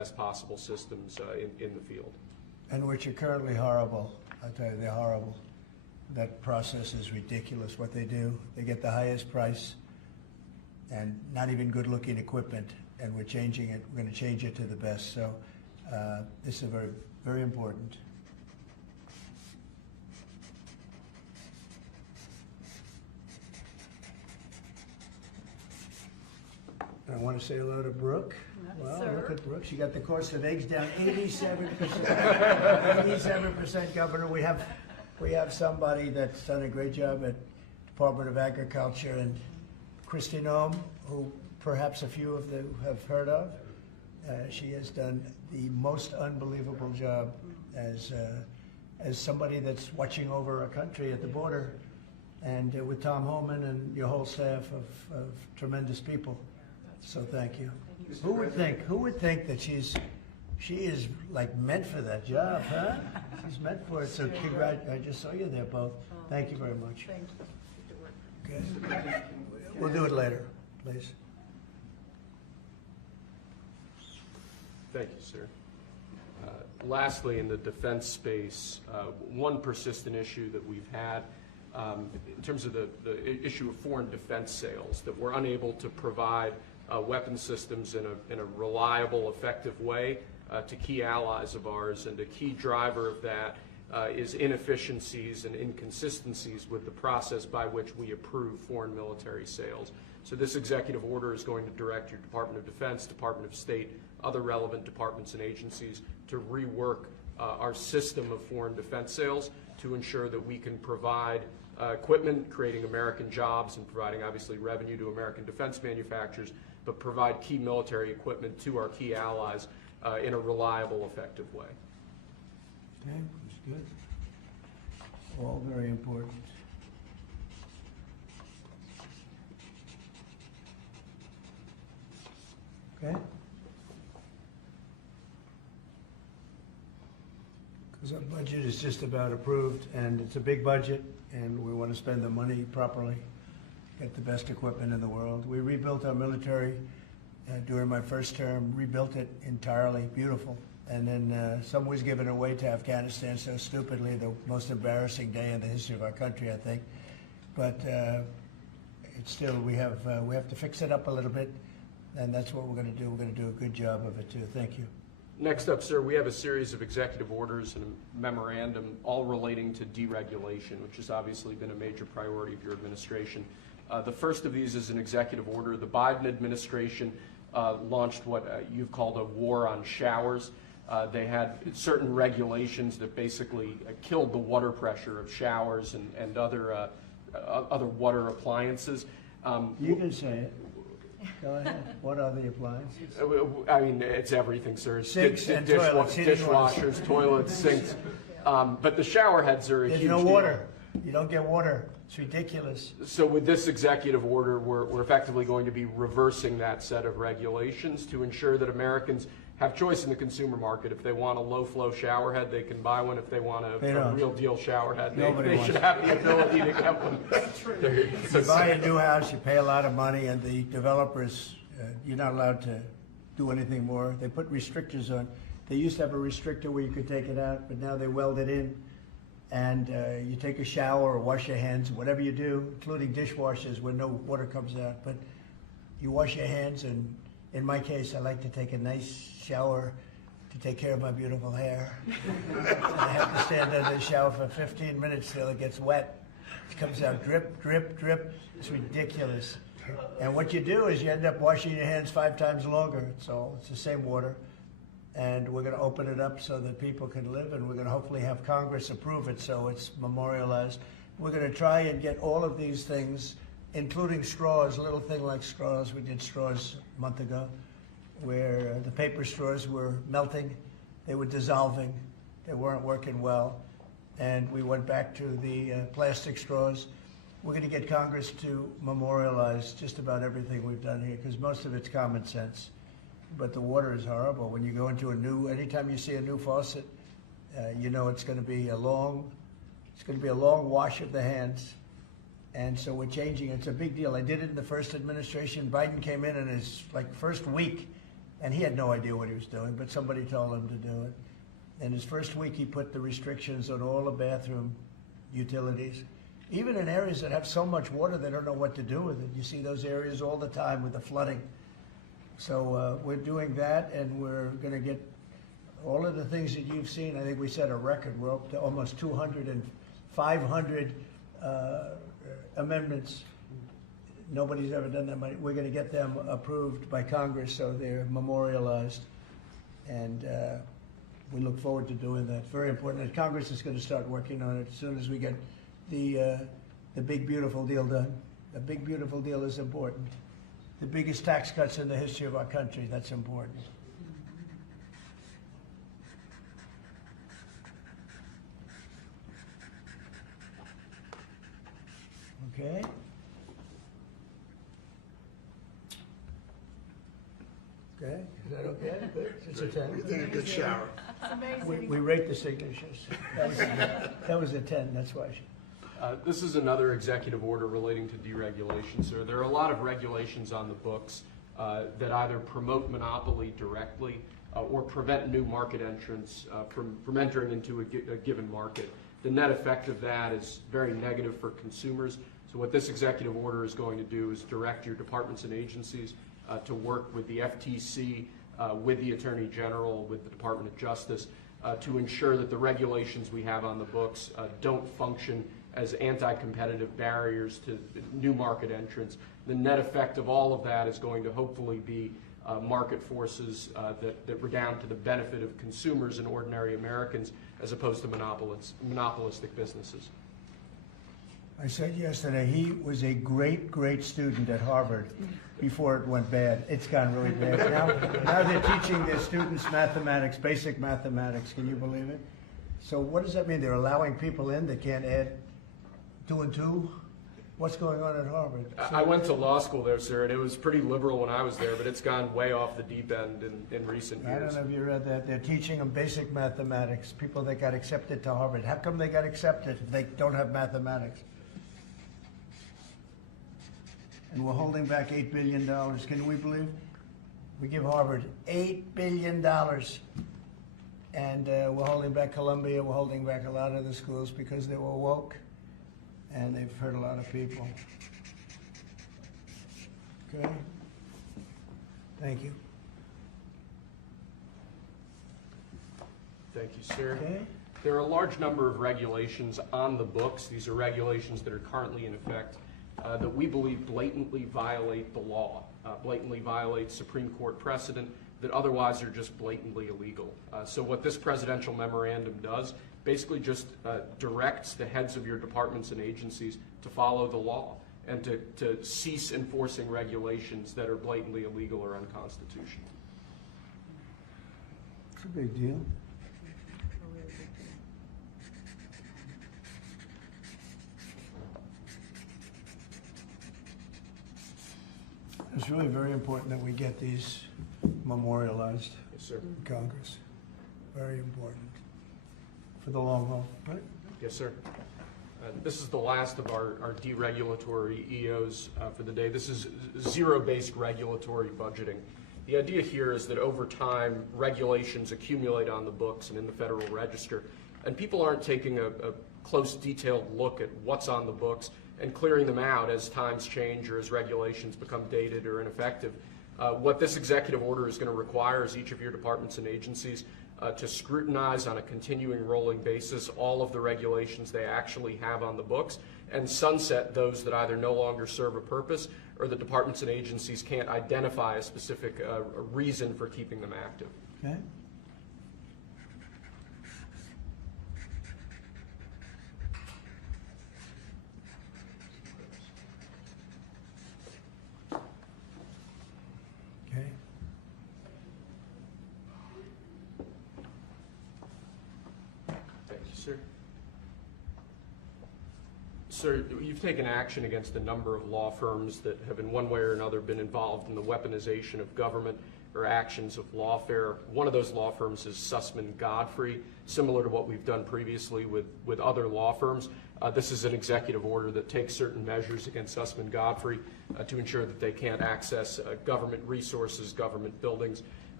best possible systems in the field. And which are currently horrible. I tell you, they're horrible. That process is ridiculous, what they do. They get the highest price and not even good-looking equipment, and we're changing it. We're going to change it to the best. So this is very, very important. I want to say hello to Brooke. Well, sir. Look at Brooke. She got the cost of eggs down 87%. 87%, Governor. We have somebody that's done a great job at Department of Agriculture, and Christy Nome, who perhaps a few of you have heard of. She has done the most unbelievable job as somebody that's watching over a country at the border, and with Tom Homan and your whole staff of tremendous people. So thank you. Who would think that she is like meant for that job, huh? She's meant for it. So I just saw you there both. Thank you very much. Thank you. Okay. We'll do it later, please. Thank you, sir. Lastly, in the defense space, one persistent issue that we've had in terms of the issue of foreign defense sales, that we're unable to provide weapon systems in a reliable, effective way to key allies of ours, and a key driver of that is inefficiencies and inconsistencies with the process by which we approve foreign military sales. So this executive order is going to direct your Department of Defense, Department of State, other relevant departments and agencies to rework our system of foreign defense sales to ensure that we can provide equipment, creating American jobs and providing obviously revenue to American defense manufacturers, but provide key military equipment to our key allies in a reliable, effective way. Okay, that's good. All very important. Okay? Because our budget is just about approved, and it's a big budget, and we want to spend the money properly, get the best equipment in the world. We rebuilt our military during my first term, rebuilt it entirely, beautiful. And then some was given away to Afghanistan so stupidly, the most embarrassing day in the history of our country, I think. But it's still, we have to fix it up a little bit, and that's what we're going to do. We're going to do a good job of it too. Thank you. Next up, sir, we have a series of executive orders and a memorandum all relating to deregulation, which has obviously been a major priority of your administration. The first of these is an executive order. The Biden administration launched what you've called a war on showers. They had certain regulations that basically killed the water pressure of showers and other water appliances. You can say it. Go ahead. What are the appliances? I mean, it's everything, sir. Sinks and toilets, dishwashers, toilets, sinks. But the shower heads are a huge There's no deal. water. You don't get water. It's ridiculous. So with this executive order, we're effectively going to be reversing that set of regulations to ensure that Americans have choice in the consumer market. If they want a low-flow shower head, they can buy one. If they want a real deal shower head, they should have the ability to get one. You buy a new house, you pay a lot of money, and the developers, you're not allowed to do anything more. They put restrictors on. They used to have a restrictor where you could take it out, but now they weld it in. And you take a shower or wash your hands, whatever you do, including dishwashers where no water comes out. But you wash your hands, and in my case, I like to take a nice shower to take care of my beautiful hair. I have to stand under the shower for 15 minutes till it gets wet. It comes out drip, drip, drip. It's ridiculous. And what you do is you end up washing your hands 5 times longer. It's the same water. And we're going to open it up so that people can live, and we're going to hopefully have Congress approve it so it's memorialized. We're going to try and get all of these things, including straws, a little thing like straws. We did straws a month ago, where the paper straws were melting, they were dissolving, they weren't working well, and we went back to the plastic straws. We're going to get Congress to memorialize just about everything we've done here, because most of it's common sense. But the water is horrible. When you go into anytime you see a new faucet, you know it's going to be a long wash of the hands. And so we're changing. It's a big deal. I did it in the first administration. Biden came in his first week, And he had no idea what he was doing, but somebody told him to do it. In his first week, he put the restrictions on all the bathroom utilities, even in areas that have so much water they don't know what to do with it. You see those areas all the time with the flooding. So we're doing that, and we're going to get all of the things that you've seen. I think we set a record. We're up to almost 200 and 500 amendments. Nobody's ever done that many. We're going to get them approved by Congress, so they're memorialized. And we look forward to doing that. Very important. And Congress is going to start working on it as soon as we get the big, beautiful deal done. The big, beautiful deal is important. The biggest tax cuts in the history of our country, that's important. Okay. Okay, is that okay? Good. It's a 10. You're taking a good shower. We rate the signatures. That was a 10, that's why. This is another executive order relating to deregulation, sir. There are a lot of regulations on the books that either promote monopoly directly or prevent new market entrants from entering into a given market. The net effect of that is very negative for consumers. So what this executive order is going to do is direct your departments and agencies to work with the FTC, with the Attorney General, with the Department of Justice, to ensure that the regulations we have on the books don't function as anti-competitive barriers to new market entrants. The net effect of all of that is going to hopefully be market forces that redound to the benefit of consumers and ordinary Americans as opposed to monopolistic businesses. I said yesterday, he was a great, great student at Harvard before it went bad. It's gone really bad. Now they're teaching their students mathematics, basic mathematics. Can you believe it? So what does that mean? They're allowing people in that can't add 2 and 2? What's going on at Harvard? I went to law school there, sir, and it was pretty liberal when I was there, but it's gone way off the deep end in recent years. I don't know if you read that. They're teaching them basic mathematics, people that got accepted to Harvard. How come they got accepted if they don't have mathematics? And we're holding back $8 billion. Can we believe? We give Harvard $8 billion. And we're holding back Columbia. We're holding back a lot of the schools because they were woke. And they've hurt a lot of people. Okay? Thank you. Thank you, sir. Okay? There are a large number of regulations on the books. These are regulations that are currently in effect that we believe blatantly violate the law, blatantly violate Supreme Court precedent that otherwise are just blatantly illegal. So what this presidential memorandum does basically just directs the heads of your departments and agencies to follow the law and to cease enforcing regulations that are blatantly illegal or unconstitutional. It's a big deal. It's really very important that we get these memorialized Yes, sir. in Congress. Very important for the long haul, right? Yes, sir. This is the last of our deregulatory EOs for the day. This is zero-based regulatory budgeting. The idea here is that over time, regulations accumulate on the books and in the Federal Register, and people aren't taking a close, detailed look at what's on the books and clearing them out as times change or as regulations become dated or ineffective. What this executive order is going to require is each of your departments and agencies to scrutinize on a continuing rolling basis all of the regulations they actually have on the books and sunset those that either no longer serve a purpose or the departments and agencies can't identify a specific reason for keeping them active. Okay. Okay. Thank you, sir. Sir, you've taken action against a number of law firms that have in one way or another been involved in the weaponization of government or actions of lawfare. One of those law firms is Sussman Godfrey, similar to what we've done previously with other law firms. This is an executive order that takes certain measures against Sussman Godfrey to ensure that they can't access government resources, government buildings.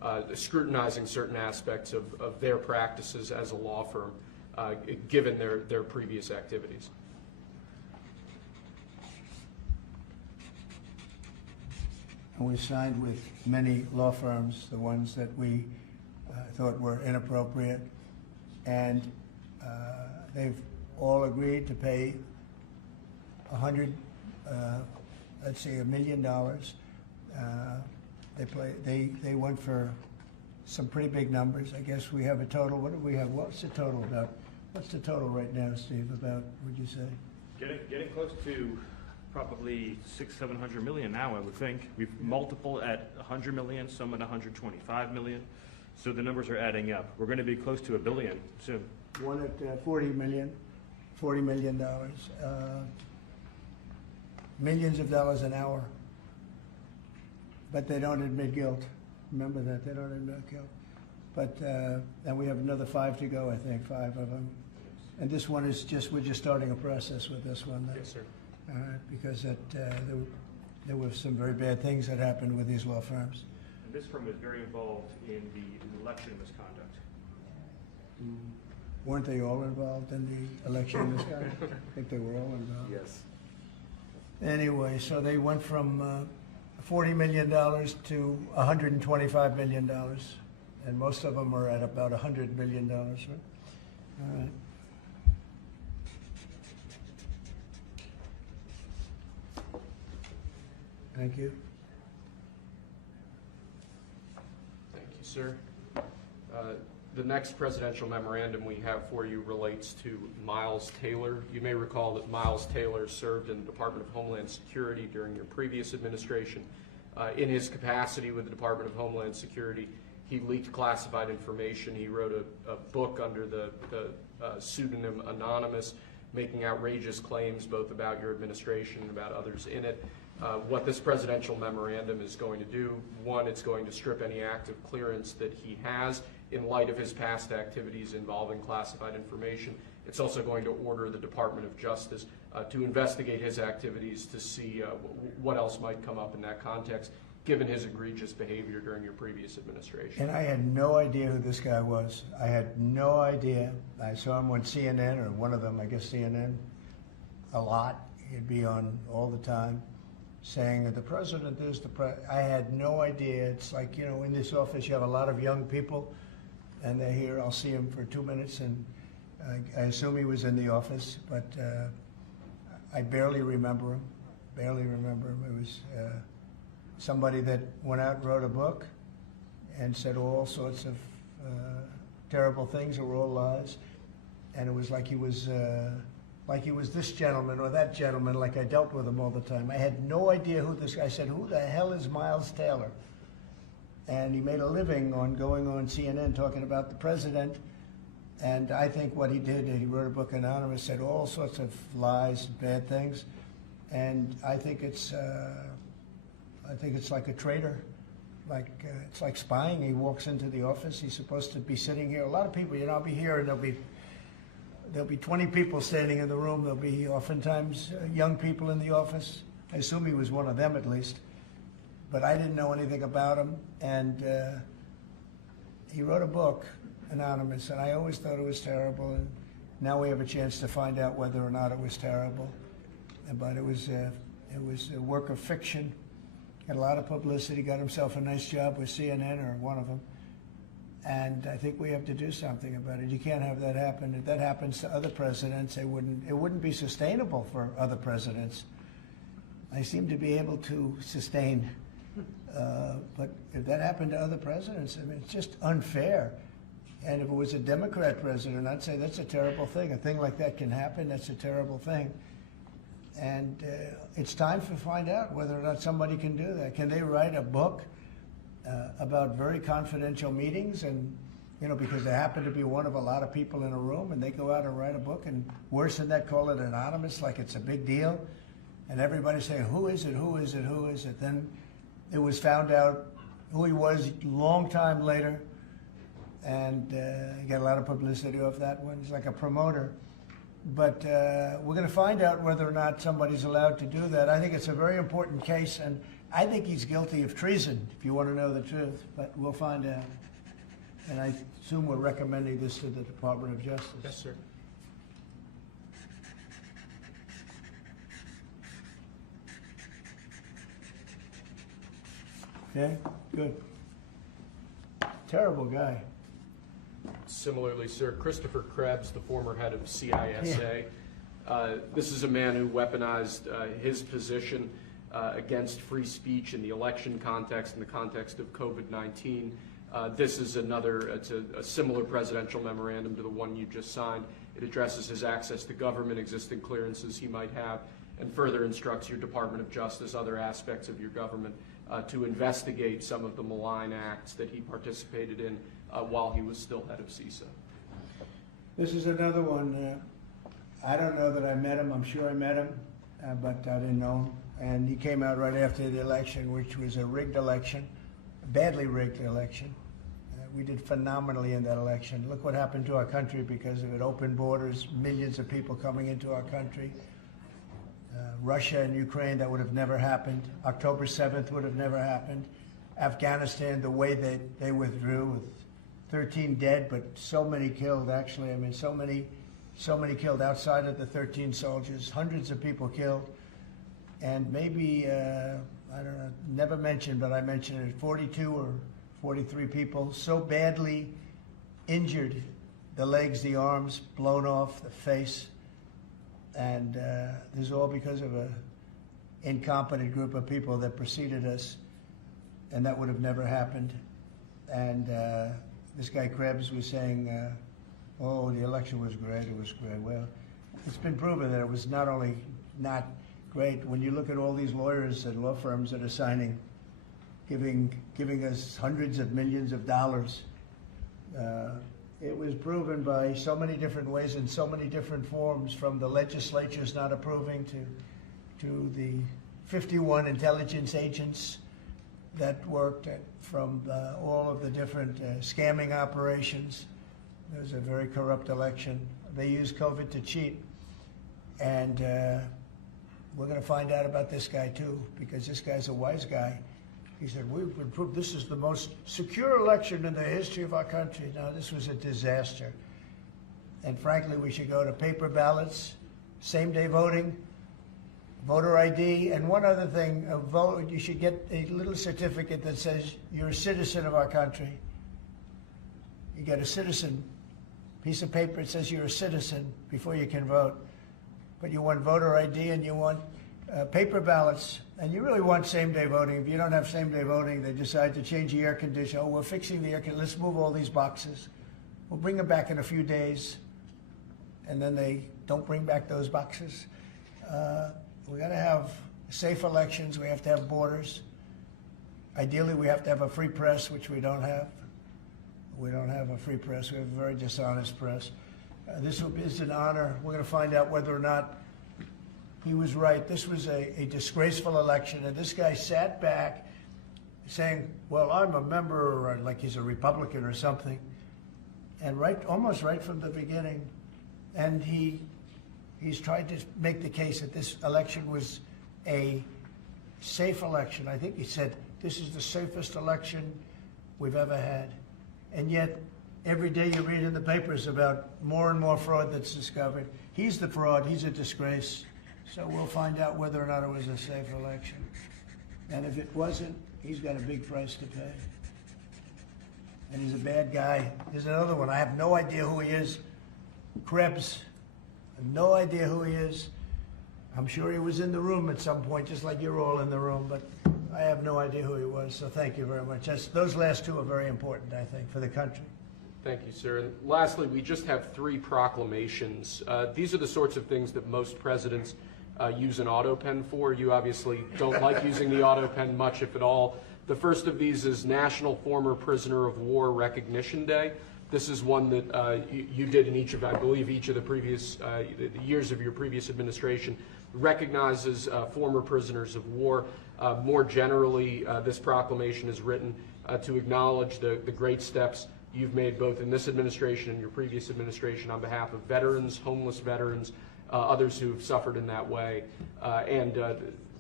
scrutinizing certain aspects of their practices as a law firm, given their previous activities. And we signed with many law firms, the ones that we thought were inappropriate, and they've all agreed to pay $100 million. They went for some pretty big numbers. I guess we have a total. What do we have? What's the total about? What's the total right now, Steve? About, would you say? Getting close to probably 600-700 million now, I would think. We've multiple at 100 million, some at 125 million. So the numbers are adding up. We're going to be close to $1 billion soon. One at $40 million. Millions of dollars an hour. But they don't admit guilt. Remember that, they don't admit guilt. But, and we have another 5 to go, I think, 5 of them. And this one is we're just starting a process with this one. Yes, sir. Because there were some very bad things that happened with these law firms. And this firm is very involved in the election misconduct. Weren't they all involved in the election misconduct? I think they were all involved. Yes. Anyway, so they went from $40 million to $125 million, and most of them are at about $100 million, right? All right. Thank you. Thank you, sir. The next presidential memorandum we have for you relates to Miles Taylor. You may recall that Miles Taylor served in the Department of Homeland Security during your previous administration. In his capacity with the Department of Homeland Security, he leaked classified information. He wrote a book under the pseudonym Anonymous, making outrageous claims both about your administration and about others in it. What this presidential memorandum is going to do, one, it's going to strip any active clearance that he has in light of his past activities involving classified information. It's also going to order the Department of Justice to investigate his activities to see what else might come up in that context, given his egregious behavior during your previous administration. And I had no idea who this guy was. I had no idea. I saw him on CNN, or one of them, I guess CNN, a lot. He'd be on all the time, saying that the president is the president. I had no idea. It's like, you know, in this office you have a lot of young people, and they're here. I'll see him for 2 minutes, and I assume he was in the office, but I barely remember him. Barely remember him. It was somebody that went out and wrote a book and said all sorts of terrible things that were all lies, and it was like he was this gentleman or that gentleman, like I dealt with him all the time. I had no idea who this guy. I said, who the hell is Miles Taylor? And he made a living on going on CNN talking about the president. And I think what he did, he wrote a book, Anonymous, said all sorts of lies and bad things. And I think it's like a traitor. It's like spying. He walks into the office. He's supposed to be sitting here. A lot of people, you know, I'll be here and there'll be 20 people standing in the room. There'll be oftentimes young people in the office. I assume he was one of them at least. But I didn't know anything about him. And he wrote a book, Anonymous, and I always thought it was terrible. And now we have a chance to find out whether or not it was terrible. But it was a work of fiction. Had a lot of publicity, got himself a nice job with CNN, or one of them. And I think we have to do something about it. You can't have that happen. If that happens to other presidents, it wouldn't be sustainable for other presidents. I seem to be able to sustain. But if that happened to other presidents, I mean, it's just unfair. And if it was a Democrat president, I'd say that's a terrible thing. A thing like that can happen. That's a terrible thing. And it's time to find out whether or not somebody can do that. Can they write a book about very confidential meetings, and you know, because they happen to be one of a lot of people in a room, and they go out and write a book, and worse than that, call it anonymous, like it's a big deal, and everybody's saying, who is it, who is it, who is it? Then it was found out who he was a long time later, and he got a lot of publicity off that one. He's like a promoter. But we're going to find out whether or not somebody's allowed to do that. I think it's a very important case, and I think he's guilty of treason, if you want to know the truth, but we'll find out. And I assume we're recommending this to the Department of Justice. Yes, sir. Okay, good. Terrible guy. Similarly, sir, Christopher Krebs, the former head of CISA. This is a man who weaponized his position against free speech in the election context, in the context of COVID-19. This is it's a similar presidential memorandum to the one you just signed. It addresses his access to government, existing clearances he might have, and further instructs your Department of Justice, other aspects of your government, to investigate some of the malign acts that he participated in while he was still head of CISA. This is another one. I don't know that I met him. I'm sure I met him, but I didn't know him. And he came out right after the election, which was a rigged election, a badly rigged election. We did phenomenally in that election. Look what happened to our country because of it. Open borders, millions of people coming into our country. Russia and Ukraine, that would have never happened. October 7th would have never happened. Afghanistan, the way they withdrew with 13 dead, but so many killed, actually. I mean, so many killed outside of the 13 soldiers, hundreds of people killed. And maybe, I don't know, never mentioned, but I mentioned it, 42 or 43 people so badly injured, the legs, the arms, blown off, the face. And this is all because of an incompetent group of people that preceded us, and that would have never happened. And this guy Krebs was saying, oh, the election was great, it was great. Well, it's been proven that it was not only not great. When you look at all these lawyers and law firms that are signing, giving us hundreds of millions of dollars, it was proven by so many different ways in so many different forms, from the legislatures not approving to the 51 intelligence agents that worked from all of the different scamming operations. It was a very corrupt election. They used COVID to cheat. And we're going to find out about this guy too, because this guy's a wise guy. He said, we've been proved this is the most secure election in the history of our country. No, this was a disaster. And frankly, we should go to paper ballots, same-day voting, voter ID, and one other thing, you should get a little certificate that says you're a citizen of our country. You get a citizen piece of paper, it says you're a citizen before you can vote. But you want voter ID and you want paper ballots, and you really want same-day voting. If you don't have same-day voting, they decide to change the air conditioner. Oh, we're fixing the air conditioner. Let's move all these boxes. We'll bring them back in a few days, and then they don't bring back those boxes. We got to have safe elections. We have to have borders. Ideally, we have to have a free press, which we don't have. We don't have a free press. We have a very dishonest press. This is an honor. We're going to find out whether or not he was right. This was a disgraceful election, and this guy sat back saying, well, I'm a member, or like he's a Republican or something, and almost right from the beginning. And he's tried to make the case that this election was a safe election. I think he said, this is the safest election we've ever had. And yet, every day you read in the papers about more and more fraud that's discovered. He's the fraud. He's a disgrace. So we'll find out whether or not it was a safe election. And if it wasn't, he's got a big price to pay. And he's a bad guy. There's another one. I have no idea who he is. Krebs. I have no idea who he is. I'm sure he was in the room at some point, just like you're all in the room, but I have no idea who he was. So thank you very much. Those last two are very important, I think, for the country. Thank you, sir. And lastly, we just have 3 proclamations. These are the sorts of things that most presidents use an auto pen for. You obviously don't like using the auto pen much, if at all. The first of these is National Former Prisoner of War Recognition Day. This is one that you did in each of, I believe, each of the previous years of your previous administration, recognizes former prisoners of war. More generally, this proclamation is written to acknowledge the great steps you've made both in this administration and your previous administration on behalf of veterans, homeless veterans, others who've suffered in that way. And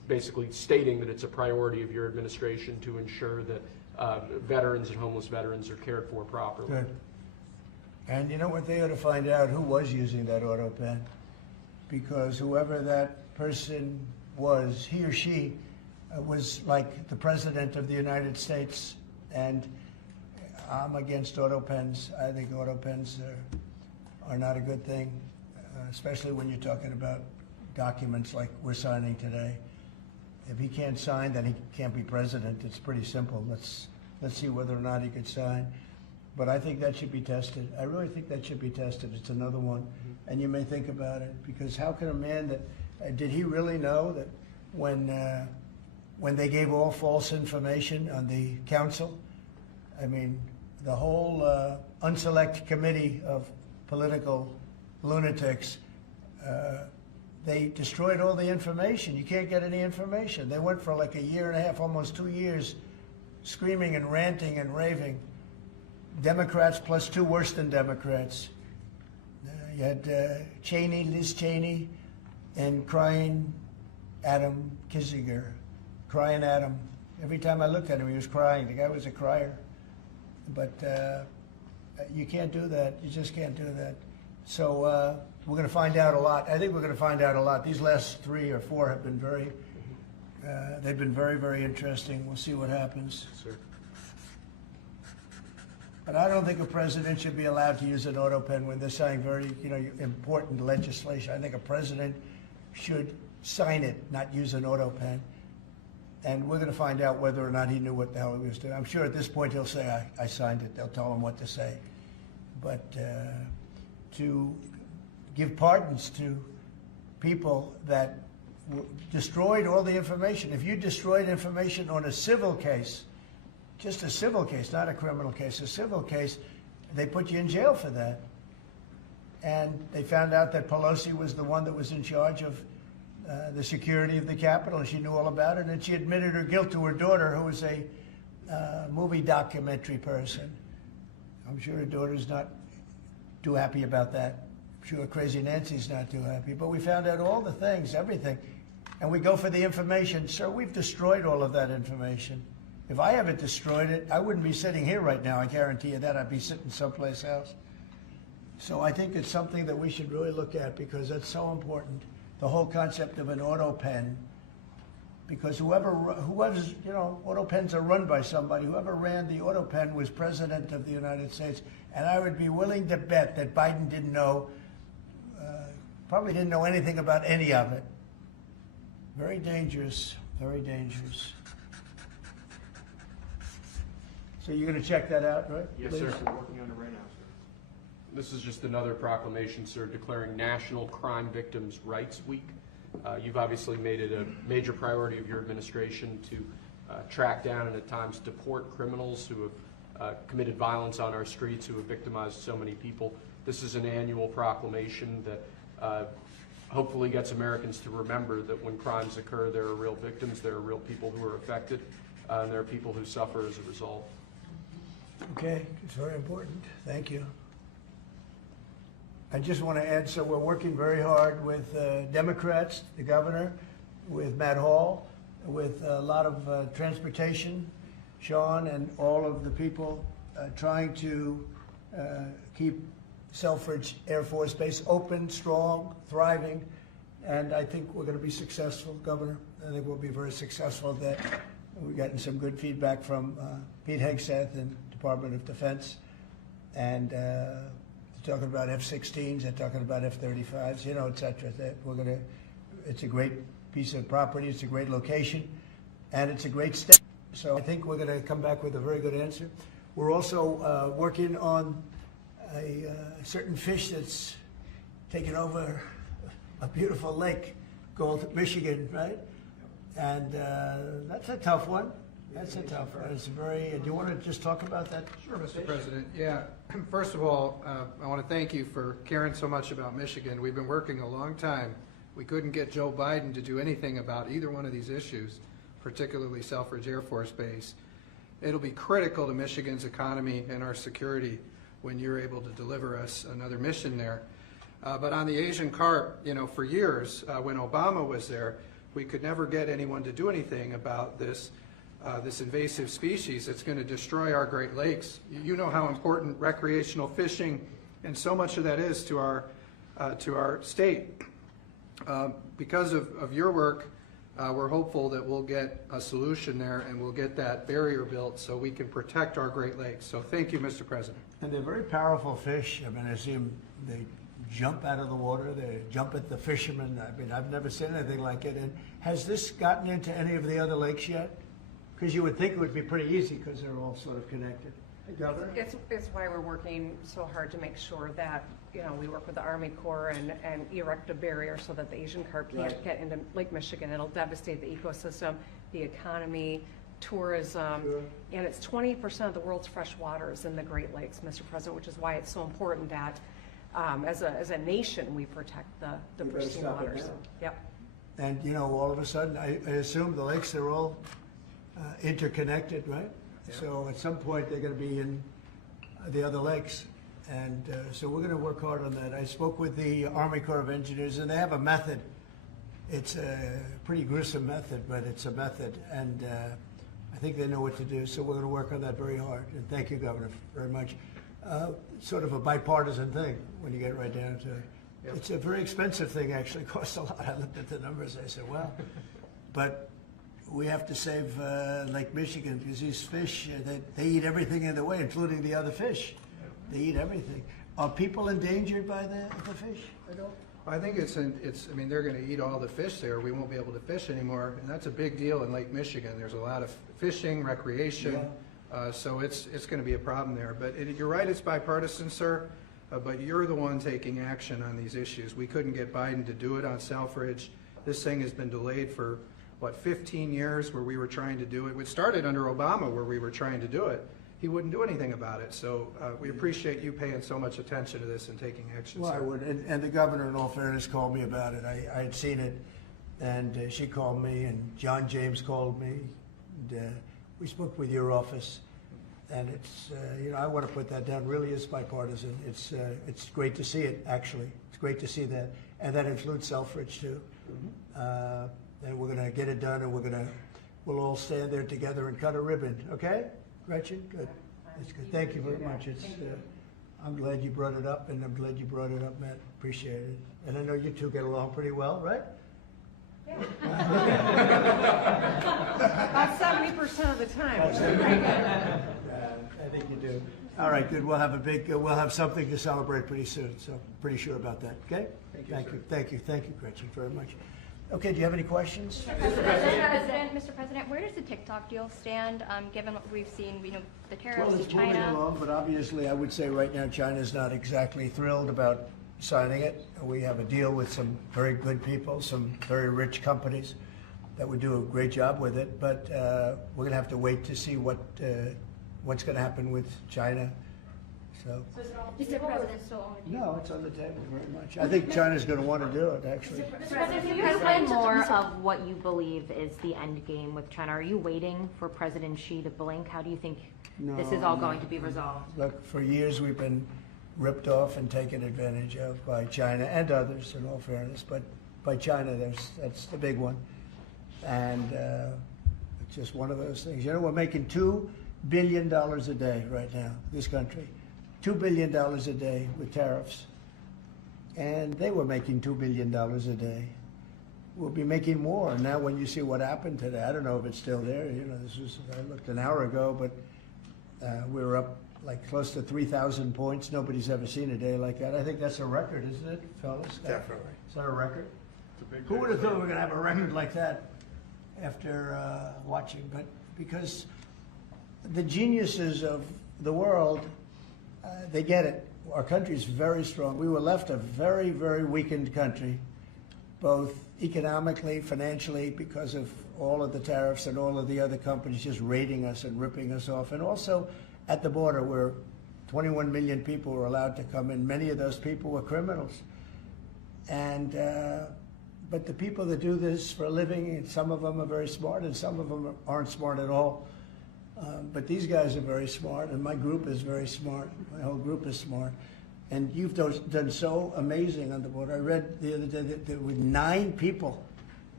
basically stating that it's a priority of your administration to ensure that veterans and homeless veterans are cared for properly. Good. And you know what, they ought to find out who was using that auto pen, because whoever that person was, he or she was like the President of the United States, and I'm against auto pens. I think auto pens are not a good thing, especially when you're talking about documents like we're signing today. If he can't sign, then he can't be president. It's pretty simple. Let's see whether or not he could sign. But I think that should be tested. I really think that should be tested. It's another one. And you may think about it, because how can a man that, did he really know that when they gave all false information on the council, I mean, the whole unselect committee of political lunatics, they destroyed all the information. You can't get any information. They went for like a year and a half, almost 2 years, screaming and ranting and raving. Democrats plus two worse than Democrats. You had Cheney, Liz Cheney, and crying Adam Kinzinger. Crying Adam. Every time I looked at him, he was crying. The guy was a crier. But you can't do that. You just can't do that. So we're going to find out a lot. I think we're going to find out a lot. These last 3 or 4 have been they've been very, very interesting. We'll see what happens. Sir. But I don't think a president should be allowed to use an auto pen when they're signing very, important legislation. I think a president should sign it, not use an auto pen. And we're going to find out whether or not he knew what the hell he was doing. I'm sure at this point he'll say, I signed it. They'll tell him what to say. But to give pardons to people that destroyed all the information. If you destroyed information on a civil case, just a civil case, not a criminal case, a civil case, they put you in jail for that. And they found out that Pelosi was the one that was in charge of the security of the Capitol, and she knew all about it, and she admitted her guilt to her daughter, who was a movie documentary person. I'm sure her daughter's not too happy about that. I'm sure Crazy Nancy's not too happy. But we found out all the things, everything. And we go for the information. Sir, we've destroyed all of that information. If I haven't destroyed it, I wouldn't be sitting here right now, I guarantee you that. I'd be sitting someplace else. So I think it's something that we should really look at, because that's so important. The whole concept of an auto pen, because whoever's, auto pens are run by somebody. Whoever ran the auto pen was President of the United States. And I would be willing to bet that Biden didn't know, probably didn't know anything about any of it. Very dangerous, very dangerous. So you're going to check that out, right? Yes, please? sir. We're working on it right now, sir. This is just another proclamation, sir, declaring National Crime Victims' Rights Week. You've obviously made it a major priority of your administration to track down and at times deport criminals who have committed violence on our streets, who have victimized so many people. This is an annual proclamation that hopefully gets Americans to remember that when crimes occur, there are real victims, there are real people who are affected, and there are people who suffer as a result. Okay, it's very important. Thank you. I just want to add, so we're working very hard with Democrats, the governor, with Matt Hall, with a lot of transportation, Sean, and all of the people trying to keep Selfridge Air Force Base open, strong, thriving, and I think we're going to be successful, Governor. I think we'll be very successful at that. We've gotten some good feedback from Pete Hegseth and Department of Defense, and they're talking about F-16s, they're talking about F-35s, et cetera. That it's a great piece of property, it's a great location, and it's a great state. So I think we're going to come back with a very good answer. We're also working on a certain fish that's taken over a beautiful lake called Michigan, right? And that's a tough one. That's a tough one. It's very. Do you want to just talk about that? Sure, Mr. President. Yeah. First of all, I want to thank you for caring so much about Michigan. We've been working a long time. We couldn't get Joe Biden to do anything about either one of these issues, particularly Selfridge Air Force Base. It'll be critical to Michigan's economy and our security when you're able to deliver us another mission there. But on the Asian carp, for years, when Obama was there, we could never get anyone to do anything about this invasive species that's going to destroy our Great Lakes. You know how important recreational fishing and so much of that is to our state. Because of your work, we're hopeful that we'll get a solution there and we'll get that barrier built so we can protect our Great Lakes. So thank you, Mr. President. And they're very powerful fish. I mean, I see them, they jump out of the water, they jump at the fishermen. I mean, I've never seen anything like it. And has this gotten into any of the other lakes yet? Because you would think it would be pretty easy because they're all sort of connected. Governor? It's why we're working so hard to make sure that, you know, we work with the Army Corps and erect a barrier so that the Asian carp can't Right. get into Lake Michigan. It'll devastate the ecosystem, the economy, tourism, Sure. and it's 20% of the world's fresh waters in the Great Lakes, Mr. President, which is why it's so important that as a nation we protect the We better pristine stop it waters. now. Yep. And, you know, all of a sudden, I assume the lakes are all interconnected, right? Yeah. So at some point, they're going to be in the other lakes. And so we're going to work hard on that. I spoke with the Army Corps of Engineers, and they have a method. It's a pretty gruesome method, but it's a method. And I think they know what to do. So we're going to work on that very hard. And thank you, Governor, very much. Sort of a bipartisan thing when you get right down to it. Yep. It's a very expensive thing, actually. It costs a lot. I looked at the numbers. I said, well, but we have to save Lake Michigan because these fish, they eat everything in the way, including the other fish. They eat everything. Are people endangered by the fish? I don't. I think I mean, they're going to eat all the fish there. We won't be able to fish anymore, and that's a big deal in Lake Michigan. There's a lot of fishing, recreation, so it's going to be a problem there. But you're right, it's bipartisan, sir, but you're the one taking action on these issues. We couldn't get Biden to do it on Selfridge. This thing has been delayed for, 15 years where we were trying to do it. It started under Obama where we were trying to do it. He wouldn't do anything about it. So we appreciate you paying so much attention to this and taking action, Well, sir. I would. And the governor, in all fairness, called me about it. I had seen it, and she called me, and John James called me. And, we spoke with your office, and it's, you know, I want to put that down. Really is bipartisan. It's great to see it, actually. It's great to see that. And that includes Selfridge, too. And we're going to get it done, and we'll all stand there together and cut a ribbon, okay? Gretchen, good. That's good. Thank you very much. It's, I'm glad you brought it up, and I'm glad you brought it up, Matt. Appreciate it. And I know you two get along pretty well, right? About 70% of the time, which is pretty good. I think you do. All right, good. We'll have something to celebrate pretty soon, so pretty sure about that, okay? Thank you, Gretchen, very much. Okay, do you have any questions? Mr. President, where does the TikTok deal stand, given what we've seen, the tariffs Well, to it's moving China? along, but obviously I would say right now China's not exactly thrilled about signing it. We have a deal with some very good people, some very rich companies that would do a great job with it, but we're going to have to wait to see what's going to happen with China. So, Mr. President, still on the table? no, it's on the table very much. I think China's going to want to do it, actually. Mr. President, Can you explain more of what you believe is the end game with China? Are you waiting for President Xi to blink? How do you think this is all going to be resolved? Look, for years we've been ripped off and taken advantage of by China and others, in all fairness, but by China, that's the big one. And it's just one of those things. You know, we're making $2 billion a day right now, this country. $2 billion a day with tariffs. And they were making $2 billion a day. We'll be making more. Now when you see what happened today, I don't know if it's still there. You know, I looked an hour ago, but we were up like close to 3,000 points. Nobody's ever seen a day like that. I think that's a record, isn't it, fellas? Definitely. Is that a record? Who would have thought we were going to have a record like that after watching? But because the geniuses of the world, they get it. Our country's very strong. We were left a very, very weakened country, both economically, financially, because of all of the tariffs and all of the other companies just raiding us and ripping us off. And also at the border where 21 million people were allowed to come in. Many of those people were criminals. And but the people that do this for a living, some of them are very smart and some of them aren't smart at all. But these guys are very smart, and my group is very smart. My whole group is smart. And you've done so amazing on the border. I read the other day that there were 9 people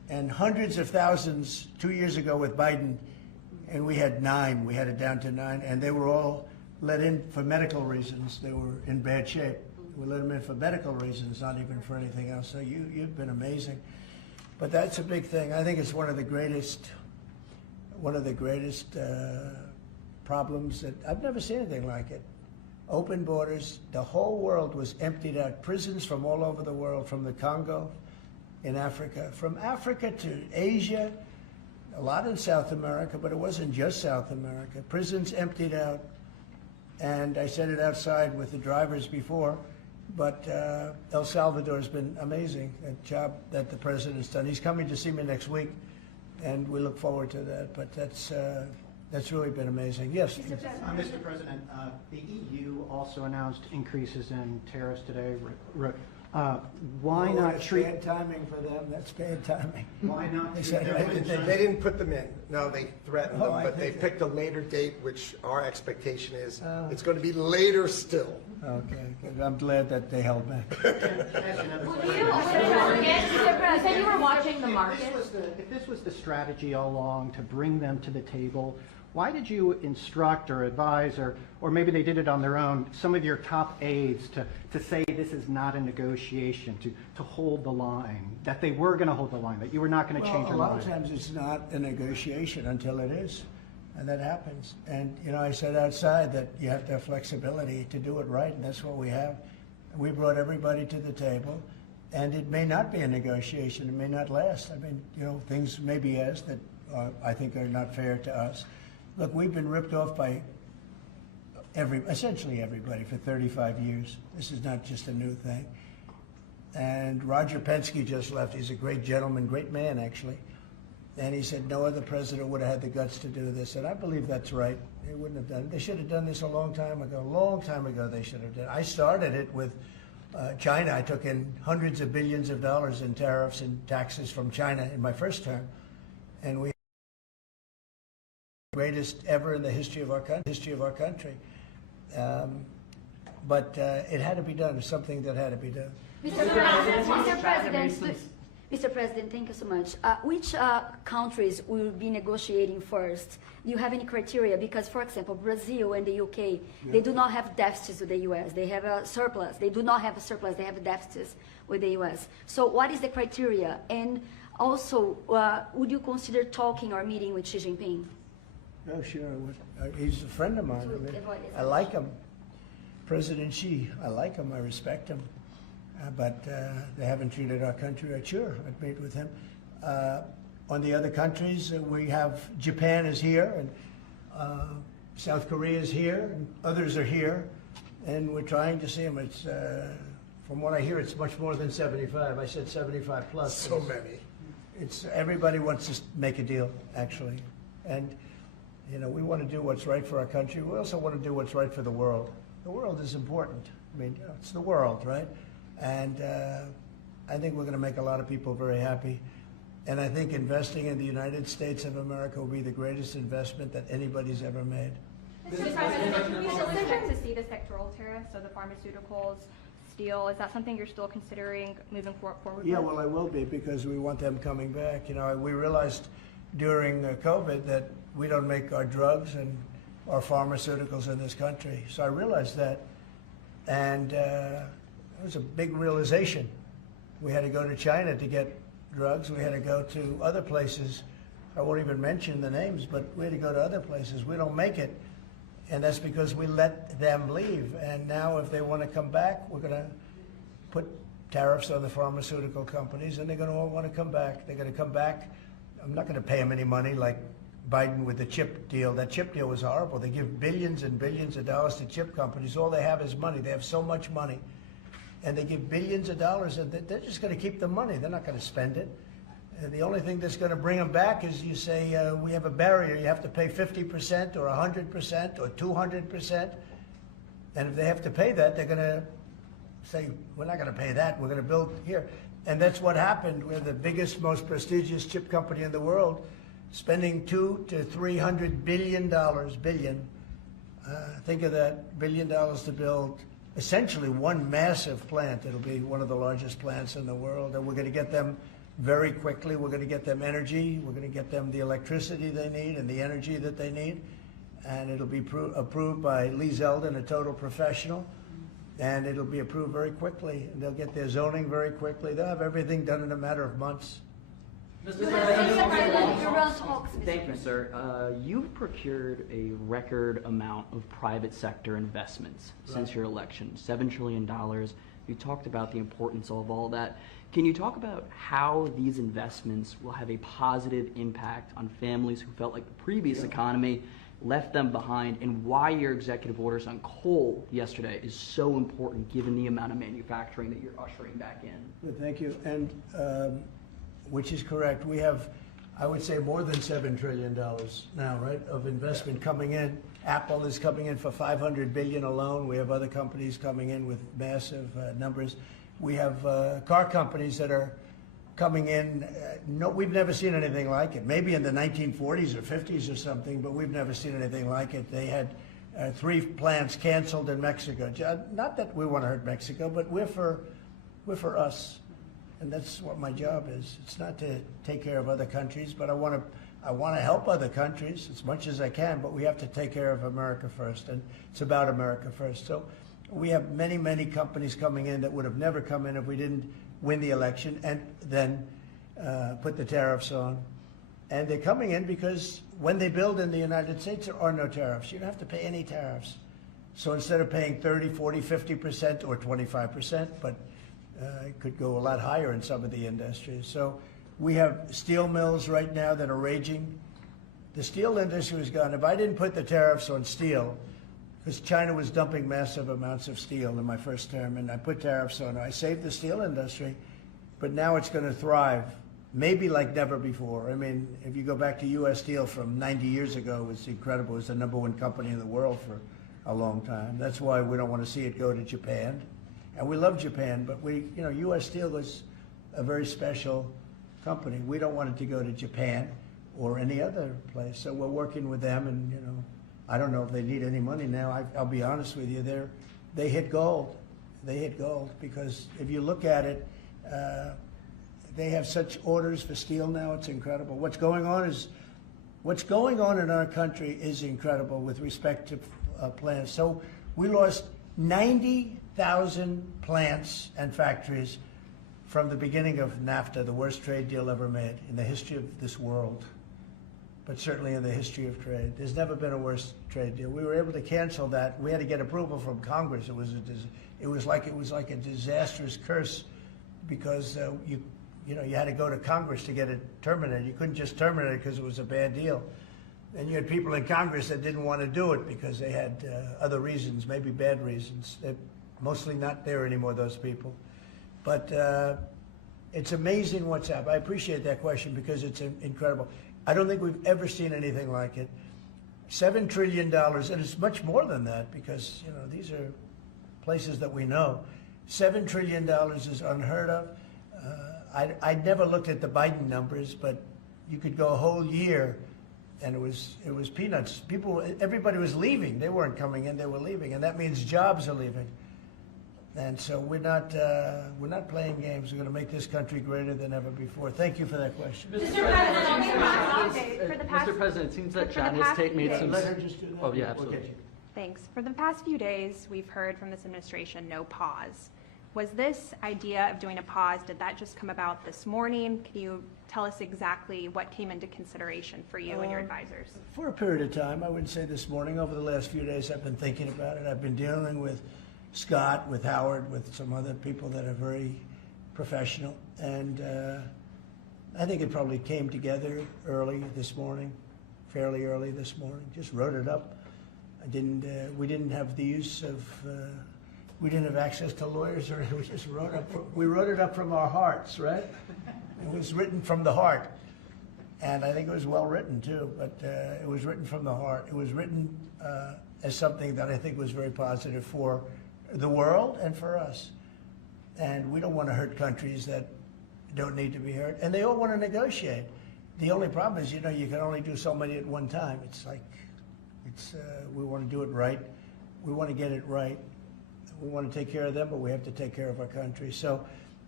and hundreds of thousands 2 years ago with Biden, and we had 9. We had it down to 9, and they were all let in for medical reasons. They were in bad shape. We let them in for medical reasons, not even for anything else. So you've been amazing. But that's a big thing. I think it's one of the greatest problems that I've never seen anything like it. Open borders. The whole world was emptied out. Prisons from all over the world, from the Congo in Africa, from Africa to Asia, a lot in South America, but it wasn't just South America. Prisons emptied out. And I said it outside with the drivers before, but El Salvador has been amazing, that job that the president's done. He's coming to see me next week, and we look forward to that. But that's really been amazing. Yes? Mr. President, the EU also announced increases in tariffs today. Why not that's treat... bad timing for them. That's bad timing. Why not treat them in They didn't put them in. No, they threatened them, I but they think- picked a later date, which our expectation is it's going to be later still. Okay, good. I'm glad that they held back. You said you were watching the market. If this was the strategy all along to bring them to the table, why did you instruct or advise, or maybe they did it on their own, some of your top aides to say this is not a negotiation, to hold the line, that they were going to hold the line, that you were not going to change your A lot mind? of times it's not a negotiation until it is, and that happens. And, I said outside that you have to have flexibility to do it right, and that's what we have. We brought everybody to the table, and it may not be a negotiation. It may not last. I mean, things may be asked that I think are not fair to us. Look, we've been ripped off by essentially everybody for 35 years. This is not just a new thing. And Roger Penske just left. He's a great gentleman, great man, actually. And he said no other president would have had the guts to do this. And I believe that's right. They wouldn't have done it. They should have done this a long time ago. A long time ago they should have done it. I started it with China. I took in hundreds of billions of dollars in tariffs and taxes from China in my first term. And we greatest ever in the history of our country. But it had to be done. It's something that had to be done. Mr. President, thank you so much. Which countries will be negotiating first? Do you have any criteria? Because, for example, Brazil and the UK, they do not have deficits with the US. They have a surplus. They do not have a surplus. They have deficits with the US. So what is the criteria? And also, would you consider talking or meeting with Xi Jinping? Oh, sure. He's a friend of mine. I like him. President Xi, I like him. I respect him. But they haven't treated our country right. Sure, I'd meet with him. On the other countries, we have Japan is here, and South Korea is here, and others are here, and we're trying to see them. It's, from what I hear, it's much more than 75. I said 75 plus. So many. It's everybody wants to make a deal, actually, and we want to do what's right for our country. We also want to do what's right for the world. The world is important. I mean, it's the world, right? And I think we're going to make a lot of people very happy. And I think investing in the United States of America will be the greatest investment that anybody's ever made. Mr. President, can we still expect to see the sectoral tariffs, so the pharmaceuticals, steel? Is that something you're still considering moving forward Yeah, with? well, I will be, because we want them coming back. We realized during COVID that we don't make our drugs and our pharmaceuticals in this country. So I realized that, and it was a big realization. We had to go to China to get drugs. We had to go to other places. I won't even mention the names, but we had to go to other places. We don't make it, and that's because we let them leave. And now if they want to come back, we're going to put tariffs on the pharmaceutical companies, and they're going to all want to come back. They're going to come back. I'm not going to pay them any money like Biden with the chip deal. That chip deal was horrible. They give billions and billions of dollars to chip companies. All they have is money. They have so much money. And they give billions of dollars, and they're just going to keep the money. They're not going to spend it. And the only thing that's going to bring them back is you say, we have a barrier. You have to pay 50% or 100% or 200%. And if they have to pay that, they're going to say, we're not going to pay that. We're going to build here. And that's what happened. We're the biggest, most prestigious chip company in the world, spending $200 to $300 billion. Think of that, $1 billion to build essentially one massive plant. It'll be one of the largest plants in the world, and we're going to get them very quickly. We're going to get them energy. We're going to get them the electricity they need and the energy that they need. And it'll be approved by Lee Zeldin, a total professional. And it'll be approved very quickly. And they'll get their zoning very quickly. They'll have everything done in a matter of months. Thank you, sir. You've procured a record amount of private sector investments since your election, $7 trillion. You talked about the importance of all that. Can you talk about how these investments will have a positive impact on families who felt like the previous economy left them behind, and why your executive orders on coal yesterday is so important given the amount of manufacturing that you're ushering back in? Good, thank you. And which is correct. We have, I would say, more than $7 trillion now, right, of investment coming in. Apple is coming in for $500 billion alone. We have other companies coming in with massive numbers. We have car companies that are coming in. No, we've never seen anything like it. Maybe in the 1940s or 50s or something, but we've never seen anything like it. They had 3 plants canceled in Mexico. Not that we want to hurt Mexico, but we're for us. And that's what my job is. It's not to take care of other countries, but I want to help other countries as much as I can, but we have to take care of America first, and it's about America first. So we have many, many companies coming in that would have never come in if we didn't win the election and then put the tariffs on. And they're coming in because when they build in the United States, there are no tariffs. You don't have to pay any tariffs. So instead of paying 30, 40, 50% or 25%, but it could go a lot higher in some of the industries. So we have steel mills right now that are raging. The steel industry was gone. If I didn't put the tariffs on steel, because China was dumping massive amounts of steel in my first term, and I put tariffs on it, I saved the steel industry, but now it's going to thrive, maybe like never before. I mean, if you go back to U.S. Steel from 90 years ago, it was incredible. It was the #1 company in the world for a long time. That's why we don't want to see it go to Japan. And we love Japan, but U.S. Steel was a very special company. We don't want it to go to Japan or any other place. So we're working with them, and I don't know if they need any money now. I'll be honest with you, they hit gold. They hit gold because if you look at it, they have such orders for steel now. It's incredible. What's going on in our country is incredible with respect to plants. So we lost 90,000 plants and factories from the beginning of NAFTA, the worst trade deal ever made in the history of this world, but certainly in the history of trade. There's never been a worse trade deal. We were able to cancel that. We had to get approval from Congress. It was like a disastrous curse because you had to go to Congress to get it terminated. You couldn't just terminate it because it was a bad deal. And you had people in Congress that didn't want to do it because they had other reasons, maybe bad reasons. They're mostly not there anymore, those people. But it's amazing what's happened. I appreciate that question because it's incredible. I don't think we've ever seen anything like it. $7 trillion, and it's much more than that because these are places that we know. $7 trillion is unheard of. I never looked at the Biden numbers, but you could go a whole year and it was peanuts. Everybody was leaving. They weren't coming in, they were leaving, and that means jobs are leaving. And so we're not playing games. We're going to make this country greater than ever before. Thank you for that question. Mr. President, it seems that John has made some. Let her just do that. Oh yeah, absolutely. Thanks. For the past few days, we've heard from this administration no pause. Was this idea of doing a pause, did that just come about this morning? Can you tell us exactly what came into consideration for you and your advisors? For a period of time, I wouldn't say this morning. Over the last few days, I've been thinking about it. I've been dealing with Scott, with Howard, with some other people that are very professional. And I think it probably came together early this morning, fairly early this morning. Just wrote it up. We didn't have the use of, we didn't have access to lawyers, or we just we wrote it up from our hearts, right? It was written from the heart. And I think it was well written too, but it was written from the heart. It was written as something that I think was very positive for the world and for us. And we don't want to hurt countries that don't need to be hurt. And they all want to negotiate. The only problem is, you can only do so many at one time. It's like, we want to do it right. We want to get it right. We want to take care of them, but we have to take care of our country. So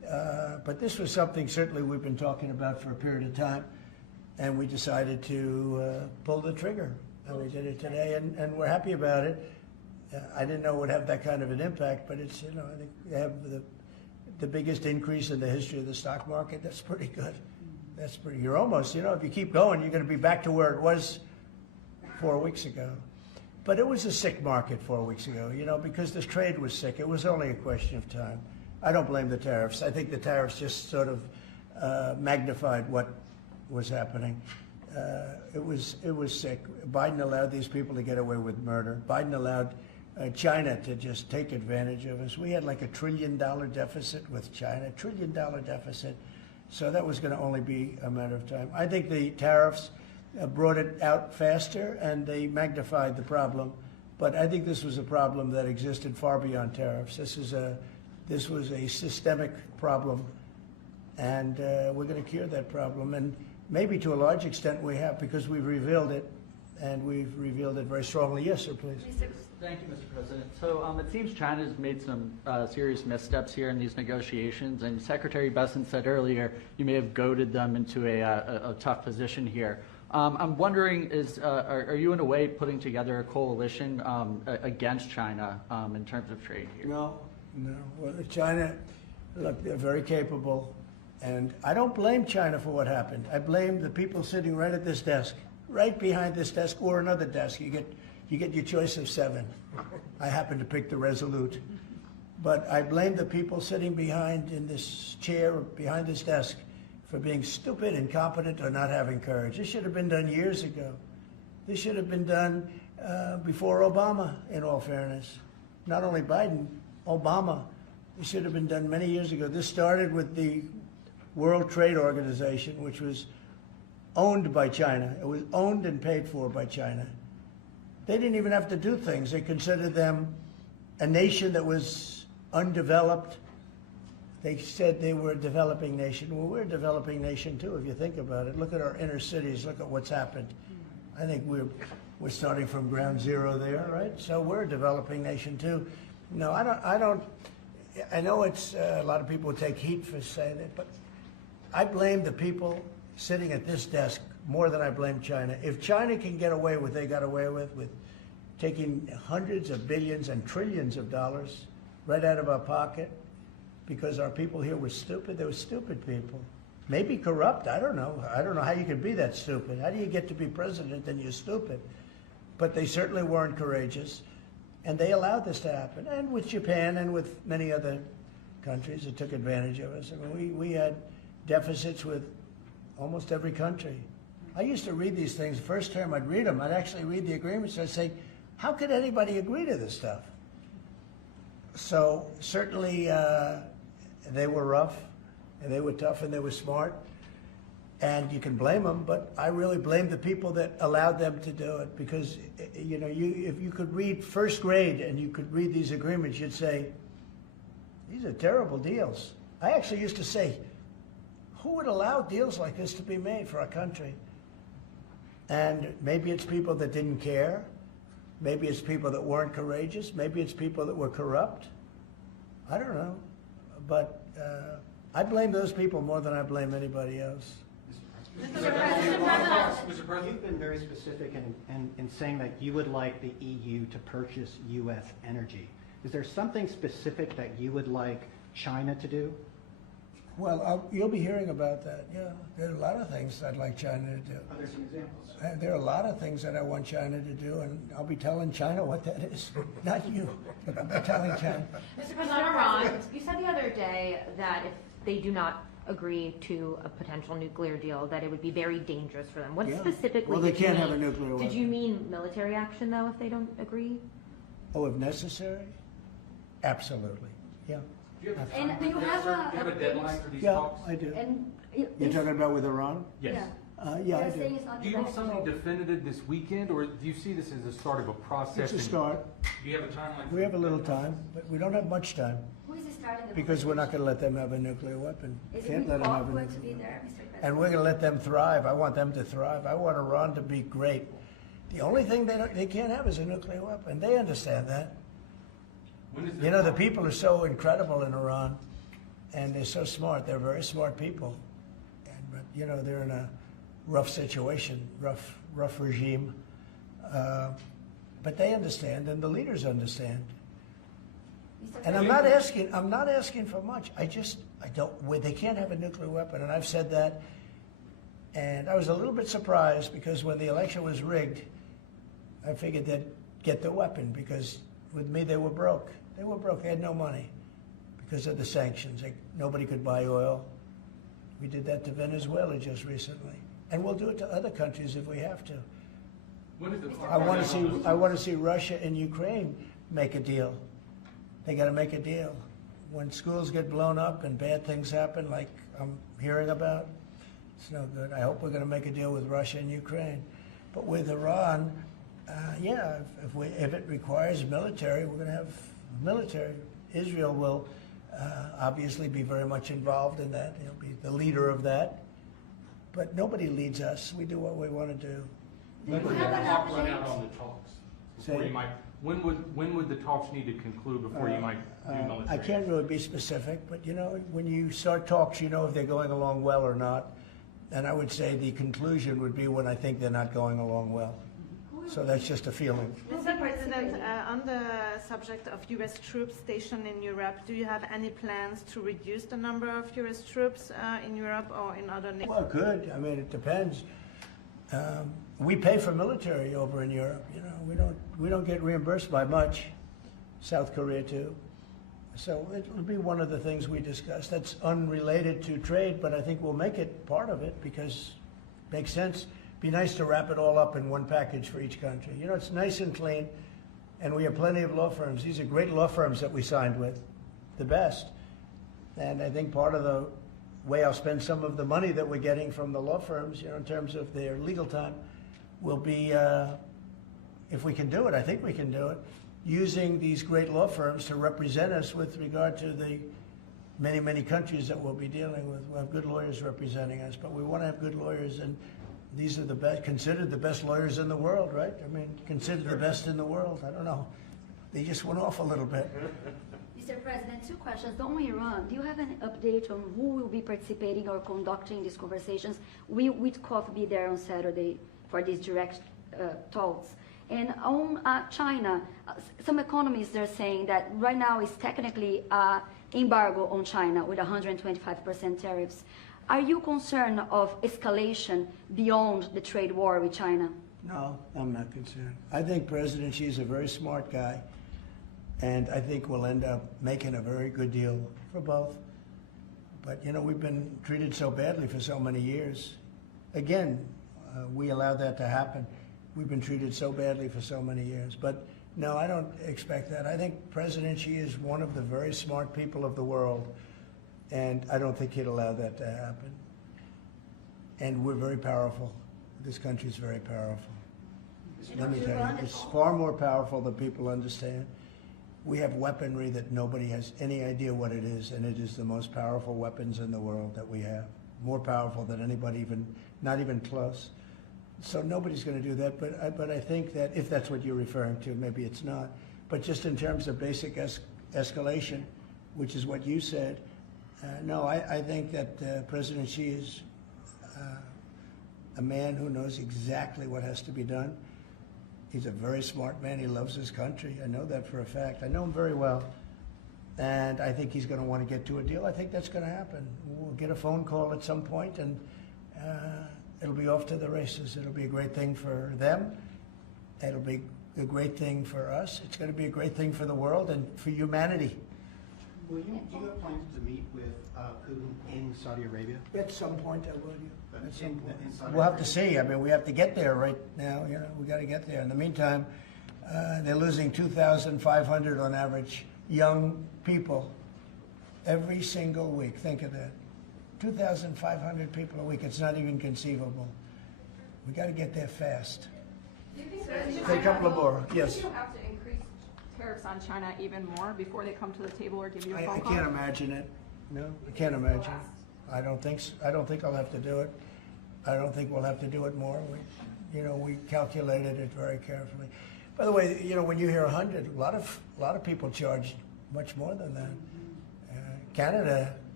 But this was something certainly we've been talking about for a period of time, and we decided to pull the trigger. And we did it today, and we're happy about it. I didn't know it would have that kind of an impact, but it's, I think we have the biggest increase in the history of the stock market. That's pretty good. That's pretty, you're almost, if you keep going, you're going to be back to where it was 4 weeks ago. But it was a sick market 4 weeks ago, because this trade was sick. It was only a question of time. I don't blame the tariffs. I think the tariffs just sort of magnified what was happening. It was sick. Biden allowed these people to get away with murder. Biden allowed China to just take advantage of us. We had like $1 trillion deficit with China, $1 trillion deficit. So that was going to only be a matter of time. I think the tariffs brought it out faster and they magnified the problem. But I think this was a problem that existed far beyond tariffs. This was a systemic problem, and we're going to cure that problem. And maybe to a large extent we have, because we've revealed it, and we've revealed it very strongly. Yes, sir, please. Thank you, Mr. President. So it seems China's made some serious missteps here in these negotiations, and Secretary Bessent said earlier you may have goaded them into a tough position here. I'm wondering, are you in a way putting together a coalition against China in terms of trade here? No. Well, China, look, they're very capable, and I don't blame China for what happened. I blame the people sitting right at this desk, right behind this desk, or another desk. You get your choice of 7. I happen to pick the Resolute. But I blame the people sitting behind in this chair, behind this desk, for being stupid, incompetent, or not having courage. This should have been done years ago. This should have been done before Obama, in all fairness. Not only Biden, Obama. It should have been done many years ago. This started with the World Trade Organization, which was owned by China. It was owned and paid for by China. They didn't even have to do things. They considered them a nation that was undeveloped. They said they were a developing nation. Well, we're a developing nation too, if you think about it. Look at our inner cities. Look at what's happened. I think we're starting from ground zero there, right? So we're a developing nation too. No, I don't. I know it's a lot of people take heat for saying it, but I blame the people sitting at this desk more than I blame China. If China can get away with what they got away with taking hundreds of billions and trillions of dollars right out of our pocket because our people here were stupid, they were stupid people. Maybe corrupt, I don't know. I don't know how you can be that stupid. How do you get to be president and you're stupid? But they certainly weren't courageous, and they allowed this to happen. And with Japan and with many other countries that took advantage of us. I mean, we had deficits with almost every country. I used to read these things. The first term I'd read them. I'd actually read the agreements. I'd say, how could anybody agree to this stuff? So certainly they were rough, and they were tough, and they were smart. And you can blame them, but I really blame the people that allowed them to do it, because if you could read first grade and you could read these agreements, you'd say, these are terrible deals. I actually used to say, who would allow deals like this to be made for our country? And maybe it's people that didn't care. Maybe it's people that weren't courageous. Maybe it's people that were corrupt. I don't know. But I blame those people more than I blame anybody else. Mr. President, you've been very specific in saying that you would like the EU to purchase U.S. energy. Is there something specific that you would like China to do? Well, you'll be hearing about that, yeah. There are a lot of things I'd like China to do. Are there some examples? There are a lot of things that I want China to do, and I'll be telling China what that is. Not you, but I'll be telling China. Mr. President, on Iran, you said the other day that if they do not agree to a potential nuclear deal, that it would be very dangerous for them. What specifically well, they did you can't mean? have a nuclear weapon. Did you mean military action, though, if they don't agree? Oh, if necessary? Absolutely, yeah. And do you have a deadline for these Yeah, talks? I do. And You're talking about with Iran? Yes. Yeah, I They're do. saying it's not Do you want something negotiable. definitive this weekend, or do you see this as the start of a process? It's a start. Do you have a timeline? We have a little time, but we don't have much time, Who is starting the because we're not going to let them have a nuclear weapon. Is Can't it let them have a going to be nuclear there, weapon. Mr. President? And we're going to let them thrive. I want them to thrive. I want Iran to be great. The only thing they can't have is a nuclear weapon. They understand that. The people are so incredible in Iran, and they're so smart. They're very smart people. But, you know, they're in a rough situation, rough regime. But they understand, and the leaders understand. And I'm not asking for much. I don't, they can't have a nuclear weapon, and I've said that. And I was a little bit surprised because when the election was rigged, I figured they'd get the weapon because with me they were broke. They were broke. They had no money because of the sanctions. Nobody could buy oil. We did that to Venezuela just recently, and we'll do it to other countries if we have to. I want to see Russia and Ukraine make a deal. They got to make a deal. When schools get blown up and bad things happen, like I'm hearing about, it's no good. I hope we're going to make a deal with Russia and Ukraine. But with Iran, yeah, if it requires military, we're going to have military. Israel will obviously be very much involved in that. He'll be the leader of that. But nobody leads us. We do what we want to do. When would the clock run out on the talks? Before you might, when would the talks need to conclude before you might do military? I can't really be specific, but you know, when you start talks, you know if they're going along well or not. And I would say the conclusion would be when I think they're not going along well. So that's just a feeling. Mr. President, on the subject of U.S. troops stationed in Europe, do you have any plans to reduce the number of U.S. troops in Europe or in other nations? Well, good. I mean, it depends. We pay for military over in Europe. You know, we don't get reimbursed by much. South Korea too. So it'll be one of the things we discuss. That's unrelated to trade, but I think we'll make it part of it because it makes sense. Be nice to wrap it all up in one package for each country. You know, it's nice and clean, and we have plenty of law firms. These are great law firms that we signed with, the best. And I think part of the way I'll spend some of the money that we're getting from the law firms, you know, in terms of their legal time, will be, if we can do it, I think we can do it, using these great law firms to represent us with regard to the many, many countries that we'll be dealing with. We'll have good lawyers representing us, but we want to have good lawyers, and these are the best, considered the best lawyers in the world, right? I mean, considered the best in the world. I don't know. They just went off a little bit. Mr. President, 2 questions. On Iran, do you have an update on who will be participating or conducting these conversations? Will Witkoff be there on Saturday for these direct talks? And on China, some economists are saying that right now is technically embargo on China with 125% tariffs. Are you concerned of escalation beyond the trade war with China? No, I'm not concerned. I think President Xi is a very smart guy, and I think we'll end up making a very good deal for both. But, you know, we've been treated so badly for so many years. Again, we allowed that to happen. We've been treated so badly for so many years. But no, I don't expect that. I think President Xi is one of the very smart people of the world, and I don't think he'd allow that to happen. And we're very powerful. This country's very powerful. Let me tell you, it's far more powerful than people understand. We have weaponry that nobody has any idea what it is, and it is the most powerful weapons in the world that we have. More powerful than anybody, even not even close. So nobody's going to do that, but I think that if that's what you're referring to, maybe it's not. But just in terms of basic escalation, which is what you said, no, I think that President Xi is a man who knows exactly what has to be done. He's a very smart man. He loves his country. I know that for a fact. I know him very well. And I think he's going to want to get to a deal. I think that's going to happen. We'll get a phone call at some point, and it'll be off to the races. It'll be a great thing for them. It'll be a great thing for us. It's going to be a great thing for the world and for humanity. Do you have plans to meet with Putin in Saudi Arabia? At some point, I will. At some point. We'll have to see. I mean, we have to get there right now. You know, we got to get there. In the meantime, they're losing 2,500 on average young people every single week. Think of that. 2,500 people a week. It's not even conceivable. We got to get there fast. Do you think Take a couple of more. Yes. Do you have to increase tariffs on China even more before they come to the table or give you a phone I call? can't imagine it. No, I can't imagine. I don't think so. I don't think I'll have to do it. I don't think we'll have to do it more. We calculated it very carefully. By the way, you know, when you hear 100, a lot of people charge much more than that. Canada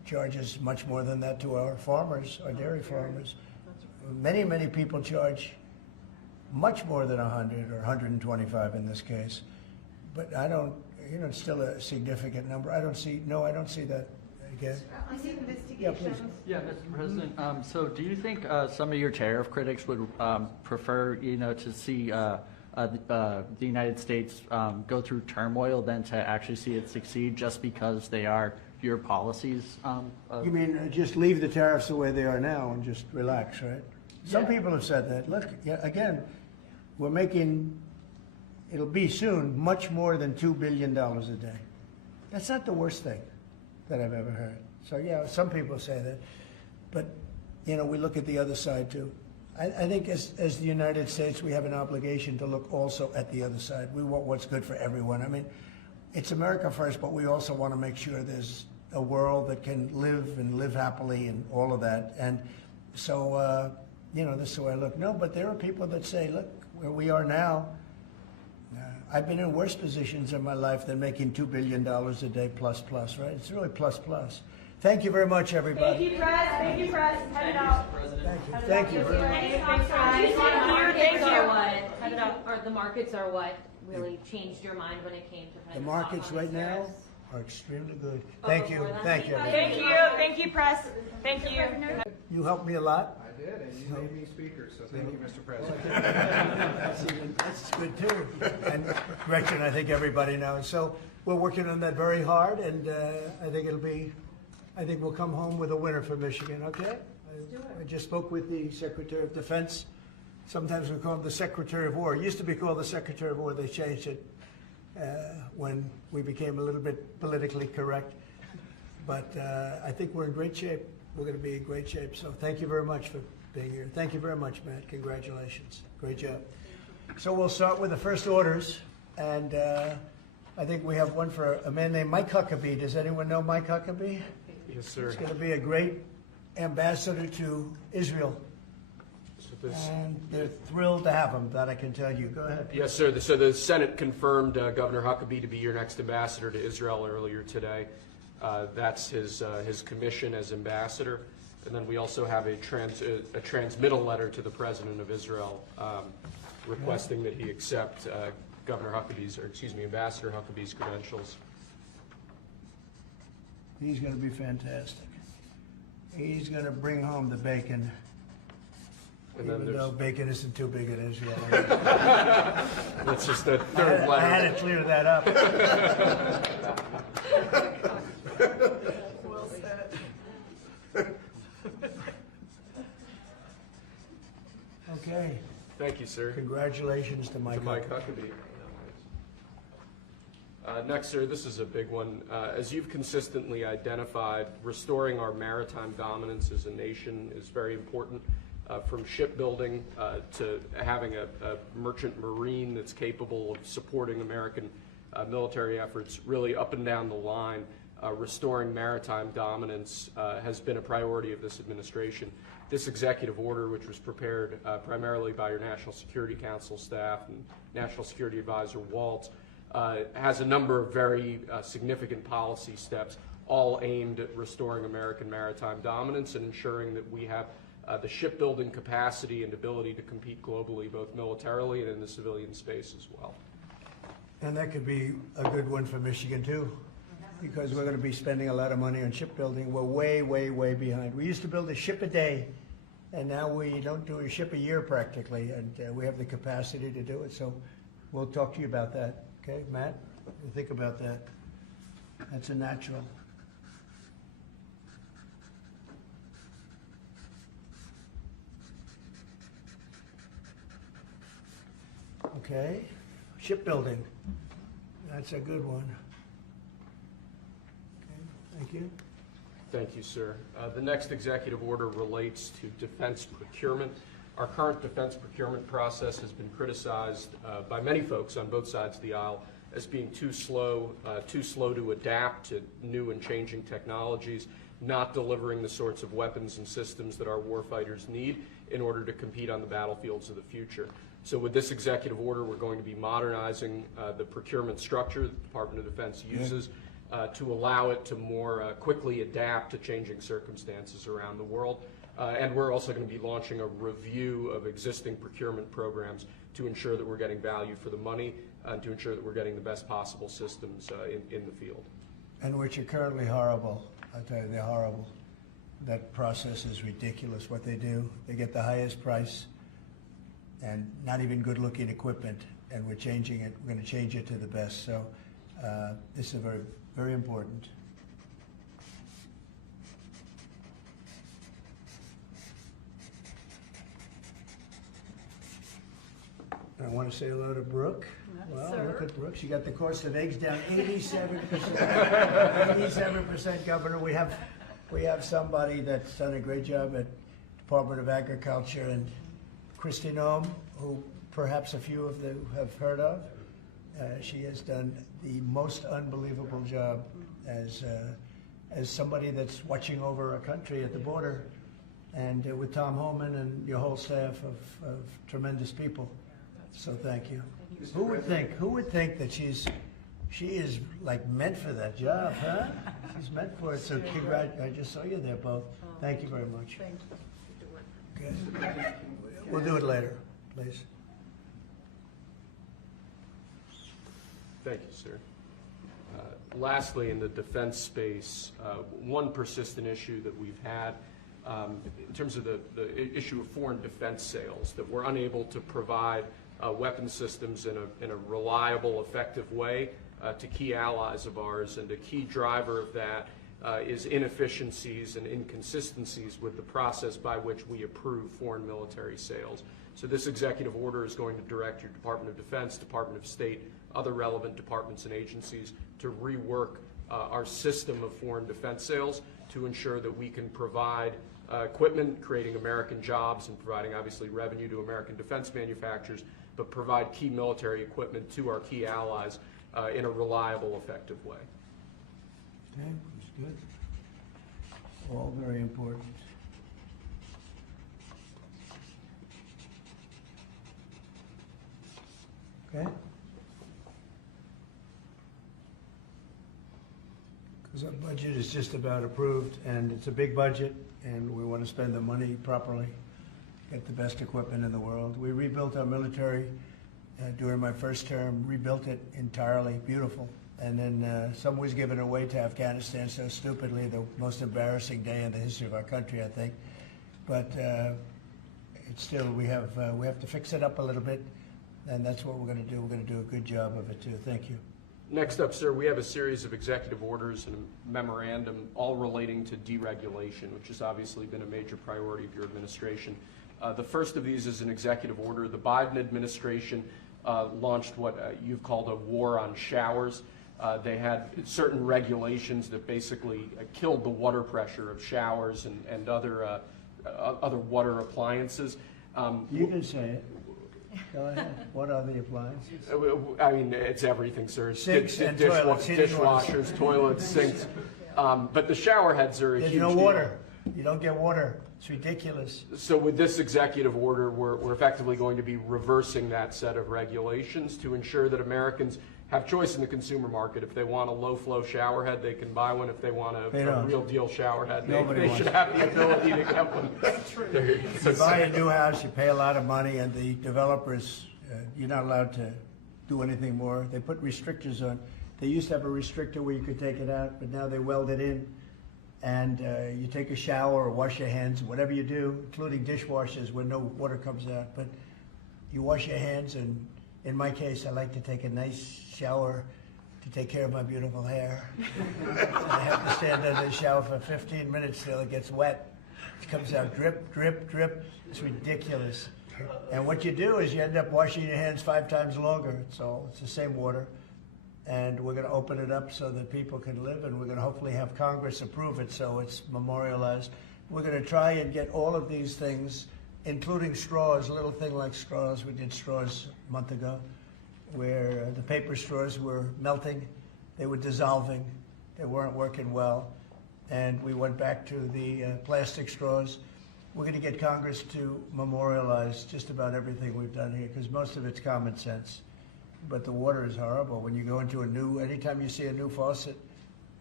charges much more than that to our farmers, our dairy farmers. Many, many people charge much more than 100 or 125 in this case. But I don't, it's still a significant number. I don't see that again. Yeah, please. Yeah, Mr. President. So do you think some of your tariff critics would prefer, to see the United States go through turmoil than to actually see it succeed just because they are your policies? You mean just leave the tariffs the way they are now and just relax, right? Some Yeah. people have said that. Look, again, we're making, it'll be soon, much more than $2 billion a day. That's not the worst thing that I've ever heard. So yeah, some people say that. But, we look at the other side too. I think as the United States, we have an obligation to look also at the other side. We want what's good for everyone. I mean, it's America first, but we also want to make sure there's a world that can live happily and all of that. And so, this is the way I look. No, but there are people that say, look, where we are now, I've been in worse positions in my life than making $2 billion a day plus, right? It's really plus. Thank you very much, everybody. Thank you, Press. Thank you, Press. Head it out. Thank you. The markets are what really changed your mind when it came to The markets right now are extremely good. Thank you. Thank you. Thank you. Thank you, Press. Thank you. You helped me a lot. I did, and you made me speaker, so thank you, Mr. President. That's good too. And Gretchen, I think everybody knows. So we're working on that very hard, and I think we'll come home with a winner for Michigan, okay? I just spoke with the Secretary of Defense. Sometimes we call him the Secretary of War. It used to be called the Secretary of War. They changed it when we became a little bit politically correct. But I think we're in great shape. We're going to be in great shape. So thank you very much for being here. Thank you very much, Matt. Congratulations. Great job. So we'll start with the first orders. And I think we have one for a man named Mike Huckabee. Does anyone know Mike Huckabee? Yes, sir. He's going to be a great ambassador to Israel. And they're thrilled to have him, that I can tell you. Go ahead. Yes, sir. So the Senate confirmed Governor Huckabee to be your next ambassador to Israel earlier today. That's his commission as ambassador. And then we also have a transmittal letter to the President of Israel requesting that he accept Ambassador Huckabee's credentials. He's going to be fantastic. He's going to bring home the bacon. And then Even though bacon isn't too big in Israel. That's just the third letter. I had to clear that up. Well said. Okay. Thank you, sir. Congratulations to Mike Huckabee. Next, sir, this is a big one. As you've consistently identified, restoring our maritime dominance as a nation is very important. From shipbuilding to having a merchant marine that's capable of supporting American military efforts, really up and down the line, restoring maritime dominance has been a priority of this administration. This executive order, which was prepared primarily by your National Security Council staff and National Security Advisor Waltz, has a number of very significant policy steps, all aimed at restoring American maritime dominance and ensuring that we have the shipbuilding capacity and ability to compete globally, both militarily and in the civilian space as well. And that could be a good one for Michigan too, because we're going to be spending a lot of money on shipbuilding. We're way, way, way behind. We used to build a ship a day, and now we don't do a ship a year practically, and we have the capacity to do it. So we'll talk to you about that. Okay, Matt? We'll think about that. That's a natural. Okay, shipbuilding. That's a good one. Okay, thank you. Thank you, sir. The next executive order relates to defense procurement. Our current defense procurement process has been criticized by many folks on both sides of the aisle as being too slow to adapt to new and changing technologies, not delivering the sorts of weapons and systems that our warfighters need in order to compete on the battlefields of the future. So with this executive order, we're going to be modernizing the procurement structure that the Department of Defense uses to allow it to more quickly adapt to changing circumstances around the world. And we're also going to be launching a review of existing procurement programs to ensure that we're getting value for the money and to ensure that we're getting the best possible systems in the field. And which are currently horrible. I tell you, they're horrible. That process is ridiculous, what they do. They get the highest price and not even good-looking equipment, and we're changing it. We're going to change it to the best. So this is very, very important. I want to say hello to Brooke. Well, look at Brooke. She got the cost of eggs down 87%. 87%, Governor. We have somebody that's done a great job at Department of Agriculture, and Christy Noem, who perhaps a few of you have heard of. She has done the most unbelievable job as somebody that's watching over our country at the border, and with Tom Homan and your whole staff of tremendous people. So thank you. Who would think that she is like meant for that job, huh? She's meant for it. So I just saw you there both. Thank you very much. Thank you. Good. We'll do it later, please. Thank you, sir. Lastly, in the defense space, one persistent issue that we've had in terms of the issue of foreign defense sales, that we're unable to provide weapon systems in a reliable, effective way to key allies of ours, and a key driver of that is inefficiencies and inconsistencies with the process by which we approve foreign military sales. So this executive order is going to direct your Department of Defense, Department of State, other relevant departments and agencies to rework our system of foreign defense sales to ensure that we can provide equipment, creating American jobs and providing obviously revenue to American defense manufacturers, but provide key military equipment to our key allies in a reliable, effective way. Okay, that's good. All very important. Okay? Because our budget is just about approved, and it's a big budget, and we want to spend the money properly, get the best equipment in the world. We rebuilt our military during my first term, rebuilt it entirely, beautiful. And then some was given away to Afghanistan so stupidly, the most embarrassing day in the history of our country, I think. But it's still, we have to fix it up a little bit, and that's what we're going to do. We're going to do a good job of it, too. Thank you. Next up, sir, we have a series of executive orders and a memorandum all relating to deregulation, which has obviously been a major priority of your administration. The first of these is an executive order. The Biden administration launched what you've called a war on showers. They had certain regulations that basically killed the water pressure of showers and other water appliances. You can say it. Go ahead. What are the appliances? I mean, it's everything, sir. Sinks and toilets, dishwashers, toilets, sinks. But the shower heads are a huge deal. There's no water. You don't get water. It's ridiculous. So with this executive order, we're effectively going to be reversing that set of regulations to ensure that Americans have choice in the consumer market. If they want a low-flow shower head, they can buy one. If they want a real deal shower head, they should have the ability to get one. That's true. You buy a new house, you pay a lot of money, and the developers, you're not allowed to do anything more. They put restrictors on. They used to have a restrictor where you could take it out, but now they weld it in. And you take a shower or wash your hands, whatever you do, including dishwashers where no water comes out. But you wash your hands, and in my case, I like to take a nice shower to take care of my beautiful hair. And I have to stand under the shower for 15 minutes till it gets wet. It comes out drip, drip, drip. It's ridiculous. And what you do is you end up washing your hands 5 times longer. It's the same water. And we're going to open it up so that people can live, and we're going to hopefully have Congress approve it so it's memorialized. We're going to try and get all of these things, including straws, a little thing like straws. We did straws a month ago, where the paper straws were melting, they were dissolving, they weren't working well, and we went back to the plastic straws. We're going to get Congress to memorialize just about everything we've done here, because most of it's common sense. But the water is horrible. When you go into anytime you see a new faucet,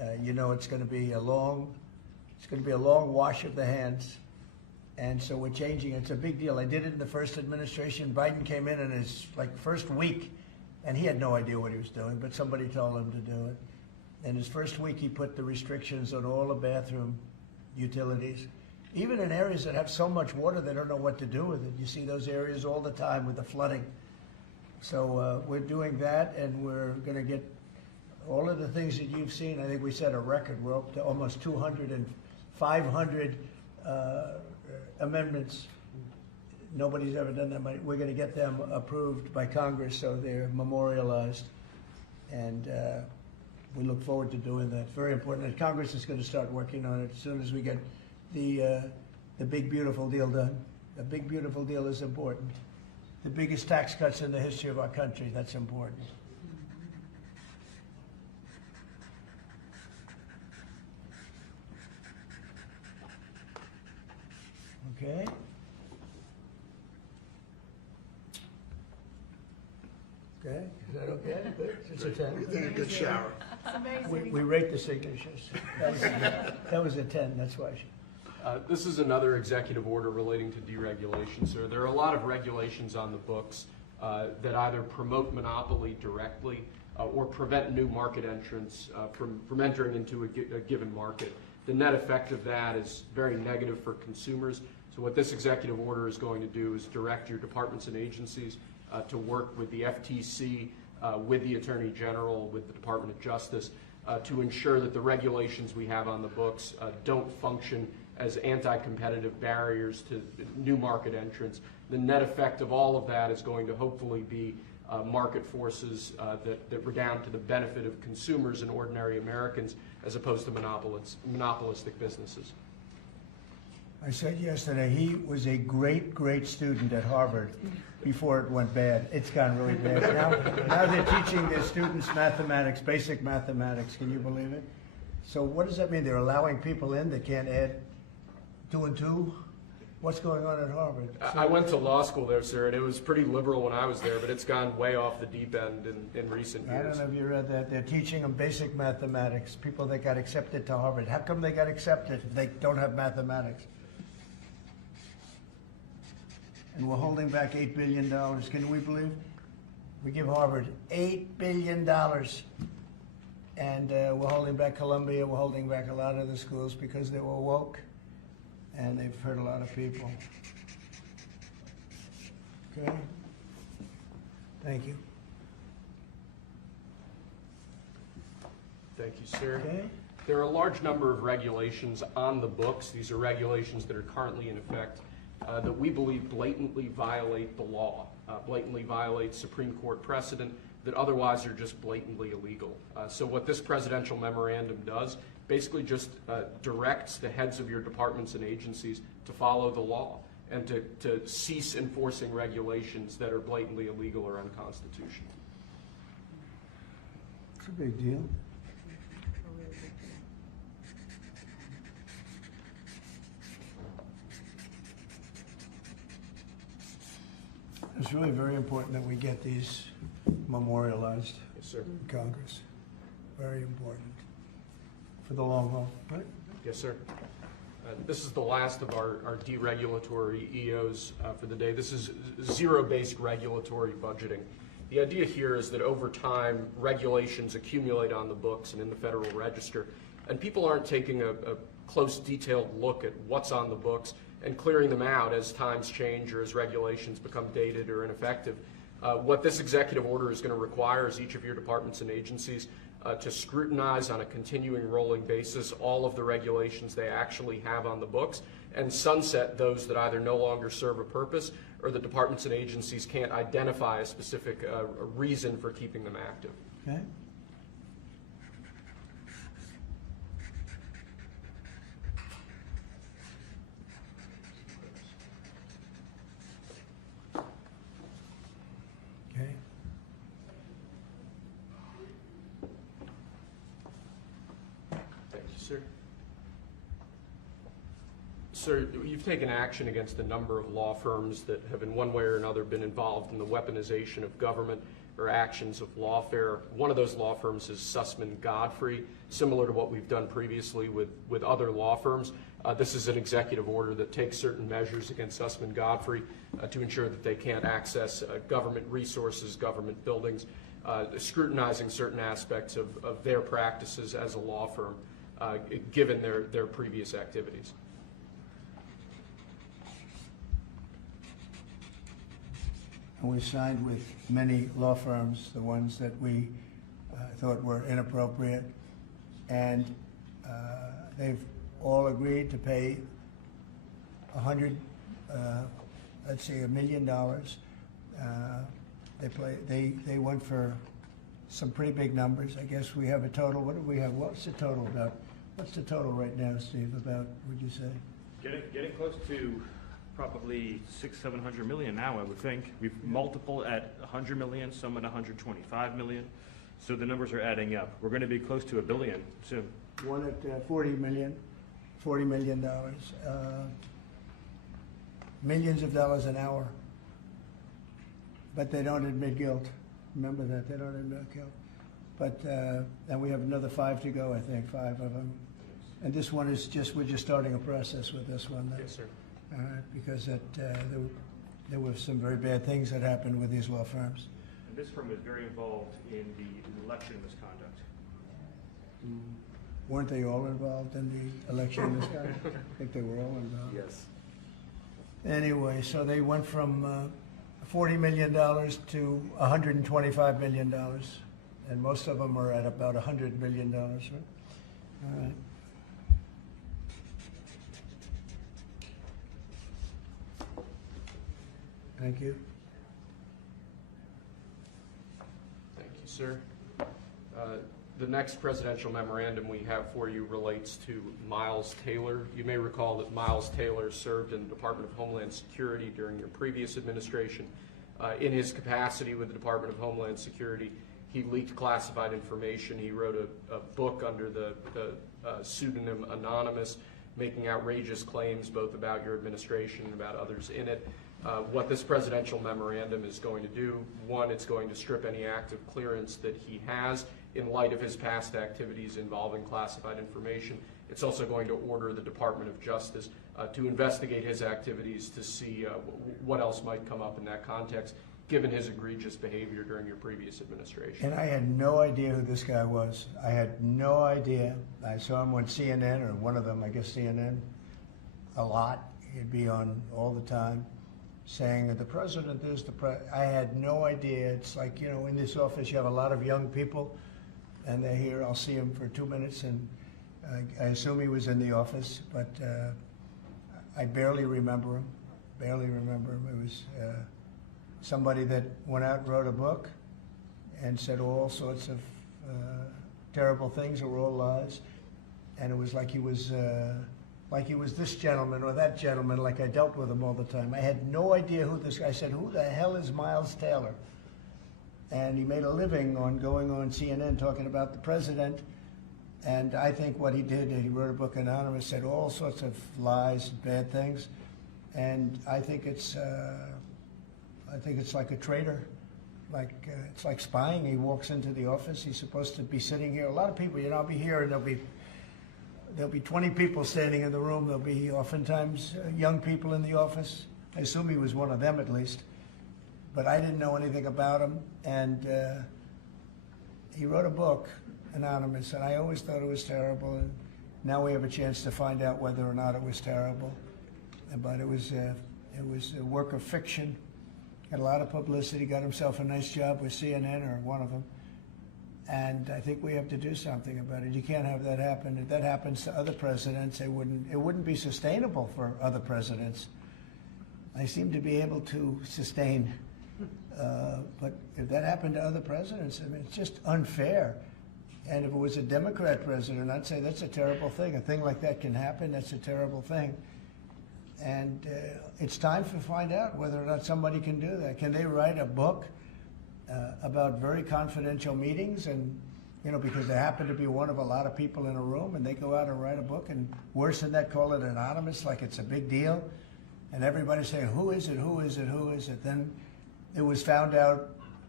you know it's going to be a long wash of the hands. And so we're changing. It's a big deal. I did it in the first administration. Biden came in his first week, and he had no idea what he was doing, but somebody told him to do it. In his first week, he put the restrictions on all the bathroom utilities. Even in areas that have so much water, they don't know what to do with it. You see those areas all the time with the flooding. So we're doing that, and we're going to get all of the things that you've seen. I think we set a record. We're up to almost 200 and 500 amendments. Nobody's ever done that. We're going to get them approved by Congress, so they're memorialized. And we look forward to doing that. Very important. And Congress is going to start working on it as soon as we get the big, beautiful deal done. The big, beautiful deal is important. The biggest tax cuts in the history of our country, that's important. Okay. Okay, is that okay? Good. It's a 10. You did a good shower. We rate the signatures. That was a 10, that's why. This is another executive order relating to deregulation, sir. There are a lot of regulations on the books that either promote monopoly directly or prevent new market entrants from entering into a given market. The net effect of that is very negative for consumers. So what this executive order is going to do is direct your departments and agencies to work with the FTC, with the Attorney General, with the Department of Justice, to ensure that the regulations we have on the books don't function as anti-competitive barriers to new market entrants. The net effect of all of that is going to hopefully be market forces that redound to the benefit of consumers and ordinary Americans as opposed to monopolistic businesses. I said yesterday, he was a great, great student at Harvard before it went bad. It's gone really bad. Now they're teaching their students mathematics, basic mathematics. Can you believe it? So what does that mean? They're allowing people in that can't add 2 and 2? What's going on at Harvard? I went to law school there, sir, and it was pretty liberal when I was there, but it's gone way off the deep end in recent years. I don't know if you read that. They're teaching them basic mathematics, people that got accepted to Harvard. How come they got accepted if they don't have mathematics? And we're holding back $8 billion. Can we believe? We give Harvard $8 billion. And we're holding back Columbia. We're holding back a lot of the schools because they were woke. And they've hurt a lot of people. Okay? Thank you. Thank you, sir. Okay. There are a large number of regulations on the books. These are regulations that are currently in effect that we believe blatantly violate the law, blatantly violate Supreme Court precedent that otherwise are just blatantly illegal. So what this presidential memorandum does basically just directs the heads of your departments and agencies to follow the law and to cease enforcing regulations that are blatantly illegal or unconstitutional. It's a big deal. It's really very important that we get these memorialized Yes, sir. in Congress. Very important for the long haul, right? Yes, sir. This is the last of our deregulatory EOs for the day. This is zero-based regulatory budgeting. The idea here is that over time, regulations accumulate on the books and in the Federal Register, and people aren't taking a close, detailed look at what's on the books and clearing them out as times change or as regulations become dated or ineffective. What this executive order is going to require is each of your departments and agencies to scrutinize on a continuing rolling basis all of the regulations they actually have on the books and sunset those that either no longer serve a purpose or the departments and agencies can't identify a specific reason for keeping them active. Okay. Okay. Thank you, sir. Sir, you've taken action against a number of law firms that have in one way or another been involved in the weaponization of government or actions of lawfare. One of those law firms is Sussman Godfrey, similar to what we've done previously with other law firms. This is an executive order that takes certain measures against Sussman Godfrey to ensure that they can't access government resources, government buildings, scrutinizing certain aspects of their practices as a law firm, given their previous activities. And we signed with many law firms, the ones that we thought were inappropriate, and they've all agreed to pay $100 million. They went for some pretty big numbers. I guess we have a total. What do we have? What's the total about? What's the total right now, Steve? About, would you say? Getting close to probably 600-700 million now, I would think. We've multiple at 100 million, some at 125 million. So the numbers are adding up. We're going to be close to $1 billion soon. One at $40 million. Millions of dollars an hour. But they don't admit guilt. Remember that, they don't admit guilt. But, and we have another 5 to go, I think, 5 of them. And this one is we're just starting a process with this one. Yes, sir. All right, because there were some very bad things that happened with these law firms. And this firm is very involved in the election misconduct. Weren't they all involved in the election misconduct? I think they were all involved. Yes. Anyway, so they went from $40 million to $125 million, and most of them are at about $100 million, right? All right. Thank you. Thank you, sir. The next presidential memorandum we have for you relates to Miles Taylor. You may recall that Miles Taylor served in the Department of Homeland Security during your previous administration. In his capacity with the Department of Homeland Security, he leaked classified information. He wrote a book under the pseudonym Anonymous, making outrageous claims both about your administration and about others in it. What this presidential memorandum is going to do, one, it's going to strip any active clearance that he has in light of his past activities involving classified information. It's also going to order the Department of Justice to investigate his activities to see what else might come up in that context, given his egregious behavior during your previous administration. And I had no idea who this guy was. I had no idea. I saw him on CNN, or one of them, I guess CNN, a lot. He'd be on all the time, saying that the president is the president. I had no idea. It's like, in this office you have a lot of young people, and they're here. I'll see him for 2 minutes, and I assume he was in the office, but I barely remember him. It was somebody that went out and wrote a book and said all sorts of terrible things that were all lies, and it was like he was this gentleman or that gentleman, like I dealt with him all the time. I had no idea who this guy. I said, who the hell is Miles Taylor? And he made a living on going on CNN talking about the president. And I think what he did, he wrote a book, Anonymous, said all sorts of lies, bad things. And I think it's like a traitor. It's like spying. He walks into the office. He's supposed to be sitting here. A lot of people, I'll be here, and there'll be 20 people standing in the room. There'll be oftentimes young people in the office. I assume he was one of them at least. But I didn't know anything about him. And he wrote a book, Anonymous, and I always thought it was terrible. And now we have a chance to find out whether or not it was terrible. But it was a work of fiction. Had a lot of publicity. Got himself a nice job with CNN, or one of them. And I think we have to do something about it. You can't have that happen. If that happens to other presidents, it wouldn't be sustainable for other presidents. I seem to be able to sustain, but if that happened to other presidents, I mean, it's just unfair. And if it was a Democrat president, I'd say that's a terrible thing. A thing like that can happen. That's a terrible thing. And it's time to find out whether or not somebody can do that. Can they write a book about very confidential meetings, and because they happen to be one of a lot of people in a room, and they go out and write a book, and worse than that, call it anonymous, like it's a big deal, and everybody's saying, who is it? Then it was found out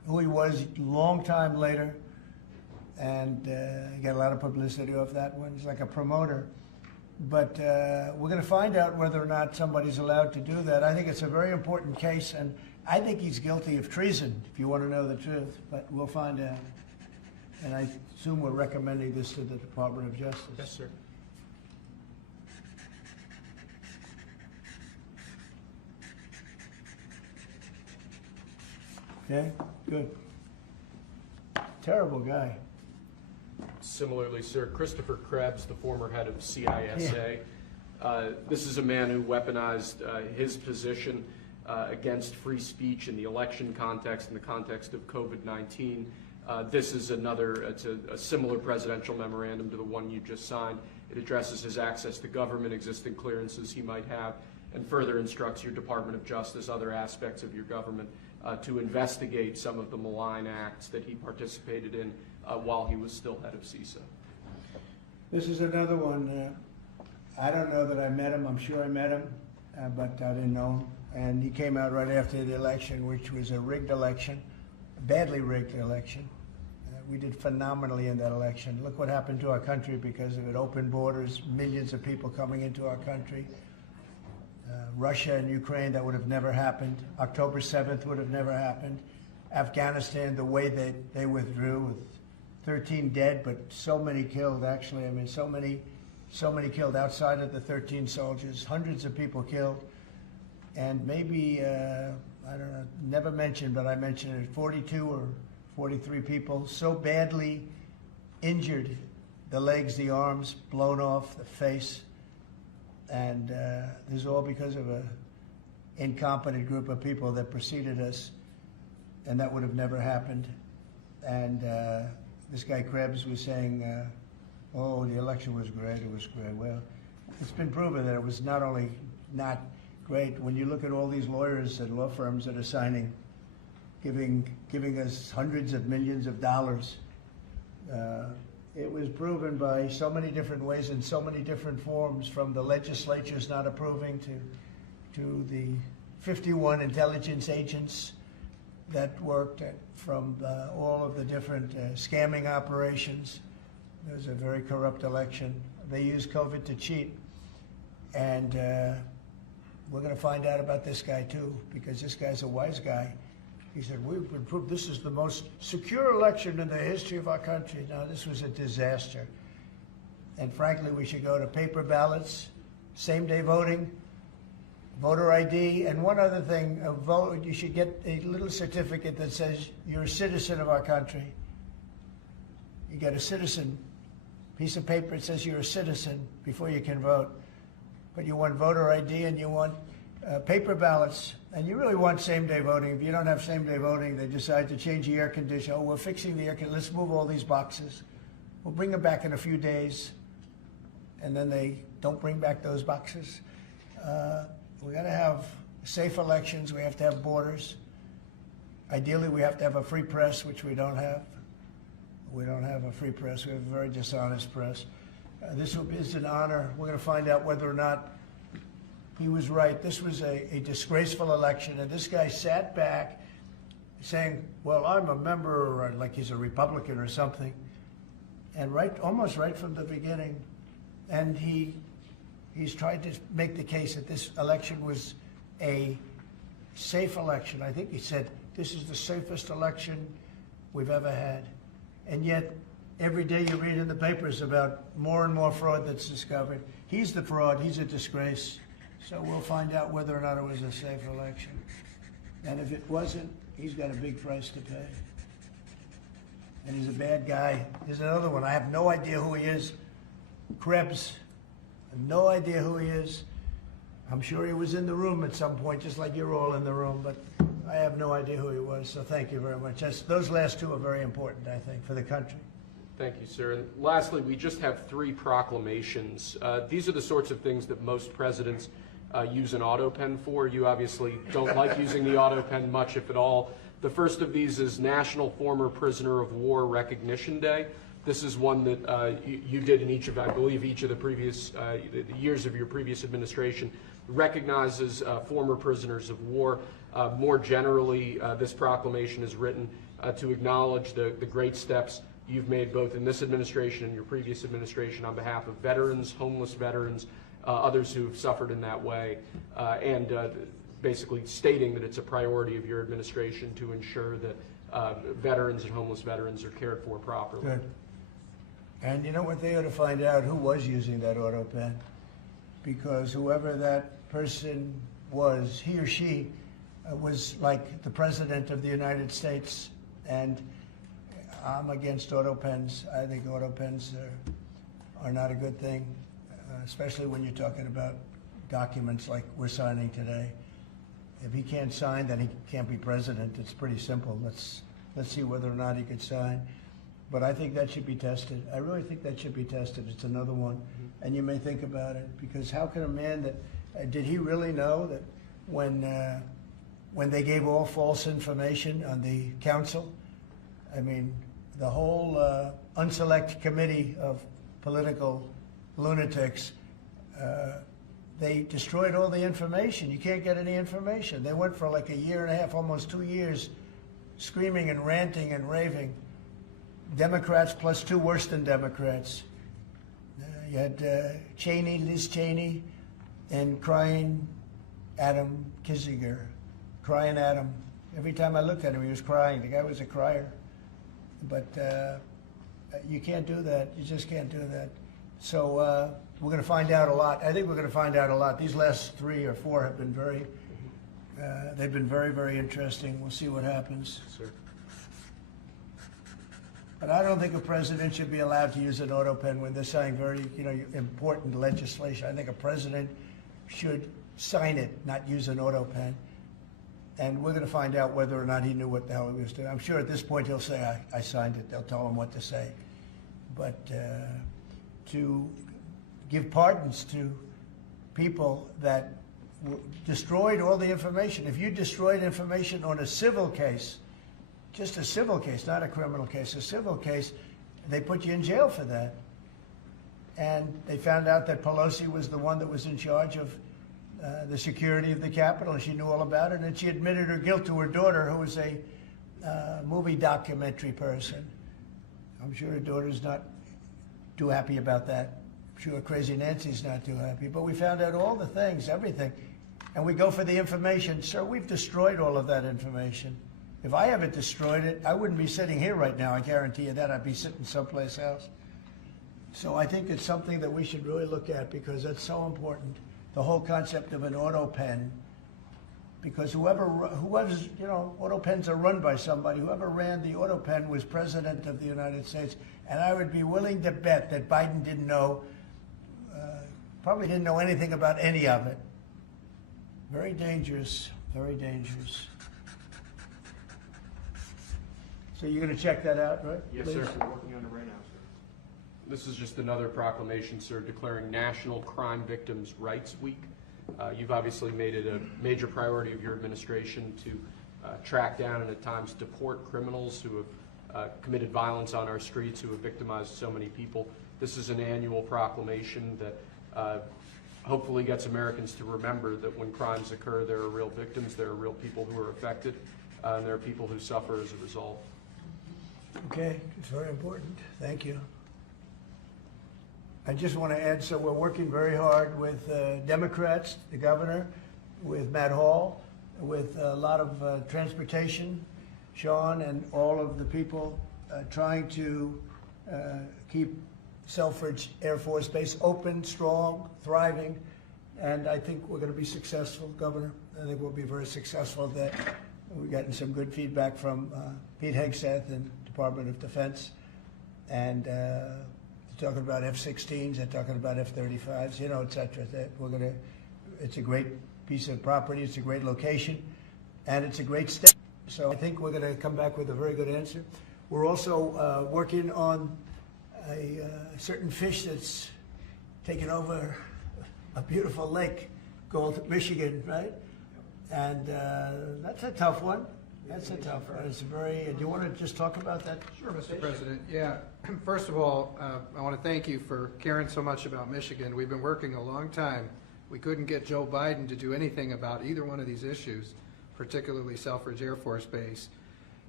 who he was a long time later, and he got a lot of publicity off that one. He's like a promoter. But we're going to find out whether or not somebody's allowed to do that. I think it's a very important case, and I think he's guilty of treason, if you want to know the truth. But we'll find out. And I assume we're recommending this to the Department of Justice. Yes, sir. Okay, good. Terrible guy. Similarly, sir, Christopher Krebs, the former head of CISA. This is a man who weaponized his position against free speech in the election context, in the context of COVID-19. This is it's a similar presidential memorandum to the one you just signed. It addresses his access to government, existing clearances he might have, and further instructs your Department of Justice, other aspects of your government, to investigate some of the malign acts that he participated in while he was still head of CISA. This is another one. I don't know that I met him. I'm sure I met him, but I didn't know him. And he came out right after the election, which was a rigged election, a badly rigged election. We did phenomenally in that election. Look what happened to our country because of it. Open borders, millions of people coming into our country. Russia and Ukraine, that would have never happened. October 7th would have never happened. Afghanistan, the way they withdrew with 13 dead, but so many killed, actually. I mean, so many killed outside of the 13 soldiers, hundreds of people killed. And maybe, I don't know, never mentioned, but I mentioned it, 42 or 43 people so badly injured, the legs, the arms, blown off, the face. And this is all because of an incompetent group of people that preceded us, and that would have never happened. And this guy Krebs was saying, oh, the election was great, it was great. Well, it's been proven that it was not only not great. When you look at all these lawyers and law firms that are signing, giving us hundreds of millions of dollars, it was proven by so many different ways in so many different forms, from the legislatures not approving to the 51 intelligence agents that worked from all of the different scamming operations. It was a very corrupt election. They used COVID to cheat. And we're going to find out about this guy too, because this guy's a wise guy. He said, we've been proved this is the most secure election in the history of our country. Now, this was a disaster. And frankly, we should go to paper ballots, same-day voting, voter ID, and one other thing, you should get a little certificate that says you're a citizen of our country. You get a citizen piece of paper that says you're a citizen before you can vote. But you want voter ID and you want paper ballots, and you really want same-day voting. If you don't have same-day voting, they decide to change the air conditioner. Oh, we're fixing the air conditioner. Let's move all these boxes. We'll bring them back in a few days, and then they don't bring back those boxes. We got to have safe elections. We have to have borders. Ideally, we have to have a free press, which we don't have. We don't have a free press. We have a very dishonest press. This is an honor. We're going to find out whether or not he was right. This was a disgraceful election, and this guy sat back saying, well, I'm a member, or like he's a Republican or something, and almost right from the beginning. And he's tried to make the case that this election was a safe election. I think he said, this is the safest election we've ever had. And yet, every day you read in the papers about more and more fraud that's discovered. He's the fraud. He's a disgrace. So we'll find out whether or not it was a safe election. And if it wasn't, he's got a big price to pay. And he's a bad guy. There's another one. I have no idea who he is. Krebs. I have no idea who he is. I'm sure he was in the room at some point, just like you're all in the room, but I have no idea who he was. So thank you very much. Those last two are very important, I think, for the country. Thank you, sir. And lastly, we just have 3 proclamations. These are the sorts of things that most presidents use an auto pen for. You obviously don't like using the auto pen much, if at all. The first of these is National Former Prisoner of War Recognition Day. This is one that you did in each of, I believe, each of the previous the years of your previous administration, recognizes former prisoners of war. More generally, this proclamation is written to acknowledge the great steps you've made both in this administration and your previous administration on behalf of veterans, homeless veterans, others who have suffered in that way, and basically stating that it's a priority of your administration to ensure that veterans and homeless veterans are cared for properly. Good. And you know what, they ought to find out who was using that auto pen, because whoever that person was, he or she was like the President of the United States, and I'm against auto pens. I think auto pens are not a good thing, especially when you're talking about documents like we're signing today. If he can't sign, then he can't be president. It's pretty simple. Let's see whether or not he could sign. But I think that should be tested. I really think that should be tested. It's another one. And you may think about it, because how can a man that, did he really know that when they gave all false information on the council, I mean, the whole unselect committee of political lunatics, they destroyed all the information. You can't get any information. They went for like a year and a half, almost 2 years, screaming and ranting and raving. Democrats plus two worse than Democrats. You had Cheney, Liz Cheney, and crying Adam Kinzinger. Crying Adam. Every time I looked at him, he was crying. The guy was a crier. But you can't do that. You just can't do that. So we're going to find out a lot. I think we're going to find out a lot. These last 3 or 4 have been they've been very, very interesting. We'll see what happens. Sir. But I don't think a president should be allowed to use an auto pen when they're signing very, important legislation. I think a president should sign it, not use an auto pen. And we're going to find out whether or not he knew what the hell he was doing. I'm sure at this point he'll say, I signed it. They'll tell him what to say. But to give pardons to people that destroyed all the information. If you destroyed information on a civil case, just a civil case, not a criminal case, a civil case, they put you in jail for that. And they found out that Pelosi was the one that was in charge of the security of the Capitol, and she knew all about it, and she admitted her guilt to her daughter, who was a movie documentary person. I'm sure her daughter's not too happy about that. I'm sure Crazy Nancy's not too happy. But we found out all the things, everything. And we go for the information. Sir, we've destroyed all of that information. If I haven't destroyed it, I wouldn't be sitting here right now. I guarantee you that. I'd be sitting someplace else. So I think it's something that we should really look at, because that's so important. The whole concept of an auto pen, because whoever's, auto pens are run by somebody. Whoever ran the auto pen was President of the United States. And I would be willing to bet that Biden didn't know, probably didn't know anything about any of it. Very dangerous, very dangerous. So you're going to check that out, right? Yes, Please? sir. We're working on it right now, sir. This is just another proclamation, sir, declaring National Crime Victims' Rights Week. You've obviously made it a major priority of your administration to track down and at times deport criminals who have committed violence on our streets, who have victimized so many people. This is an annual proclamation that hopefully gets Americans to remember that when crimes occur, there are real victims, there are real people who are affected, and there are people who suffer as a result. Okay, it's very important. Thank you. I just want to add, so we're working very hard with Democrats, the governor, with Matt Hall, with a lot of transportation, Sean, and all of the people trying to keep Selfridge Air Force Base open, strong, thriving, and I think we're going to be successful, Governor. I think we'll be very successful at that. We've gotten some good feedback from Pete Hegseth and Department of Defense, and talking about F-16s, they're talking about F-35s, et cetera. It's a great piece of property, it's a great location, and it's a great step. So I think we're going to come back with a very good answer. We're also working on a certain fish that's taken over a beautiful lake called Michigan, right? And that's a tough one. That's a tough one. It's very. Do you want to just talk about that? Sure, Mr. President. Yeah. First of all, I want to thank you for caring so much about Michigan. We've been working a long time. We couldn't get Joe Biden to do anything about either one of these issues, particularly Selfridge Air Force Base.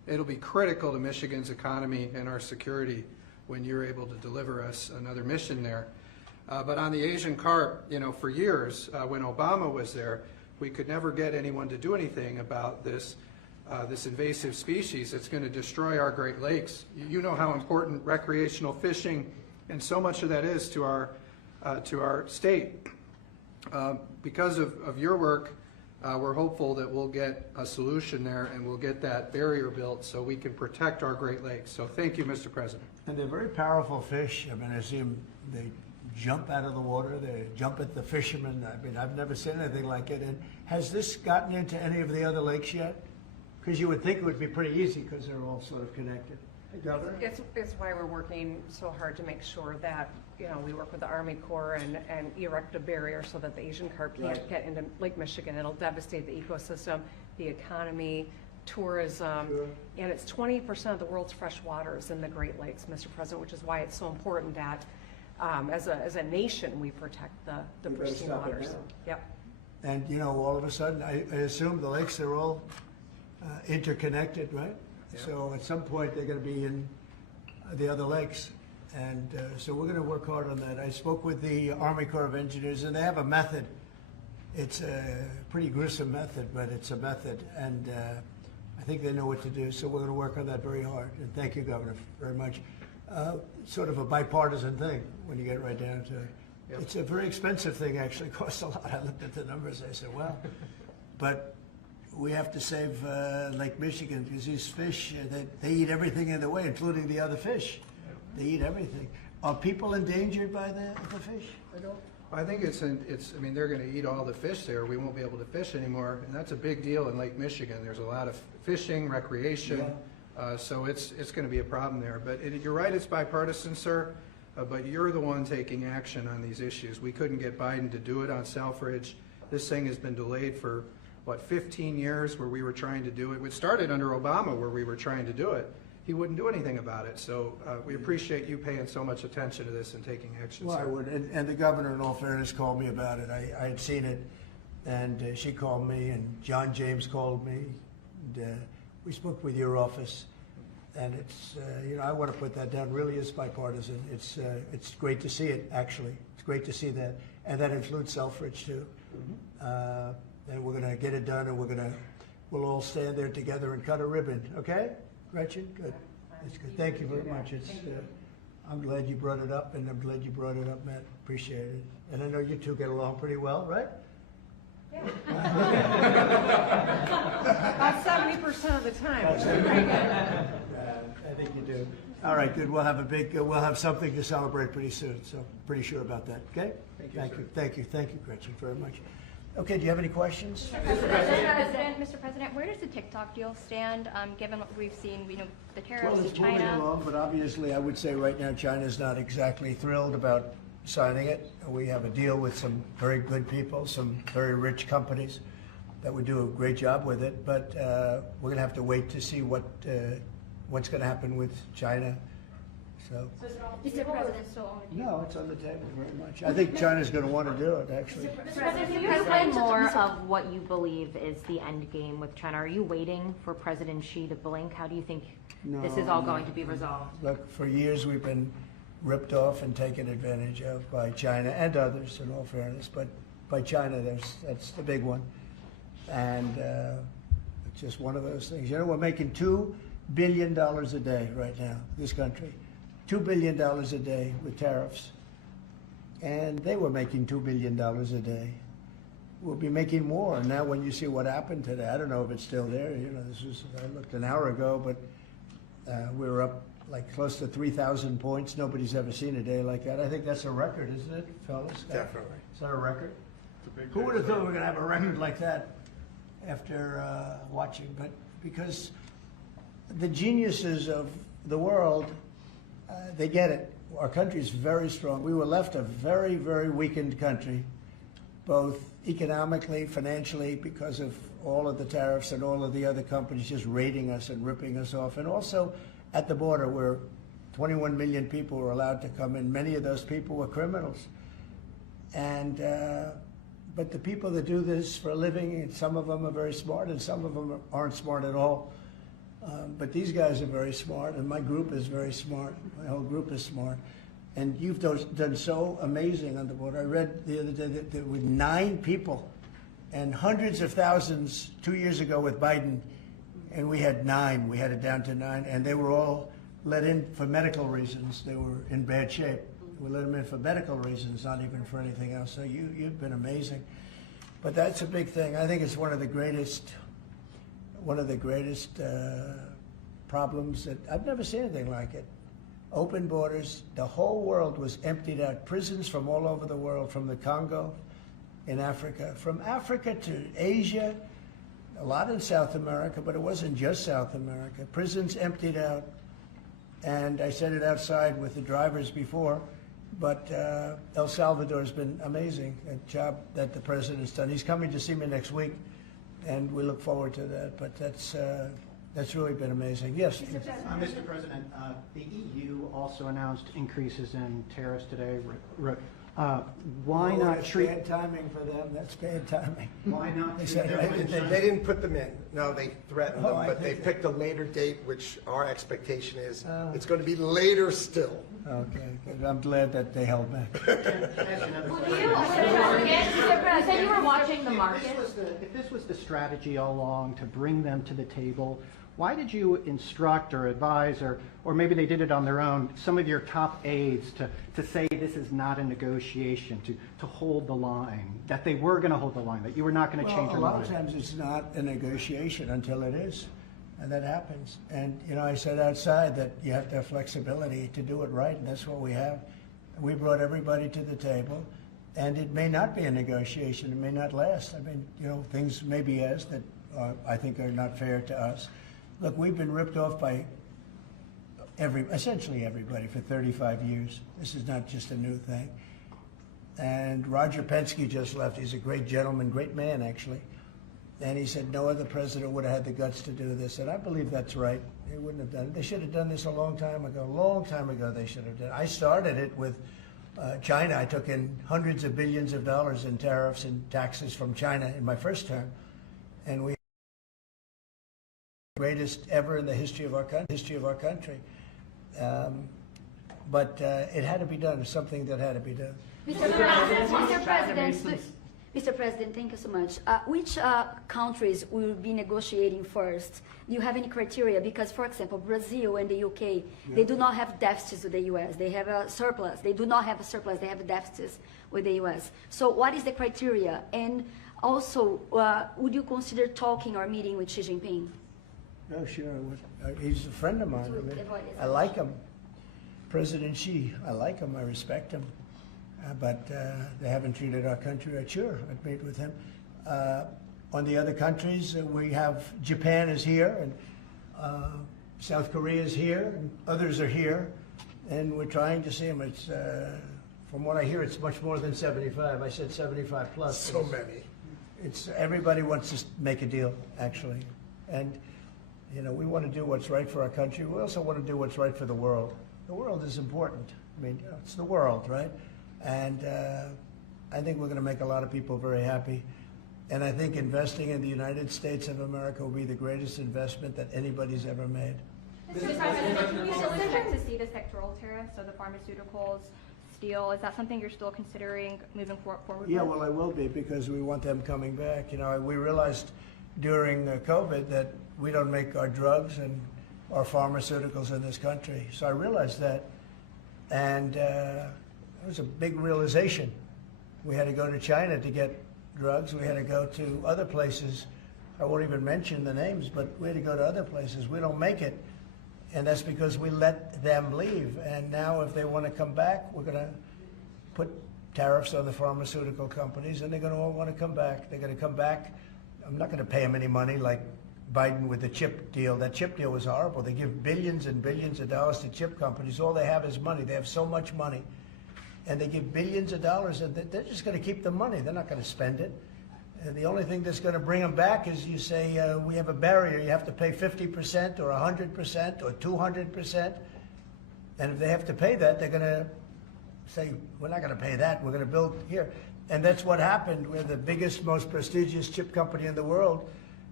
It'll be critical to Michigan's economy and our security when you're able to deliver us another mission there. But on the Asian carp, for years, when Obama was there, we could never get anyone to do anything about this invasive species that's going to destroy our Great Lakes. You know how important recreational fishing and so much of that is to our state. Because of your work, we're hopeful that we'll get a solution there and we'll get that barrier built so we can protect our Great Lakes. So thank you, Mr. President. And they're very powerful fish. I mean, I see them, they jump out of the water, they jump at the fishermen. I mean, I've never seen anything like it. And has this gotten into any of the other lakes yet? Because you would think it would be pretty easy because they're all sort of connected. Hey, Governor? It's why we're working so hard to make sure that, we work with the Army Corps and erect a barrier so that the Asian carp can't get into Lake Michigan. It'll devastate the ecosystem, the economy, tourism, and it's 20% of the world's fresh waters in the Great Lakes, Mr. President, which is why it's so important that as a nation we protect the pristine waters. Yep. And all of a sudden, I assume the lakes are all interconnected, right? Yeah. So at some point they're going to be in the other lakes. And so we're going to work hard on that. I spoke with the Army Corps of Engineers, and they have a method. It's a pretty gruesome method, but it's a method, and I think they know what to do. So we're going to work on that very hard. And thank you, Governor, very much. Sort of a bipartisan thing when you get right down to it. Yep. It's a very expensive thing, actually. It costs a lot. I looked at the numbers. I said, well, but we have to save Lake Michigan because these fish, they eat everything in the way, including the other fish. They eat everything. Are people endangered by the fish? I think I mean, they're going to eat all the fish there. We won't be able to fish anymore, and that's a big deal in Lake Michigan. There's a lot of fishing, recreation, so it's going to be a problem there. But you're right, it's bipartisan, sir, but you're the one taking action on these issues. We couldn't get Biden to do it on Selfridge. This thing has been delayed for, 15 years where we were trying to do it. It started under Obama where we were trying to do it. He wouldn't do anything about it. So we appreciate you paying so much attention to this and taking action, Well, sir. I would. And the governor, in all fairness, called me about it. I had seen it, and she called me, and John James called me. And, we spoke with your office, and it's, I want to put that down. Really is bipartisan. It's great to see it, actually. It's great to see that. And that includes Selfridge, too. Mm-hmm. And we're going to get it done, and we'll all stand there together and cut a ribbon, okay? Gretchen, good. That's good. Thank you very much. It's, I'm glad you brought it up, and I'm glad you brought it up, Matt. Appreciate it. And I know you two get along pretty well, right? Yeah. About 70% of the time. I think you do. All right, good. We'll have something to celebrate pretty soon. So pretty sure about that. Okay. Thank you, Gretchen, very much. Okay, do you have any questions? Mr. President, where does the TikTok deal stand, given what we've seen, the tariffs Well, in it's moving China? along, but obviously I would say right now China's not exactly thrilled about signing it. We have a deal with some very good people, some very rich companies that would do a great job with it, but we're going to have to wait to see what's going to happen with China. So. Mr. President, still on the table? No, it's on the table very much. I think China's going to want to do it, actually. Mr. President, can you explain more of what you believe is the end game with China? Are you waiting for President Xi to blink? How do you think this is all going to be resolved? Look, for years we've been ripped off and taken advantage of by China and others, in all fairness, but by China, that's the big one. And it's just one of those things. We're making $2 billion a day right now, this country. $2 billion a day with tariffs. And they were making $2 billion a day. We'll be making more. Now when you see what happened today, I don't know if it's still there. I looked an hour ago, but we were up like close to 3,000 points. Nobody's ever seen a day like that. I think that's a record, isn't it, fellas? Definitely. Is that a record? Who would have thought we were going to have a record like that after watching? But because the geniuses of the world, they get it. Our country is very strong. We were left a very, very weakened country, both economically, financially, because of all of the tariffs and all of the other companies just raiding us and ripping us off. And also at the border where 21 million people were allowed to come in. Many of those people were criminals. And but the people that do this for a living, and some of them are very smart and some of them aren't smart at all, But these guys are very smart, and my group is very smart. My whole group is smart. And you've done so amazing on the border. I read the other day that there were 9 people and hundreds of thousands 2 years ago with Biden, and we had 9. We had it down to 9, and they were all let in for medical reasons. They were in bad shape. We let them in for medical reasons, not even for anything else. So you've been amazing. But that's a big thing. I think it's one of the greatest problems that I've never seen anything like it. Open borders. The whole world was emptied out. Prisons from all over the world, from the Congo in Africa, from Africa to Asia, a lot in South America, but it wasn't just South America. Prisons emptied out. And I said it outside with the drivers before, but El Salvador has been amazing, a job that the president's done. He's coming to see me next week, and we look forward to that. But that's really been amazing. Yes? Mr. President, the EU also announced increases in tariffs today. Why not that's treat... bad timing for them. That's bad timing. Why not They treat said everyone- They didn't put them in. No, they threatened Oh, them, I but they think picked a later date, which our expectation is it's going to be later still. Okay, good. I'm glad that they held back. You said you were watching the market. If this was the strategy all along to bring them to the table, why did you instruct or advise, or maybe they did it on their own, some of your top aides to say this is not a negotiation, to hold the line, that they were going to hold the line, that you were not going to change your A lot mind? of times it's not a negotiation until it is, and that happens. And, I said outside that you have to have flexibility to do it right, and that's what we have. We brought everybody to the table, and it may not be a negotiation. It may not last. I mean, things may be asked that I think are not fair to us. Look, we've been ripped off by essentially everybody for 35 years. This is not just a new thing. And Roger Penske just left. He's a great gentleman, great man, actually. And he said no other president would have had the guts to do this. And I believe that's right. They wouldn't have done it. They should have done this a long time ago. A long time ago they should have done it. I started it with China. I took in hundreds of billions of dollars in tariffs and taxes from China in my first term. And we greatest ever in the history of our country. But it had to be done. It's something that had to be done. Mr. President, thank you so much. Which countries will be negotiating first? Do you have any criteria? Because, for example, Brazil and the UK, they do not have deficits with the US. They have a surplus. They do not have a surplus. They have deficits with the US. So what is the criteria? And also, would you consider talking or meeting with Xi Jinping? Oh, sure. He's a friend of mine. I like him. President Xi, I like him. I respect him. But they haven't treated our country right. Sure, I'd meet with him. On the other countries, we have Japan is here, and South Korea is here, and others are here, and we're trying to see them. It's, from what I hear, it's much more than 75. I said 75 plus. So many. It's everybody wants to make a deal, actually, and we want to do what's right for our country. We also want to do what's right for the world. The world is important. I mean, it's the world, right? And I think we're going to make a lot of people very happy. And I think investing in the United States of America will be the greatest investment that anybody's ever made. Mr. President, you still expect to see the sectoral tariffs, so the pharmaceuticals, steel, is that something you're still considering moving forward Yeah, with? well, I will be, because we want them coming back. We realized during COVID that we don't make our drugs and our pharmaceuticals in this country. So I realized that, and it was a big realization. We had to go to China to get drugs. We had to go to other places. I won't even mention the names, but we had to go to other places. We don't make it, and that's because we let them leave. And now if they want to come back, we're going to put tariffs on the pharmaceutical companies, and they're going to all want to come back. They're going to come back. I'm not going to pay them any money like Biden with the chip deal. That chip deal was horrible. They give billions and billions of dollars to chip companies. All they have is money. They have so much money. And they give billions of dollars, and they're just going to keep the money. They're not going to spend it. And the only thing that's going to bring them back is you say, we have a barrier. You have to pay 50% or 100% or 200%. And if they have to pay that, they're going to say, we're not going to pay that. We're going to build here. And that's what happened. We're the biggest, most prestigious chip company in the world.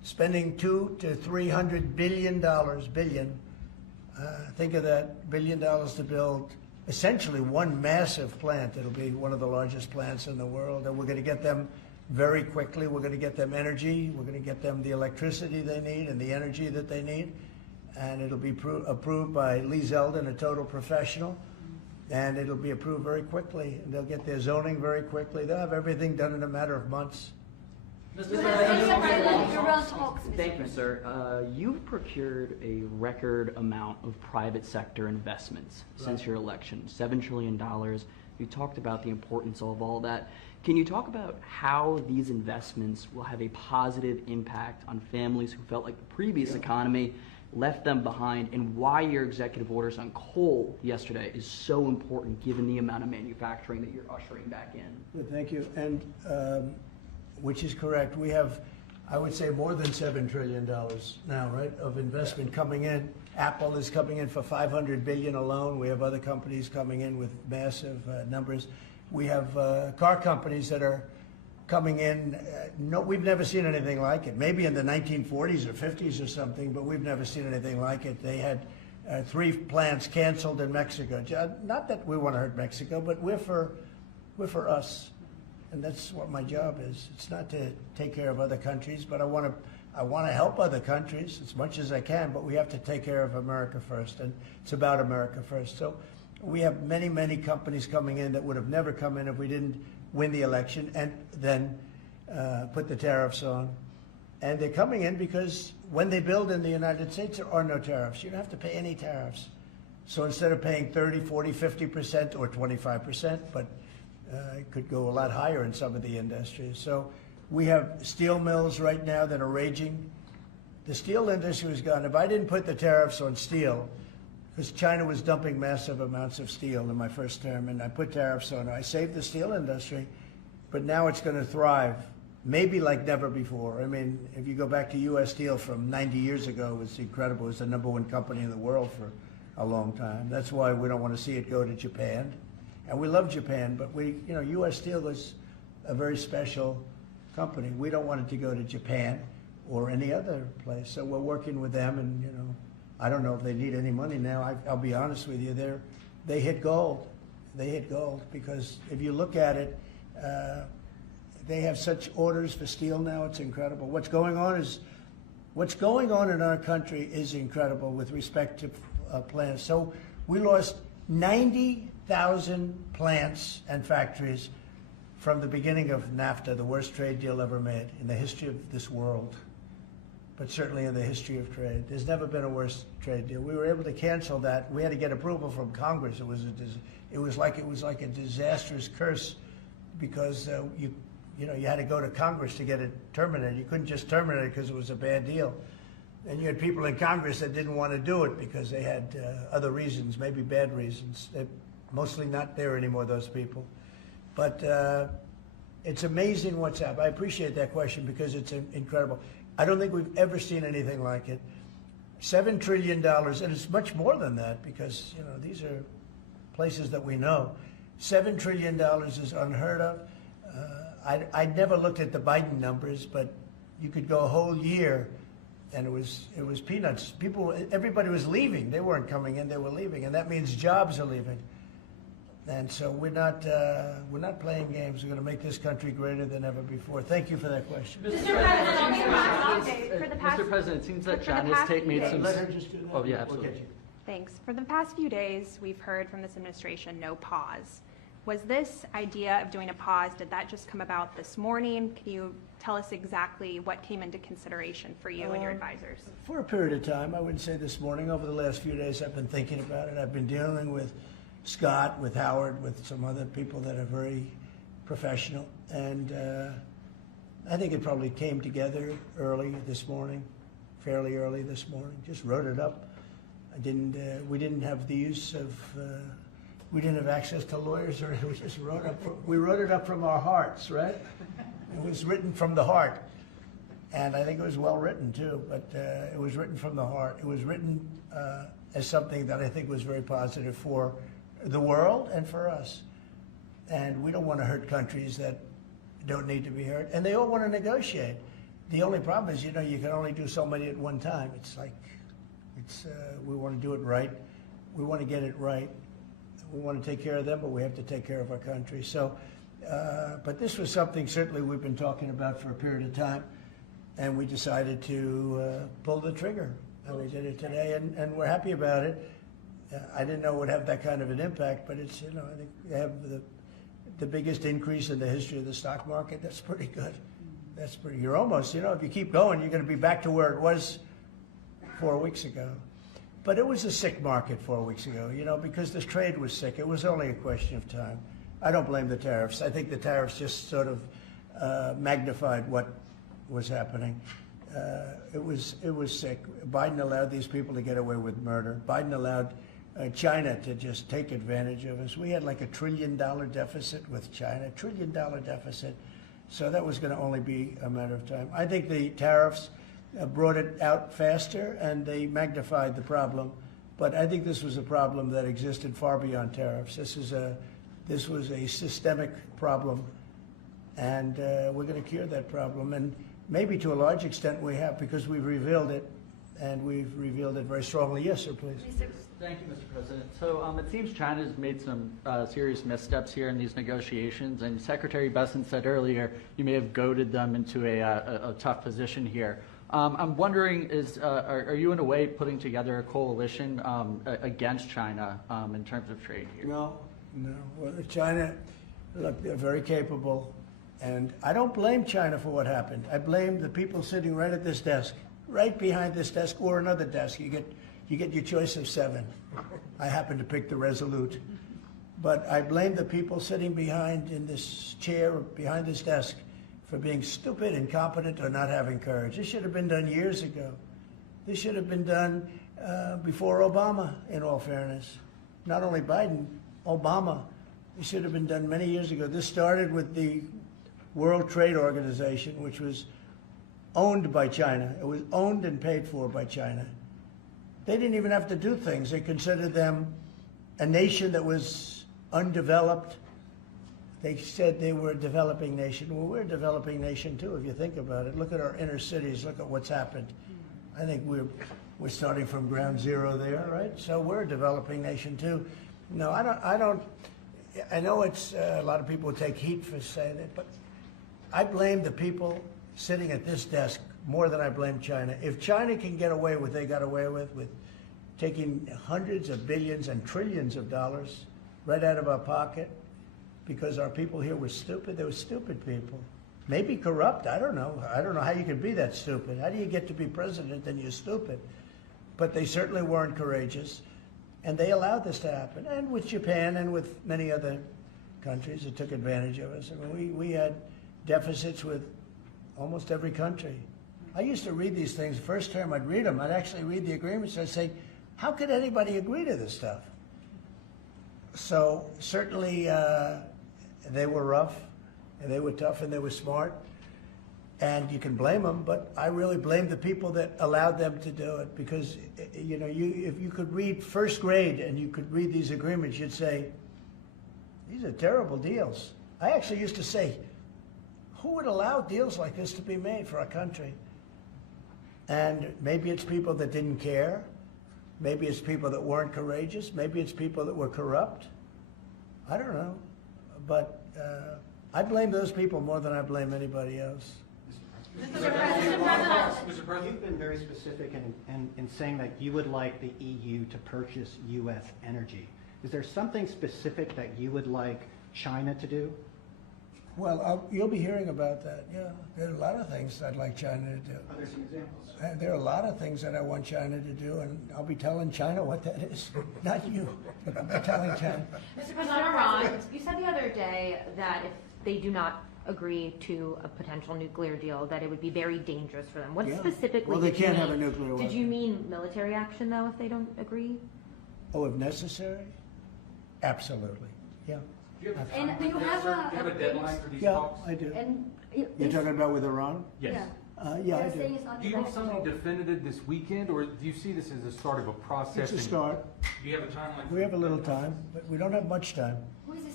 spending $200 to $300 billion, think of that, $1 billion to build essentially one massive plant. It'll be one of the largest plants in the world, and we're going to get them very quickly. We're going to get them energy. We're going to get them the electricity they need and the energy that they need, and it'll be approved by Lee Zeldin, a total professional, and it'll be approved very quickly. And they'll get their zoning very quickly. They'll have everything done in a matter of months. Thank you, sir. You've procured a record amount of private sector investments since your election, $7 trillion. You talked about the importance of all that. Can you talk about how these investments will have a positive impact on families who felt like the previous economy left them behind, and why your executive orders on coal yesterday is so important given the amount of manufacturing that you're ushering back in? Good, thank you. And which is correct. We have, I would say, more than $7 trillion now, right, of investment coming in. Apple is coming in for $500 billion alone. We have other companies coming in with massive numbers. We have car companies that are coming in. No, we've never seen anything like it. Maybe in the 1940s or 50s or something, but we've never seen anything like it. They had 3 plants canceled in Mexico. Not that we want to hurt Mexico, but we're for us. And that's what my job is. It's not to take care of other countries, but I want to help other countries as much as I can, but we have to take care of America first, and it's about America first. So we have many, many companies coming in that would have never come in if we didn't win the election and then put the tariffs on. And they're coming in because when they build in the United States, there are no tariffs. You don't have to pay any tariffs. So instead of paying 30, 40, 50% or 25%, but it could go a lot higher in some of the industries. So we have steel mills right now that are raging. The steel industry was gone. If I didn't put the tariffs on steel, because China was dumping massive amounts of steel in my first term, and I put tariffs on it, I saved the steel industry, but now it's going to thrive, maybe like never before. I mean, if you go back to U.S. Steel from 90 years ago, it was incredible. It was the #1 company in the world for a long time. That's why we don't want to see it go to Japan. And we love Japan, but U.S. Steel is a very special company. We don't want it to go to Japan or any other place. So we're working with them, and I don't know if they need any money now. I'll be honest with you, they hit gold. They hit gold because if you look at it, they have such orders for steel now. It's incredible. What's going on in our country is incredible with respect to plants. So we lost 90,000 plants and factories from the beginning of NAFTA, the worst trade deal ever made in the history of this world, but certainly in the history of trade. There's never been a worse trade deal. We were able to cancel that. We had to get approval from Congress. It was like a disastrous curse because you had to go to Congress to get it terminated. You couldn't just terminate it because it was a bad deal. And you had people in Congress that didn't want to do it because they had other reasons, maybe bad reasons. They're mostly not there anymore, those people. But it's amazing what's happened. I appreciate that question because it's incredible. I don't think we've ever seen anything like it. $7 trillion, and it's much more than that because these are places that we know. $7 trillion is unheard of. I never looked at the Biden numbers, but you could go a whole year and it was peanuts. Everybody was leaving. They weren't coming in, they were leaving, and that means jobs are leaving. And so we're not playing games. We're going to make this country greater than ever before. Thank you for that question. Mr. President, it seems that China's made some... Let her just do that. Oh, yeah, absolutely. Thanks. For the past few days, we've heard from this administration no pause. Was this idea of doing a pause, did that just come about this morning? Can you tell us exactly what came into consideration for you and your advisors? For a period of time, I wouldn't say this morning. Over the last few days, I've been thinking about it. I've been dealing with Scott, with Howard, with some other people that are very professional. And I think it probably came together early this morning, fairly early this morning. Just wrote it up. We didn't have the use of... we didn't have access to lawyers, or we just wrote up. We wrote it up from our hearts, right? It was written from the heart, and I think it was well written too. But it was written from the heart. It was written as something that I think was very positive for the world and for us. And we don't want to hurt countries that don't need to be hurt, and they all want to negotiate. The only problem is, you know, you can only do so many at one time. It's like, we want to do it right. We want to get it right. We want to take care of them, but we have to take care of our country. So, but this was something certainly we've been talking about for a period of time, and we decided to pull the trigger. And we did it today, and we're happy about it. I didn't know it would have that kind of an impact, but it's, you know, I think they have the biggest increase in the history of the stock market. That's pretty good. That's pretty, you're almost, you know, if you keep going, you're going to be back to where it was 4 weeks ago. But it was a sick market 4 weeks ago, you know, because this trade was sick. It was only a question of time. I don't blame the tariffs. I think the tariffs just sort of magnified what was happening. It was sick. Biden allowed these people to get away with murder. Biden allowed China to just take advantage of us. We had like $1 trillion deficit with China, $1 trillion deficit. So that was going to only be a matter of time. I think the tariffs brought it out faster and they magnified the problem. But I think this was a problem that existed far beyond tariffs. This was a systemic problem, and we're going to cure that problem. And maybe to a large extent we have, because we've revealed it, and we've revealed it very strongly. Yes, sir, please. Thank you, Mr. President. So it seems China's made some serious missteps here in these negotiations, and Secretary Bessent said earlier you may have goaded them into a tough position here. I'm wondering, are you in a way putting together a coalition against China in terms of trade here? No. Well, China, look, they're very capable, and I don't blame China for what happened. I blame the people sitting right at this desk, right behind this desk, or another desk. You get your choice of 7. I happen to pick the Resolute. But I blame the people sitting behind in this chair, behind this desk, for being stupid, incompetent, or not having courage. This should have been done years ago. This should have been done before Obama, in all fairness. Not only Biden, Obama. It should have been done many years ago. This started with the World Trade Organization, which was owned by China. It was owned and paid for by China. They didn't even have to do things. They considered them a nation that was undeveloped. They said they were a developing nation. Well, we're a developing nation too, if you think about it. Look at our inner cities. Look at what's happened. I think we're starting from ground zero there, right? So we're a developing nation too. No, I don't. I know it's a lot of people take heat for saying it, but I blame the people sitting at this desk more than I blame China. If China can get away with what they got away with taking hundreds of billions and trillions of dollars right out of our pocket because our people here were stupid, they were stupid people. Maybe corrupt, I don't know. I don't know how you can be that stupid. How do you get to be president and you're stupid? But they certainly weren't courageous, and they allowed this to happen. And with Japan and with many other countries that took advantage of us. I mean, we had deficits with almost every country. I used to read these things. The first term I'd read them. I'd actually read the agreements. I'd say, how could anybody agree to this stuff? So certainly they were rough, and they were tough, and they were smart. And you can blame them, but I really blame the people that allowed them to do it, because you know, if you could read first grade and you could read these agreements, you'd say, these are terrible deals. I actually used to say, who would allow deals like this to be made for our country? And maybe it's people that didn't care. Maybe it's people that weren't courageous. Maybe it's people that were corrupt. I don't know. But I blame those people more than I blame anybody else. Mr. President, you've been very specific in saying that you would like the EU to purchase U.S. energy. Is there something specific that you would like China to do? Well, you'll be hearing about that, yeah. There are a lot of things I'd like China to do. Are there some examples? There are a lot of things that I want China to do, and I'll be telling China what that is. Not you, but I'll be telling China. Mr. President, Iran, you said the other day that if they do not agree to a potential nuclear deal, that it would be very dangerous for them. What specifically well, they did you can't mean? have a nuclear weapon. Did you mean military action, though, if they don't agree? Oh, if necessary? Absolutely, yeah. And you have a deadline for these Yeah, talks? I do. And You're talking about with Iran? Yes. Yeah, I do. Do you have something definitive this weekend, or do you see this as the start of a process? It's a start. Do you have a timeline? We have a little time, but we don't have much time. Who is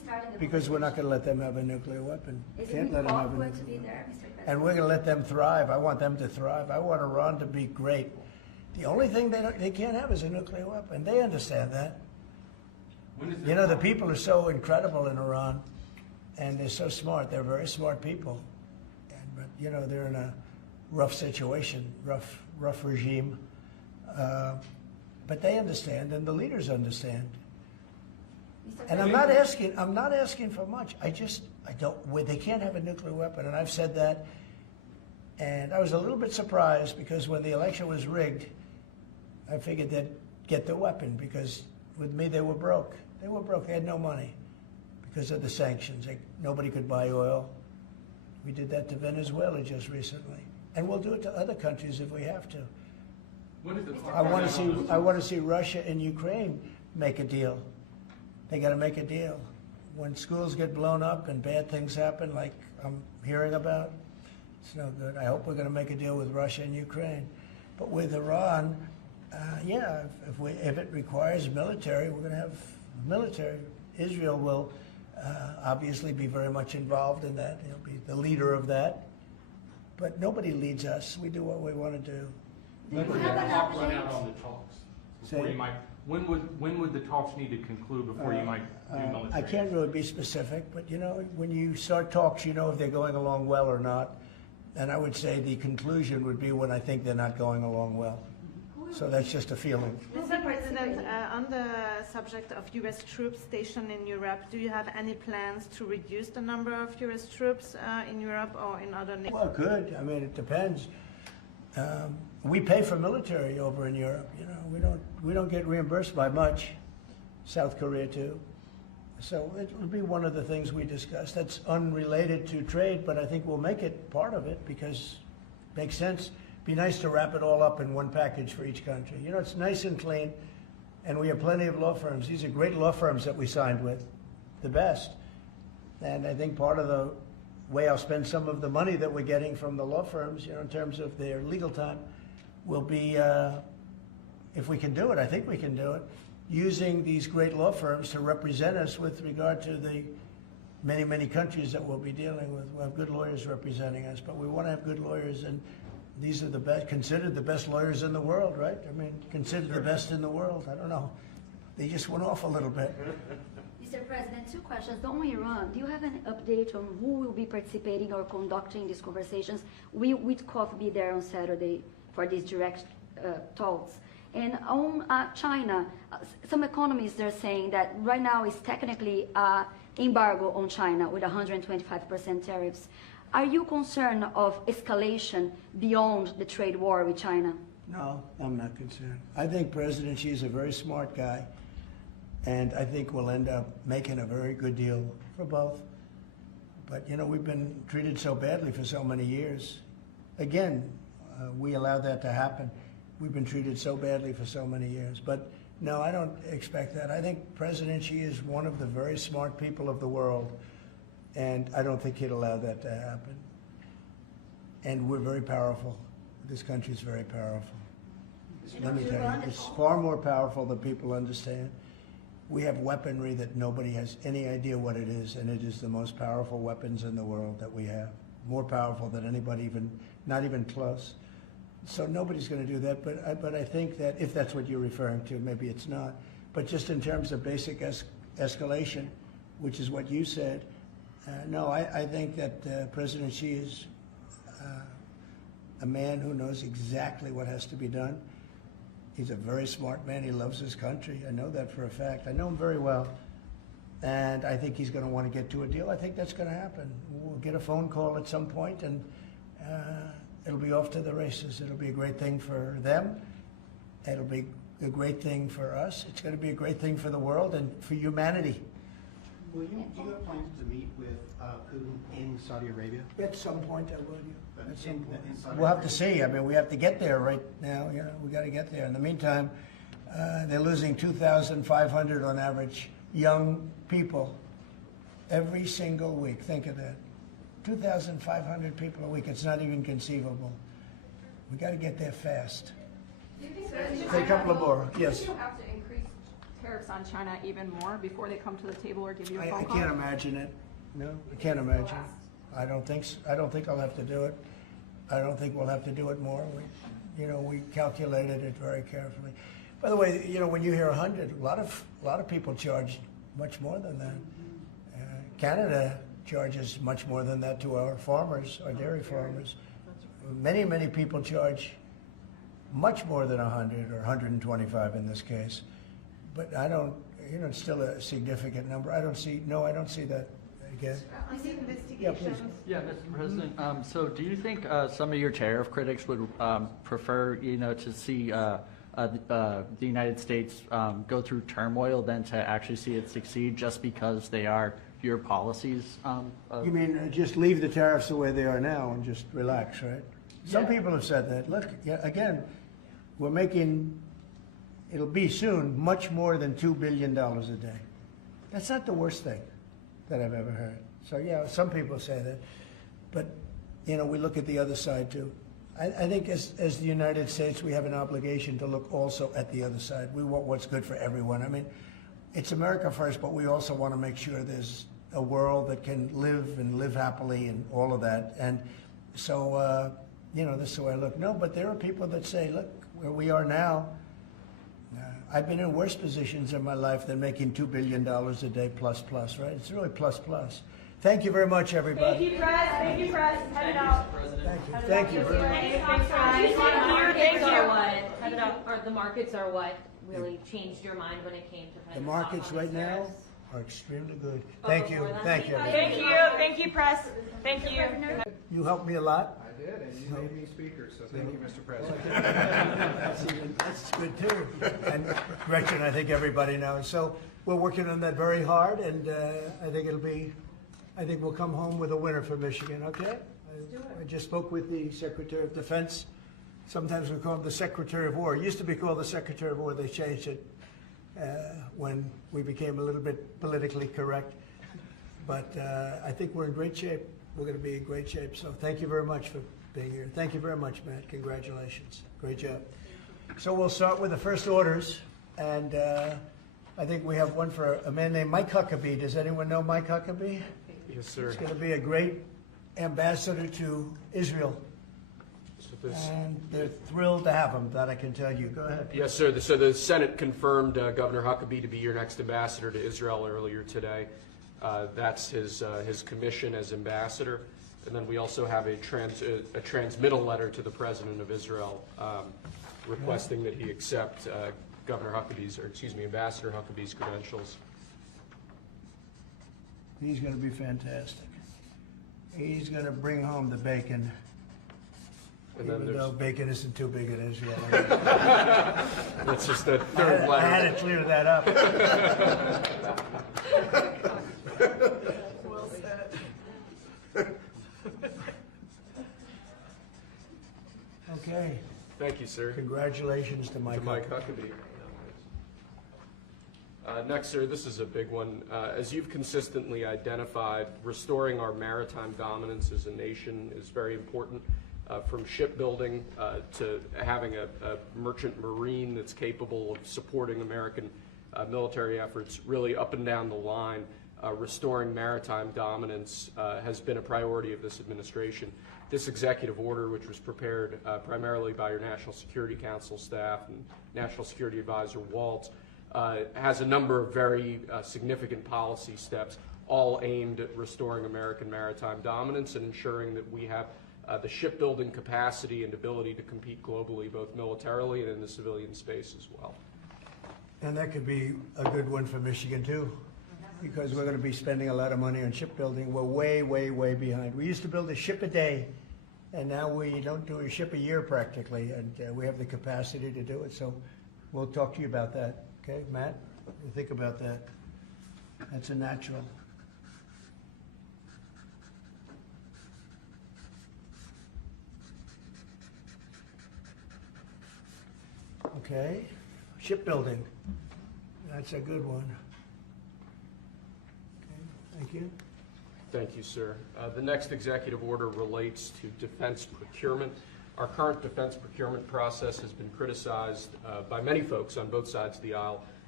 because we're not going to let them have a nuclear weapon. Is Can't it let them have a awkward to nuclear be weapon. there, Mr. President? And we're going to let them thrive. I want them to thrive. I want Iran to be great. The only thing they can't have is a nuclear weapon. They understand that. You know, the people are so incredible in Iran, and they're so smart. They're very smart people. But, you know, they're in a rough situation, rough regime. But they understand, and the leaders understand. And I'm not asking for much. They can't have a nuclear weapon, and I've said that. And I was a little bit surprised because when the election was rigged, I figured they'd get the weapon because with me they were broke. They were broke. They had no money because of the sanctions. Nobody could buy oil. We did that to Venezuela just recently, and we'll do it to other countries if we have to. I want to see Russia and Ukraine make a deal. They got to make a deal. When schools get blown up and bad things happen, like I'm hearing about, it's no good. I hope we're going to make a deal with Russia and Ukraine. But with Iran, if it requires military, we're going to have military. Israel will obviously be very much involved in that. He'll be the leader of that. But nobody leads us. We do what we want to do. When would the clock run out on the talks? Before Say- you might, when would the talks need to conclude before you might do military? I can't really be specific, but you know, when you start talks, you know if they're going along well or not. And I would say the conclusion would be when I think they're not going along well. So that's just a feeling. Mr. President, on the subject of U.S. troops stationed in Europe, do you have any plans to reduce the number of U.S. troops in Europe or in other nations? Well, good. I mean, it depends. We pay for military over in Europe. You know, we don't get reimbursed by much. South Korea too. So it will be one of the things we discuss. That's unrelated to trade, but I think we'll make it part of it because it makes sense. Be nice to wrap it all up in one package for each country. You know, it's nice and clean, and we have plenty of law firms. These are great law firms that we signed with, the best. And I think part of the way I'll spend some of the money that we're getting from the law firms, you know, in terms of their legal time, will be, if we can do it, I think we can do it, using these great law firms to represent us with regard to the many, many countries that we'll be dealing with. We'll have good lawyers representing us, but we want to have good lawyers, and these are the best, considered the best lawyers in the world, right? I mean, considered the best in the world. I don't know. They just went off a little bit. Mr. President, two questions. On Iran, do you have an update on who will be participating or conducting these conversations? Will Witkoff be there on Saturday for these direct talks? And on China, some economists are saying that right now is technically embargo on China with 125% tariffs. Are you concerned of escalation beyond the trade war with China? No, I'm not concerned. I think President Xi is a very smart guy, and I think we'll end up making a very good deal for both. But, you know, we've been treated so badly for so many years. Again, we allowed that to happen. We've been treated so badly for so many years. But, no, I don't expect that. I think President Xi is one of the very smart people of the world, and I don't think he'd allow that to happen. And we're very powerful. This country is very powerful. Let me tell you, it's far more powerful than people understand. We have weaponry that nobody has any idea what it is, and it is the most powerful weapons in the world that we have. More powerful than anybody even, not even close. So nobody's going to do that, but I think that if that's what you're referring to, maybe it's not. But just in terms of basic escalation, which is what you said, no, I think that President Xi is a man who knows exactly what has to be done. He's a very smart man. He loves his country. I know that for a fact. I know him very well. And I think he's going to want to get to a deal. I think that's going to happen. We'll get a phone call at some point, and it'll be off to the races. It'll be a great thing for them. It'll be a great thing for us. It's going to be a great thing for the world and for humanity. Do you have plans to meet with Putin in Saudi Arabia? At some point, I will. At some point. We'll have to see. I mean, we have to get there right now. You know, we got to get there. In the meantime, they're losing 2,500 on average young people every single week. Think of that. 2,500 people a week. It's not even conceivable. We got to get there fast. Do you think Say a couple of more. Yes. Do you have to increase tariffs on China even more before they come to the table or give you a I phone call? can't imagine it. No, I can't imagine. I don't think I'll have to do it. I don't think we'll have to do it more. We calculated it very carefully. By the way, when you hear 100, a lot of people charge much more than that. Canada charges much more than that to our farmers, our dairy farmers. Many people charge much more than 100 or 125 in this case. But I don't, it's still a significant number. I don't see that again. On the Yeah, investigations. please. Yeah, Mr. President. So do you think some of your tariff critics would prefer, to see the United States go through turmoil than to actually see it succeed just because they are your policies? You mean just leave the tariffs the way they are now and just relax, right? Some Yeah. people have said that. Look, again, we're making, it'll be soon, much more than $2 billion a day. That's not the worst thing that I've ever heard. So yeah, some people say that. But, we look at the other side too. I think as the United States, we have an obligation to look also at the other side. We want what's good for everyone. I mean, it's America first, but we also want to make sure there's a world that can live happily and all of that. And so, this is the way I look. No, but there are people that say, look, where we are now, I've been in worse positions in my life than making $2 billion a day plus, right? It's really plus. Thank you very much, everybody. Thank you, Press. Thank you, Press. Head it out. Thank you very much. Thanks, guys. Thank you. The markets are what really changed your mind when it came to kind The of markets stop on right these now tariffs? are extremely good. Thank you. Thank you. Thank you. Thank you, Press. Thank you. You helped me a lot. I did, and you made me speaker, so thank you, Mr. President. That's good too. And Gretchen, I think everybody knows. So we're working on that very hard, and I think we'll come home with a winner for Michigan, okay? I just spoke with the Secretary of Defense. Sometimes we call him the Secretary of War. It used to be called the Secretary of War. They changed it when we became a little bit politically correct. But I think we're in great shape. We're going to be in great shape. So thank you very much for being here. Thank you very much, Matt. Congratulations. Great job. So we'll start with the first orders. And I think we have one for a man named Mike Huckabee. Does anyone know Mike Huckabee? Yes, sir. He's going to be a great ambassador to Israel. And they're thrilled to have him, that I can tell you. Go ahead. Yes, sir. So the Senate confirmed Governor Huckabee to be your next ambassador to Israel earlier today. That's his commission as ambassador. And then we also have a transmittal letter to the President of Israel requesting that he accept Ambassador Huckabee's credentials. He's going to be fantastic. He's going to bring home the bacon. And then Even though bacon isn't too big in Israel. That's just the third letter. I had to clear that up. Well said. Okay. Thank you, sir. Congratulations to Mike. Huckabee. Next, sir, this is a big one. As you've consistently identified, restoring our maritime dominance as a nation is very important. From shipbuilding to having a merchant marine that's capable of supporting American military efforts, really up and down the line, restoring maritime dominance has been a priority of this administration. This executive order, which was prepared primarily by your National Security Council staff and National Security Advisor Waltz, has a number of very significant policy steps, all aimed at restoring American maritime dominance and ensuring that we have the shipbuilding capacity and ability to compete globally, both militarily and in the civilian space as well. And that could be a good one for Michigan too, because we're going to be spending a lot of money on shipbuilding. We're way behind. We used to build a ship a day, and now we don't do a ship a year practically, and we have the capacity to do it. So we'll talk to you about that. Okay, Matt? You think about that. That's a natural. Okay, shipbuilding. That's a good one. Okay, thank you. Thank you, sir. The next executive order relates to defense procurement. Our current defense procurement process has been criticized by many folks on both sides of the aisle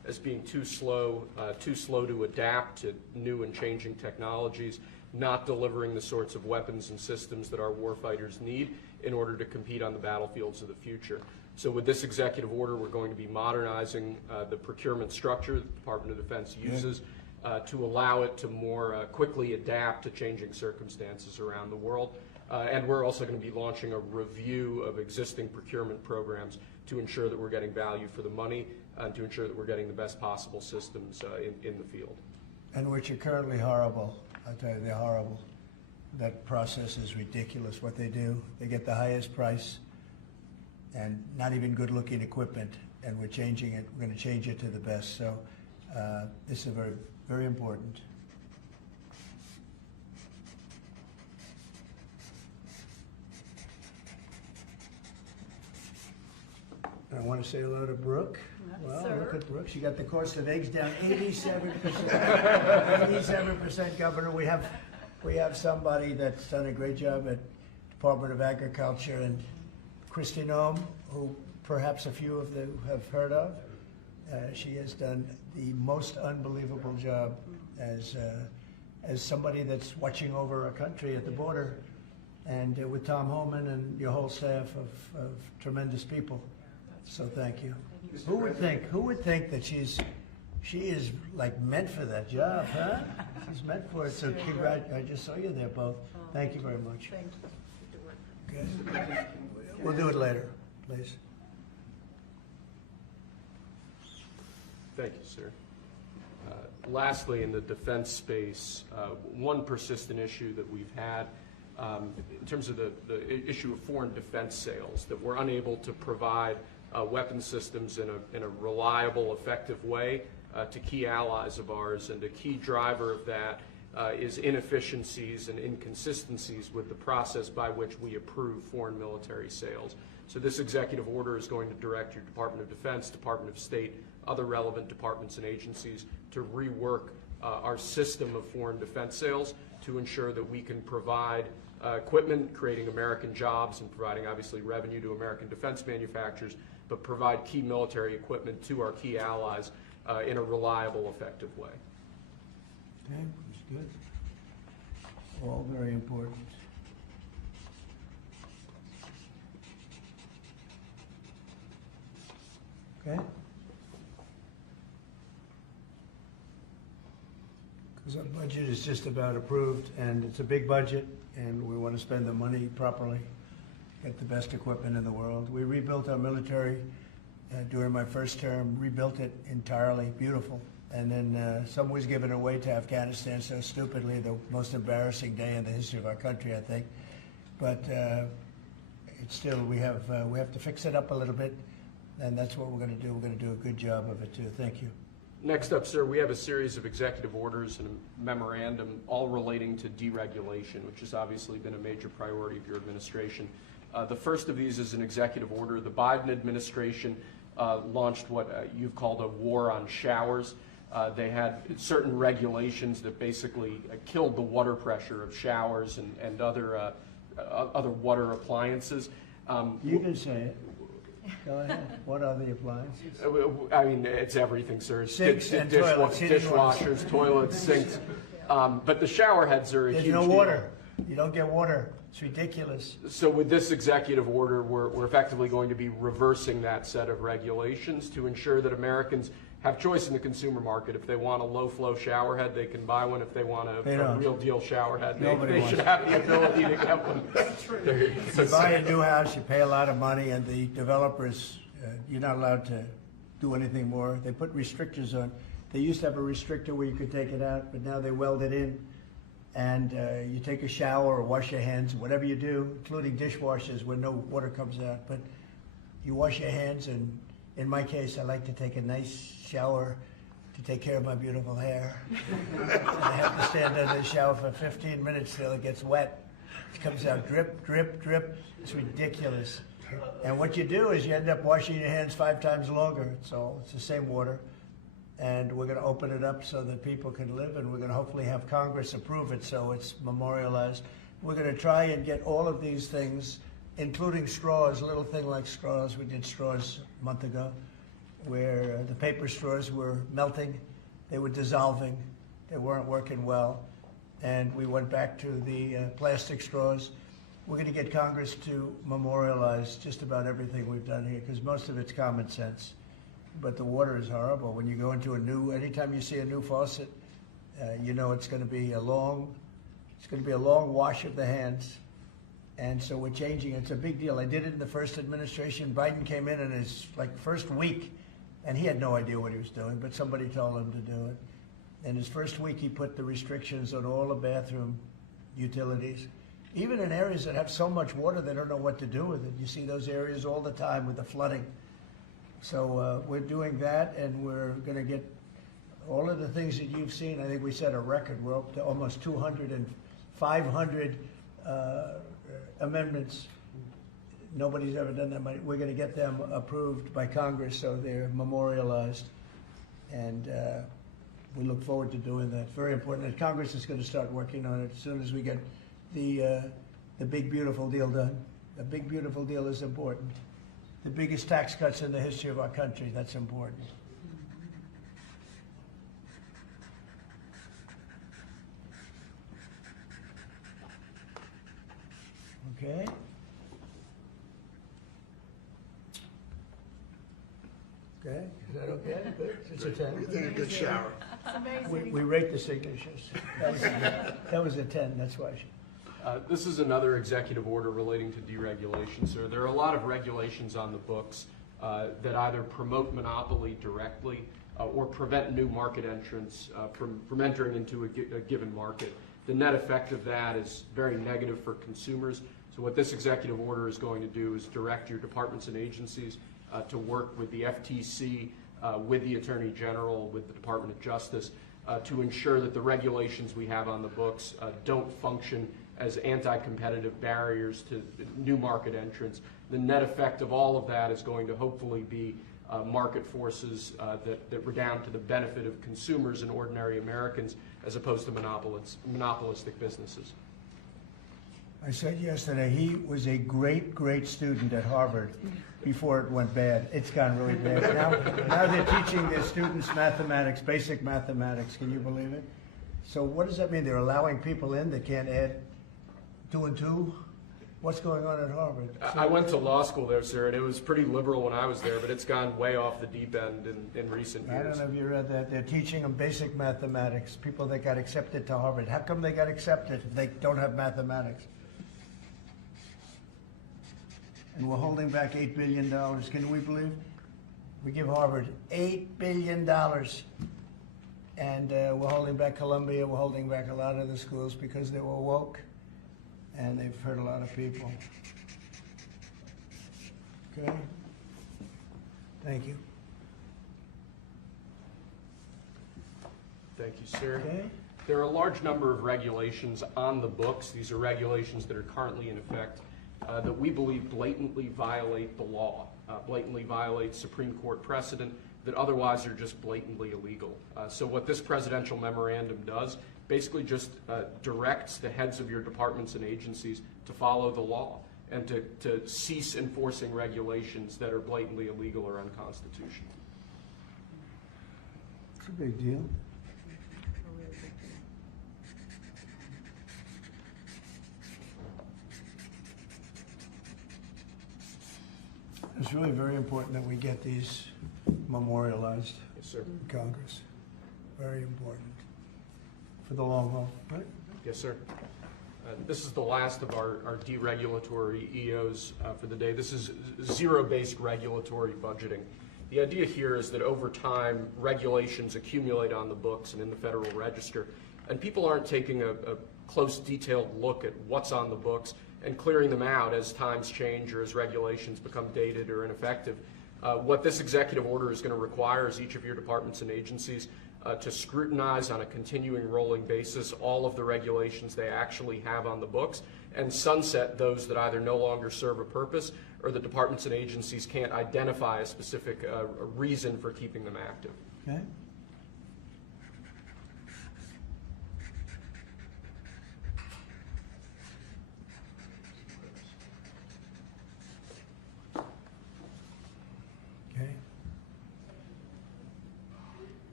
as being too slow to adapt to new and changing technologies, not delivering the sorts of weapons and systems that our warfighters need in order to compete on the battlefields of the future. So with this executive order, we're going to be modernizing the procurement structure that the Department of Defense uses to allow it to more quickly adapt to changing circumstances around the world. And we're also going to be launching a review of existing procurement programs to ensure that we're getting value for the money and to ensure that we're getting the best possible systems in the field. And which are currently horrible. I tell you, they're horrible. That process is ridiculous, what they do. They get the highest price and not even good-looking equipment, and we're changing it. We're going to change it to the best. So this is very, very important. I want to say hello to Brooke. Well, look at Brooke. She got the cost of eggs down 87%. 87%, Governor. We have somebody that's done a great job at Department of Agriculture, and Kristi Noem, who perhaps a few of you have heard of. She has done the most unbelievable job as somebody that's watching over our country at the border, and with Tom Homan and your whole staff of tremendous people. So thank you. Who would think that she is like meant for that job, huh? She's meant for it. So I just saw you there both. Thank you very much. Thank you. Okay. We'll do it later, please. Thank you, sir. Lastly, in the defense space, one persistent issue that we've had in terms of the issue of foreign defense sales, that we're unable to provide weapon systems in a reliable, effective way to key allies of ours, and a key driver of that is inefficiencies and inconsistencies with the process by which we approve foreign military sales. So this executive order is going to direct your Department of Defense, Department of State, other relevant departments and agencies to rework our system of foreign defense sales to ensure that we can provide equipment, creating American jobs and providing obviously revenue to American defense manufacturers, but provide key military equipment to our key allies in a reliable, effective way. Okay, that's good. All very important. Okay? Because our budget is just about approved, and it's a big budget, and we want to spend the money properly, get the best equipment in the world. We rebuilt our military during my first term, rebuilt it entirely, beautiful. And then some was given away to Afghanistan so stupidly, the most embarrassing day in the history of our country, I think. But it's still, we have to fix it up a little bit, and that's what we're going to do. We're going to do a good job of it too. Thank you. Next up, sir, we have a series of executive orders and a memorandum all relating to deregulation, which has obviously been a major priority of your administration. The first of these is an executive order. The Biden administration launched what you've called a war on showers. They had certain regulations that basically killed the water pressure of showers and other water appliances. You can say it. Go ahead. What are the appliances? I mean, it's everything, sir. Sinks and toilets. Dishwashers, toilets, sinks. But the shower heads are a huge deal. There's no water. You don't get water. It's ridiculous. So with this executive order, we're effectively going to be reversing that set of regulations to ensure that Americans have choice in the consumer market. If they want a low-flow shower head, they can buy one. If they want a real deal shower head, they should have the ability to get one. That's true. You buy a new house, you pay a lot of money, and the developers, you're not allowed to do anything more. They put restrictors on. They used to have a restrictor where you could take it out, but now they weld it in. And you take a shower or wash your hands, whatever you do, including dishwashers where no water comes out. But you wash your hands, and in my case, I like to take a nice shower to take care of my beautiful hair. I have to stand under the shower for 15 minutes till it gets wet. It comes out drip, drip, drip. It's ridiculous. And what you do is you end up washing your hands 5 times longer. So it's the same water. And we're going to open it up so that people can live, and we're going to hopefully have Congress approve it so it's memorialized. We're going to try and get all of these things, including straws, a little thing like straws. We did straws a month ago. where the paper straws were melting, they were dissolving, they weren't working well, and we went back to the plastic straws. We're going to get Congress to memorialize just about everything we've done here, because most of it's common sense. But the water is horrible. When you go into anytime you see a new faucet, you know it's going to be a long wash of the hands. And so we're changing. It's a big deal. I did it in the first administration. Biden came in his first week, and he had no idea what he was doing, but somebody told him to do it. In his first week, he put the restrictions on all the bathroom utilities. Even in areas that have so much water, they don't know what to do with it. You see those areas all the time with the flooding. So we're doing that, and we're going to get all of the things that you've seen. I think we set a record. We're up to almost 200 and 500 amendments. Nobody's ever done that many. We're going to get them approved by Congress, so they're memorialized. And we look forward to doing that. Very important. And Congress is going to start working on it as soon as we get the big, beautiful deal done. The big, beautiful deal is important. The biggest tax cuts in the history of our country, that's important. Okay. Okay, is that okay? Good. It's a 10. You did a good shower. We rate the signatures. That was a 10, that's why. This is another executive order relating to deregulation, sir. There are a lot of regulations on the books that either promote monopoly directly or prevent new market entrants from entering into a given market. The net effect of that is very negative for consumers. So what this executive order is going to do is direct your departments and agencies to work with the FTC, with the Attorney General, with the Department of Justice, to ensure that the regulations we have on the books don't function as anti-competitive barriers to new market entrants. The net effect of all of that is going to hopefully be market forces that redound to the benefit of consumers and ordinary Americans as opposed to monopolistic businesses. I said yesterday, he was a great, great student at Harvard before it went bad. It's gone really bad. Now they're teaching their students mathematics, basic mathematics. Can you believe it? So what does that mean? They're allowing people in that can't add 2 and 2? What's going on at Harvard? I went to law school there, sir, and it was pretty liberal when I was there, but it's gone way off the deep end in recent years. I don't know if you read that. They're teaching them basic mathematics, people that got accepted to Harvard. How come they got accepted if they don't have mathematics? And we're holding back $8 billion. Can we believe? We give Harvard $8 billion. And we're holding back Columbia. We're holding back a lot of the schools because they were woke. And they've hurt a lot of people. Okay? Thank you. Thank you, sir. Okay. There are a large number of regulations on the books. These are regulations that are currently in effect that we believe blatantly violate the law, blatantly violate Supreme Court precedent that otherwise are just blatantly illegal. So what this presidential memorandum does basically just directs the heads of your departments and agencies to follow the law and to cease enforcing regulations that are blatantly illegal or unconstitutional. It's a big deal. It's really very important that we get these memorialized Yes, sir. in Congress. Very important for the long haul, right? Yes, sir. This is the last of our deregulatory EOs for the day. This is zero-based regulatory budgeting. The idea here is that over time, regulations accumulate on the books and in the Federal Register, and people aren't taking a close, detailed look at what's on the books and clearing them out as times change or as regulations become dated or ineffective. What this executive order is going to require is each of your departments and agencies to scrutinize on a continuing rolling basis all of the regulations they actually have on the books and sunset those that either no longer serve a purpose or the departments and agencies can't identify a specific reason for keeping them active. Okay. Okay.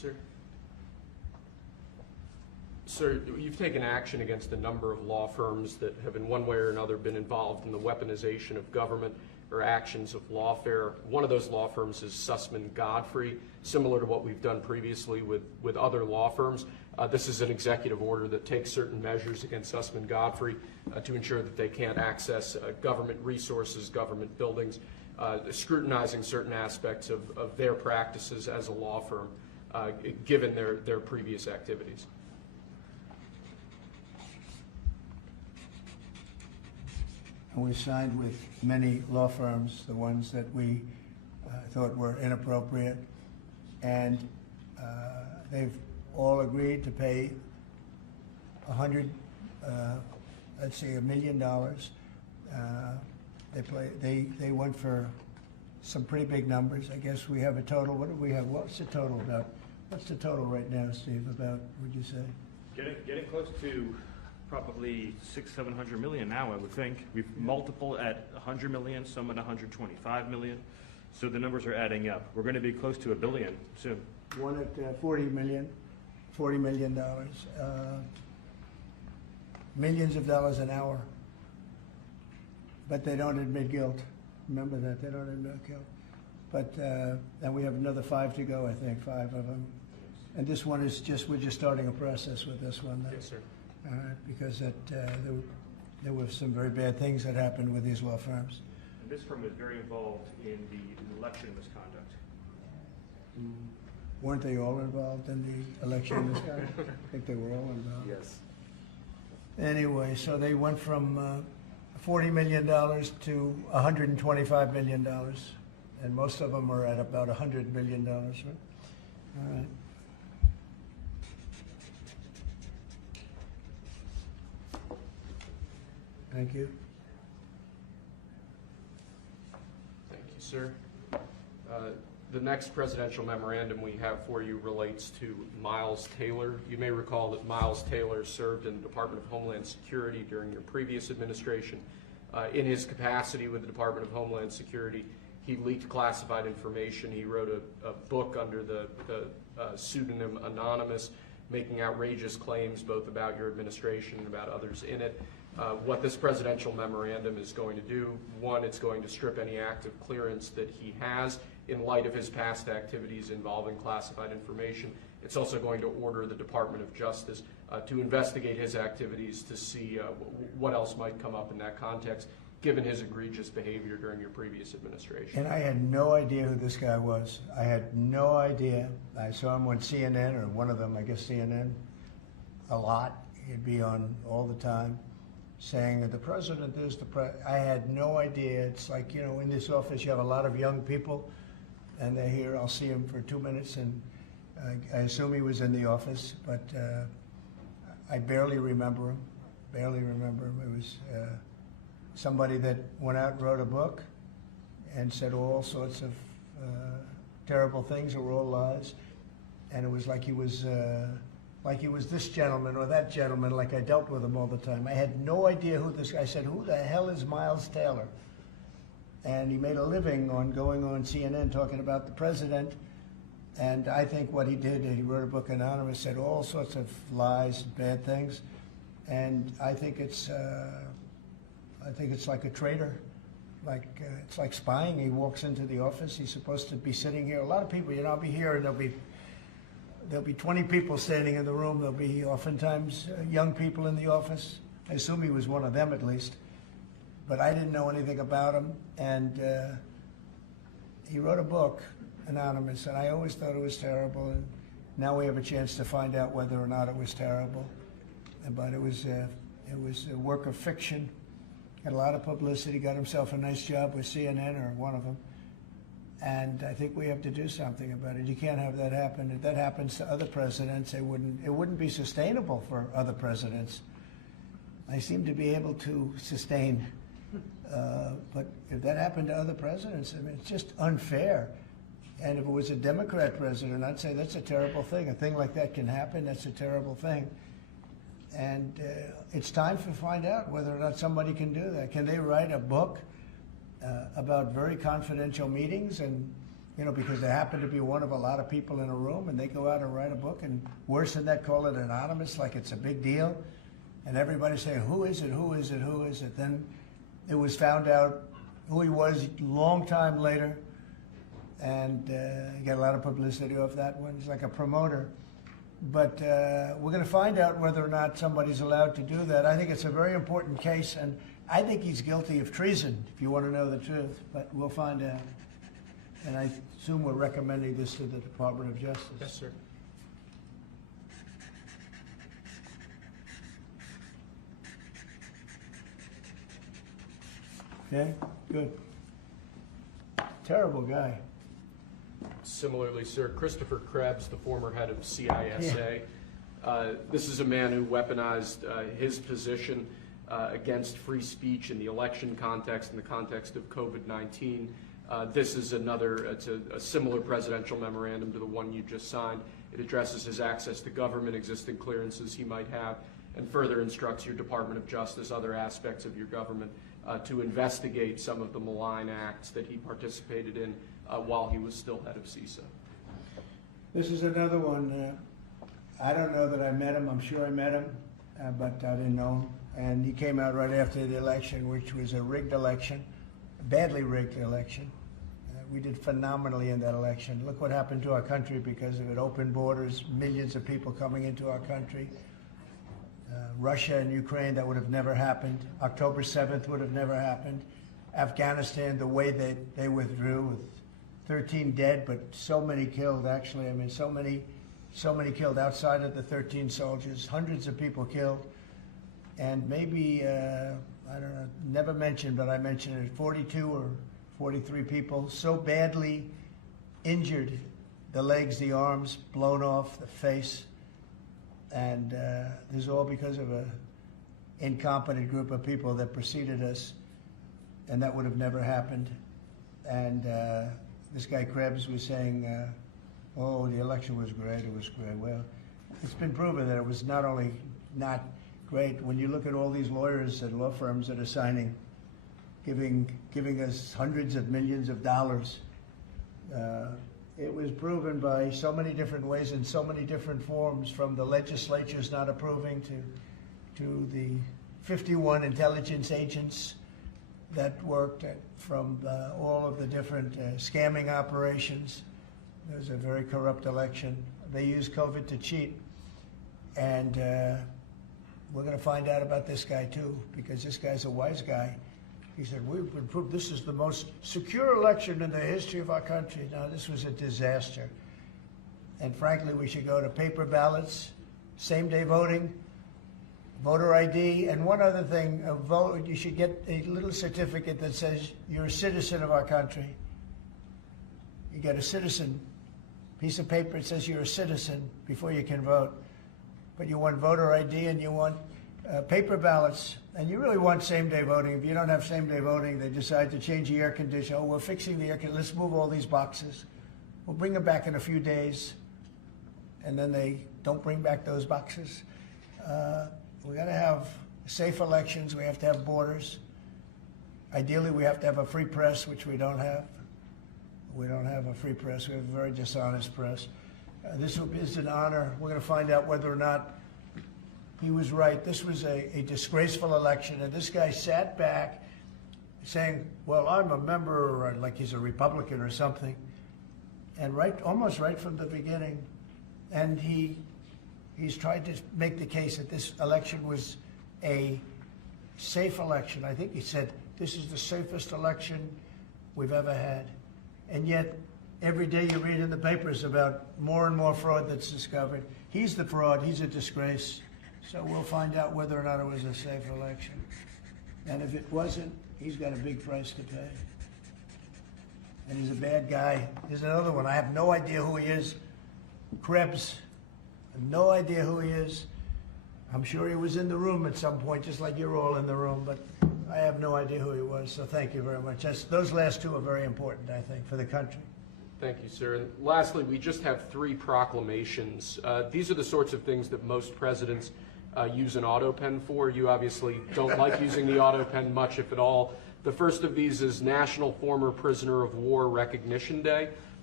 sir. Sir, you've taken action against a number of law firms that have in one way or another been involved in the weaponization of government or actions of lawfare. One of those law firms is Sussman Godfrey, similar to what we've done previously with other law firms. This is an executive order that takes certain measures against Sussman Godfrey to ensure that they can't access government resources, government buildings, scrutinizing certain aspects of their practices as a law firm, given their previous activities. And we signed with many law firms, the ones that we thought were inappropriate, and they've all agreed to pay $100 million. They went for some pretty big numbers. I guess we have a total. What do we have? What's the total about? What's the total right now, Steve? About, would you say? Getting close to probably 600-700 million now, I would think. We've multiple at 100 million, some at 125 million. So the numbers are adding up. We're going to be close to $1 billion soon. One at $40 million. Millions of dollars an hour. But they don't admit guilt. Remember that, they don't admit guilt. But, and we have another 5 to go, I think, 5 of them. And this one is we're just starting a process with this one. Yes, sir. All right, because there were some very bad things that happened with these law firms. And this firm was very involved in the election misconduct. Weren't they all involved in the election misconduct? I think they were all involved. Yes. Anyway, so they went from $40 million to $125 million, and most of them are at about $100 million, right? All right. Thank you. Thank you, sir. The next presidential memorandum we have for you relates to Miles Taylor. You may recall that Miles Taylor served in the Department of Homeland Security during your previous administration. In his capacity with the Department of Homeland Security, he leaked classified information. He wrote a book under the pseudonym Anonymous, making outrageous claims both about your administration and about others in it. What this presidential memorandum is going to do, one, it's going to strip any active clearance that he has in light of his past activities involving classified information. It's also going to order the Department of Justice to investigate his activities to see what else might come up in that context, given his egregious behavior during your previous administration. And I had no idea who this guy was. I had no idea. I saw him on CNN, or one of them, I guess CNN, a lot. He'd be on all the time, saying that the president is the president. I had no idea. It's like, you know, in this office you have a lot of young people, and they're here. I'll see him for 2 minutes, and I assume he was in the office, but I barely remember him. Barely remember him. It was somebody that went out and wrote a book and said all sorts of terrible things that were all lies, and it was like he was this gentleman or that gentleman, like I dealt with him all the time. I had no idea who this guy. I said, who the hell is Miles Taylor? And he made a living on going on CNN talking about the president. And I think what he did, he wrote a book, Anonymous, said all sorts of lies and bad things. And I think it's like a traitor. It's like spying. He walks into the office. He's supposed to be sitting here. A lot of people, you know, I'll be here and there'll be 20 people standing in the room. There'll be oftentimes young people in the office. I assume he was one of them at least. But I didn't know anything about him. And he wrote a book, Anonymous, and I always thought it was terrible. And now we have a chance to find out whether or not it was terrible. But it was a work of fiction. Had a lot of publicity, got himself a nice job with CNN or one of them. And I think we have to do something about it. You can't have that happen. If that happens to other presidents, it wouldn't be sustainable for other presidents. They seem to be able to sustain. But if that happened to other presidents, I mean, it's just unfair. And if it was a Democrat president, I'd say that's a terrible thing. A thing like that can happen. That's a terrible thing. And it's time to find out whether or not somebody can do that. Can they write a book about very confidential meetings and you know, because they happen to be one of a lot of people in a room, and they go out and write a book, and worse than that, call it anonymous, like it's a big deal. And everybody's saying, who is it, who is it, who is it? Then it was found out who he was a long time later, and he got a lot of publicity off that one. He's like a promoter. But we're going to find out whether or not somebody's allowed to do that. I think it's a very important case, and I think he's guilty of treason, if you want to know the truth. But we'll find out. And I assume we're recommending this to the Department of Justice. Yes, sir. Okay, good. Terrible guy. Similarly, sir, Christopher Krebs, the former head of CISA. This is a man who weaponized his position against free speech in the election context, in the context of COVID-19. This is it's a similar presidential memorandum to the one you just signed. It addresses his access to government, existing clearances he might have, and further instructs your Department of Justice, other aspects of your government, to investigate some of the malign acts that he participated in while he was still head of CISA. This is another one. I don't know that I met him. I'm sure I met him, but I didn't know him. And he came out right after the election, which was a rigged election, a badly rigged election. We did phenomenally in that election. Look what happened to our country because of it. Open borders, millions of people coming into our country. Russia and Ukraine, that would have never happened. October 7th would have never happened. Afghanistan, the way they withdrew with 13 dead, but so many killed, actually. I mean, so many killed outside of the 13 soldiers, hundreds of people killed. And maybe, I don't know, never mentioned, but I mentioned it, 42 or 43 people so badly injured, the legs, the arms, blown off, the face. And this is all because of an incompetent group of people that preceded us, and that would have never happened. And this guy Krebs was saying, oh, the election was great, it was great. Well, it's been proven that it was not only not great. When you look at all these lawyers and law firms that are signing, giving us hundreds of millions of dollars, it was proven by so many different ways in so many different forms, from the legislatures not approving to the 51 intelligence agents that worked from all of the different scamming operations. It was a very corrupt election. They used COVID to cheat. And we're going to find out about this guy too, because this guy's a wise guy. He said, we've been proved this is the most secure election in the history of our country. Now, this was a disaster. And frankly, we should go to paper ballots, same-day voting, voter ID, and one other thing, you should get a little certificate that says you're a citizen of our country. You get a citizen piece of paper that says you're a citizen before you can vote. But you want voter ID and you want paper ballots, and you really want same-day voting. If you don't have same-day voting, they decide to change the air conditioner. Oh, we're fixing the air conditioner. Let's move all these boxes. We'll bring them back in a few days, and then they don't bring back those boxes. We got to have safe elections. We have to have borders. Ideally, we have to have a free press, which we don't have. We don't have a free press. We have a very dishonest press. This is an honor. We're going to find out whether or not he was right. This was a disgraceful election, and this guy sat back saying, well, I'm a member, or like he's a Republican or something, and almost right from the beginning. And he's tried to make the case that this election was a safe election. I think he said, this is the safest election we've ever had. And yet, every day you read in the papers about more and more fraud that's discovered. He's the fraud. He's a disgrace. So we'll find out whether or not it was a safe election. And if it wasn't, he's got a big price to pay. And he's a bad guy. Here's another one. I have no idea who he is. Krebs. I have no idea who he is. I'm sure he was in the room at some point, just like you're all in the room, but I have no idea who he was. So thank you very much. Those last two are very important, I think, for the country. Thank you, sir. And lastly, we just have 3 proclamations. These are the sorts of things that most presidents use an auto pen for. You obviously don't like using the auto pen much, if at all. The first of these is National Former Prisoner of War Recognition Day.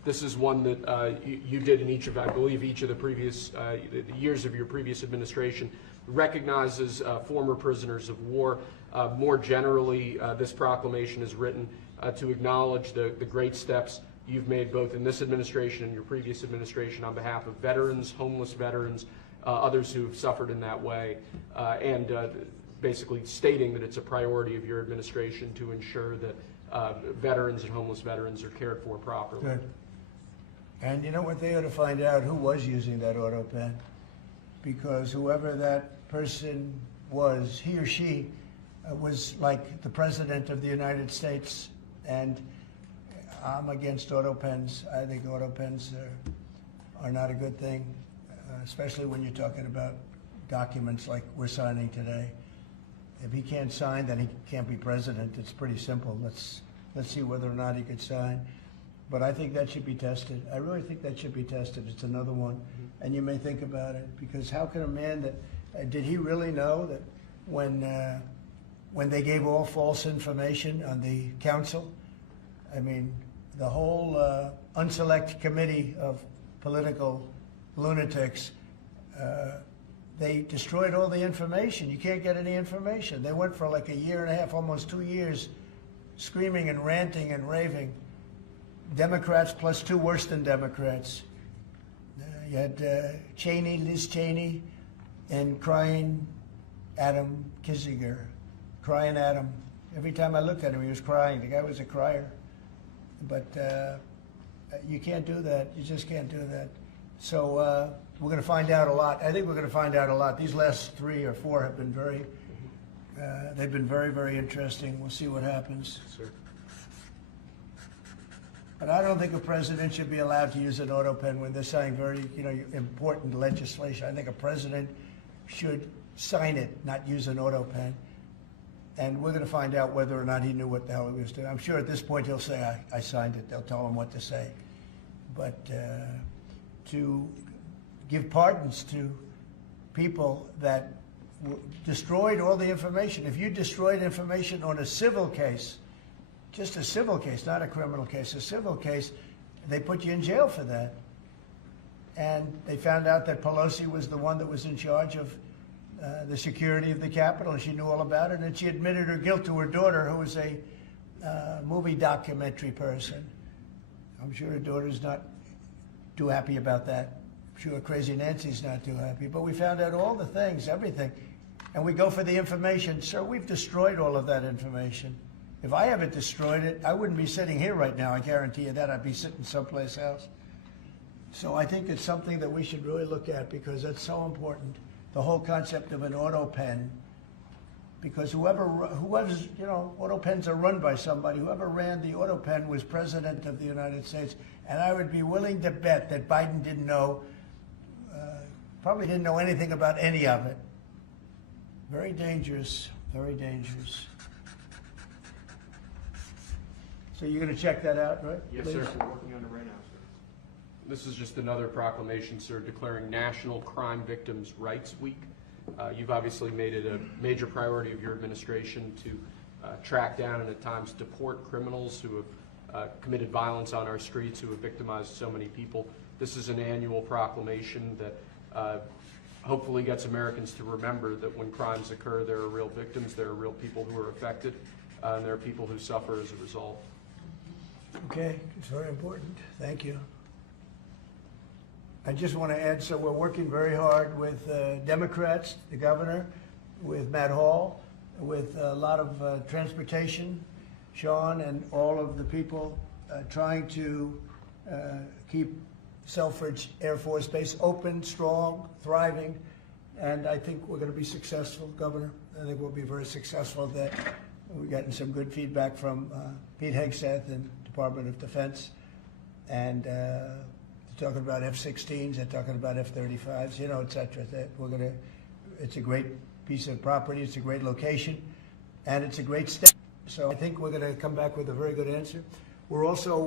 This is one that you did in each of, I believe, each of the previous the years of your previous administration. Recognizes former prisoners of war. More generally, this proclamation is written to acknowledge the great steps you've made both in this administration and your previous administration on behalf of veterans, homeless veterans, others who have suffered in that way, and basically stating that it's a priority of your administration to ensure that veterans and homeless veterans are cared for properly. Good. And you know what, they ought to find out who was using that auto pen, because whoever that person was, he or she was like the President of the United States, and I'm against auto pens. I think auto pens are not a good thing, especially when you're talking about documents like we're signing today. If he can't sign, then he can't be president. It's pretty simple. Let's see whether or not he could sign. But I think that should be tested. I really think that should be tested. It's another one. And you may think about it, because how can a man that, did he really know that when they gave all false information on the council, I mean, the whole unselect committee of political lunatics, they destroyed all the information. You can't get any information. They went for like a year and a half, almost 2 years, screaming and ranting and raving. Democrats plus two worse than Democrats. You had Cheney, Liz Cheney, and crying Adam Kinzinger. Crying Adam. Every time I looked at him, he was crying. The guy was a crier. But you can't do that. You just can't do that. So we're going to find out a lot. I think we're going to find out a lot. These last 3 or 4 have been they've been very, very interesting. We'll see what happens. Sir. But I don't think a president should be allowed to use an auto pen when they're signing very, important legislation. I think a president should sign it, not use an auto pen. And we're going to find out whether or not he knew what the hell he was doing. I'm sure at this point he'll say, I signed it. They'll tell him what to say. But to give pardons to people that destroyed all the information. If you destroyed information on a civil case, just a civil case, not a criminal case, a civil case, they put you in jail for that. And they found out that Pelosi was the one that was in charge of the security of the Capitol, and she knew all about it, and she admitted her guilt to her daughter, who was a movie documentary person. I'm sure her daughter's not too happy about that. I'm sure Crazy Nancy's not too happy. But we found out all the things, everything. And we go for the information. Sir, we've destroyed all of that information. If I haven't destroyed it, I wouldn't be sitting here right now. I guarantee you that. I'd be sitting someplace else. So I think it's something that we should really look at, because that's so important. The whole concept of an auto pen, because whoever's, auto pens are run by somebody. Whoever ran the auto pen was President of the United States. And I would be willing to bet that Biden didn't know, probably didn't know anything about any of it. Very dangerous, very dangerous. So you're going to check that out, right? Yes, Please? sir. We're working on it right now, sir. This is just another proclamation, sir, declaring National Crime Victims' Rights Week. You've obviously made it a major priority of your administration to track down and at times deport criminals who have committed violence on our streets, who have victimized so many people. This is an annual proclamation that hopefully gets Americans to remember that when crimes occur, there are real victims, there are real people who are affected, and there are people who suffer as a result. Okay, it's very important. Thank you. I just want to add, so we're working very hard with Democrats, the governor, with Matt Hall, with a lot of transportation, Sean, and all of the people trying to keep Selfridge Air Force Base open, strong, thriving, and I think we're going to be successful, Governor. I think we'll be very successful at that. We've gotten some good feedback from Pete Hegseth and Department of Defense, and talking about F-16s, they're talking about F-35s, et cetera. That it's a great piece of property, it's a great location, and it's a great step. So I think we're going to come back with a very good answer. We're also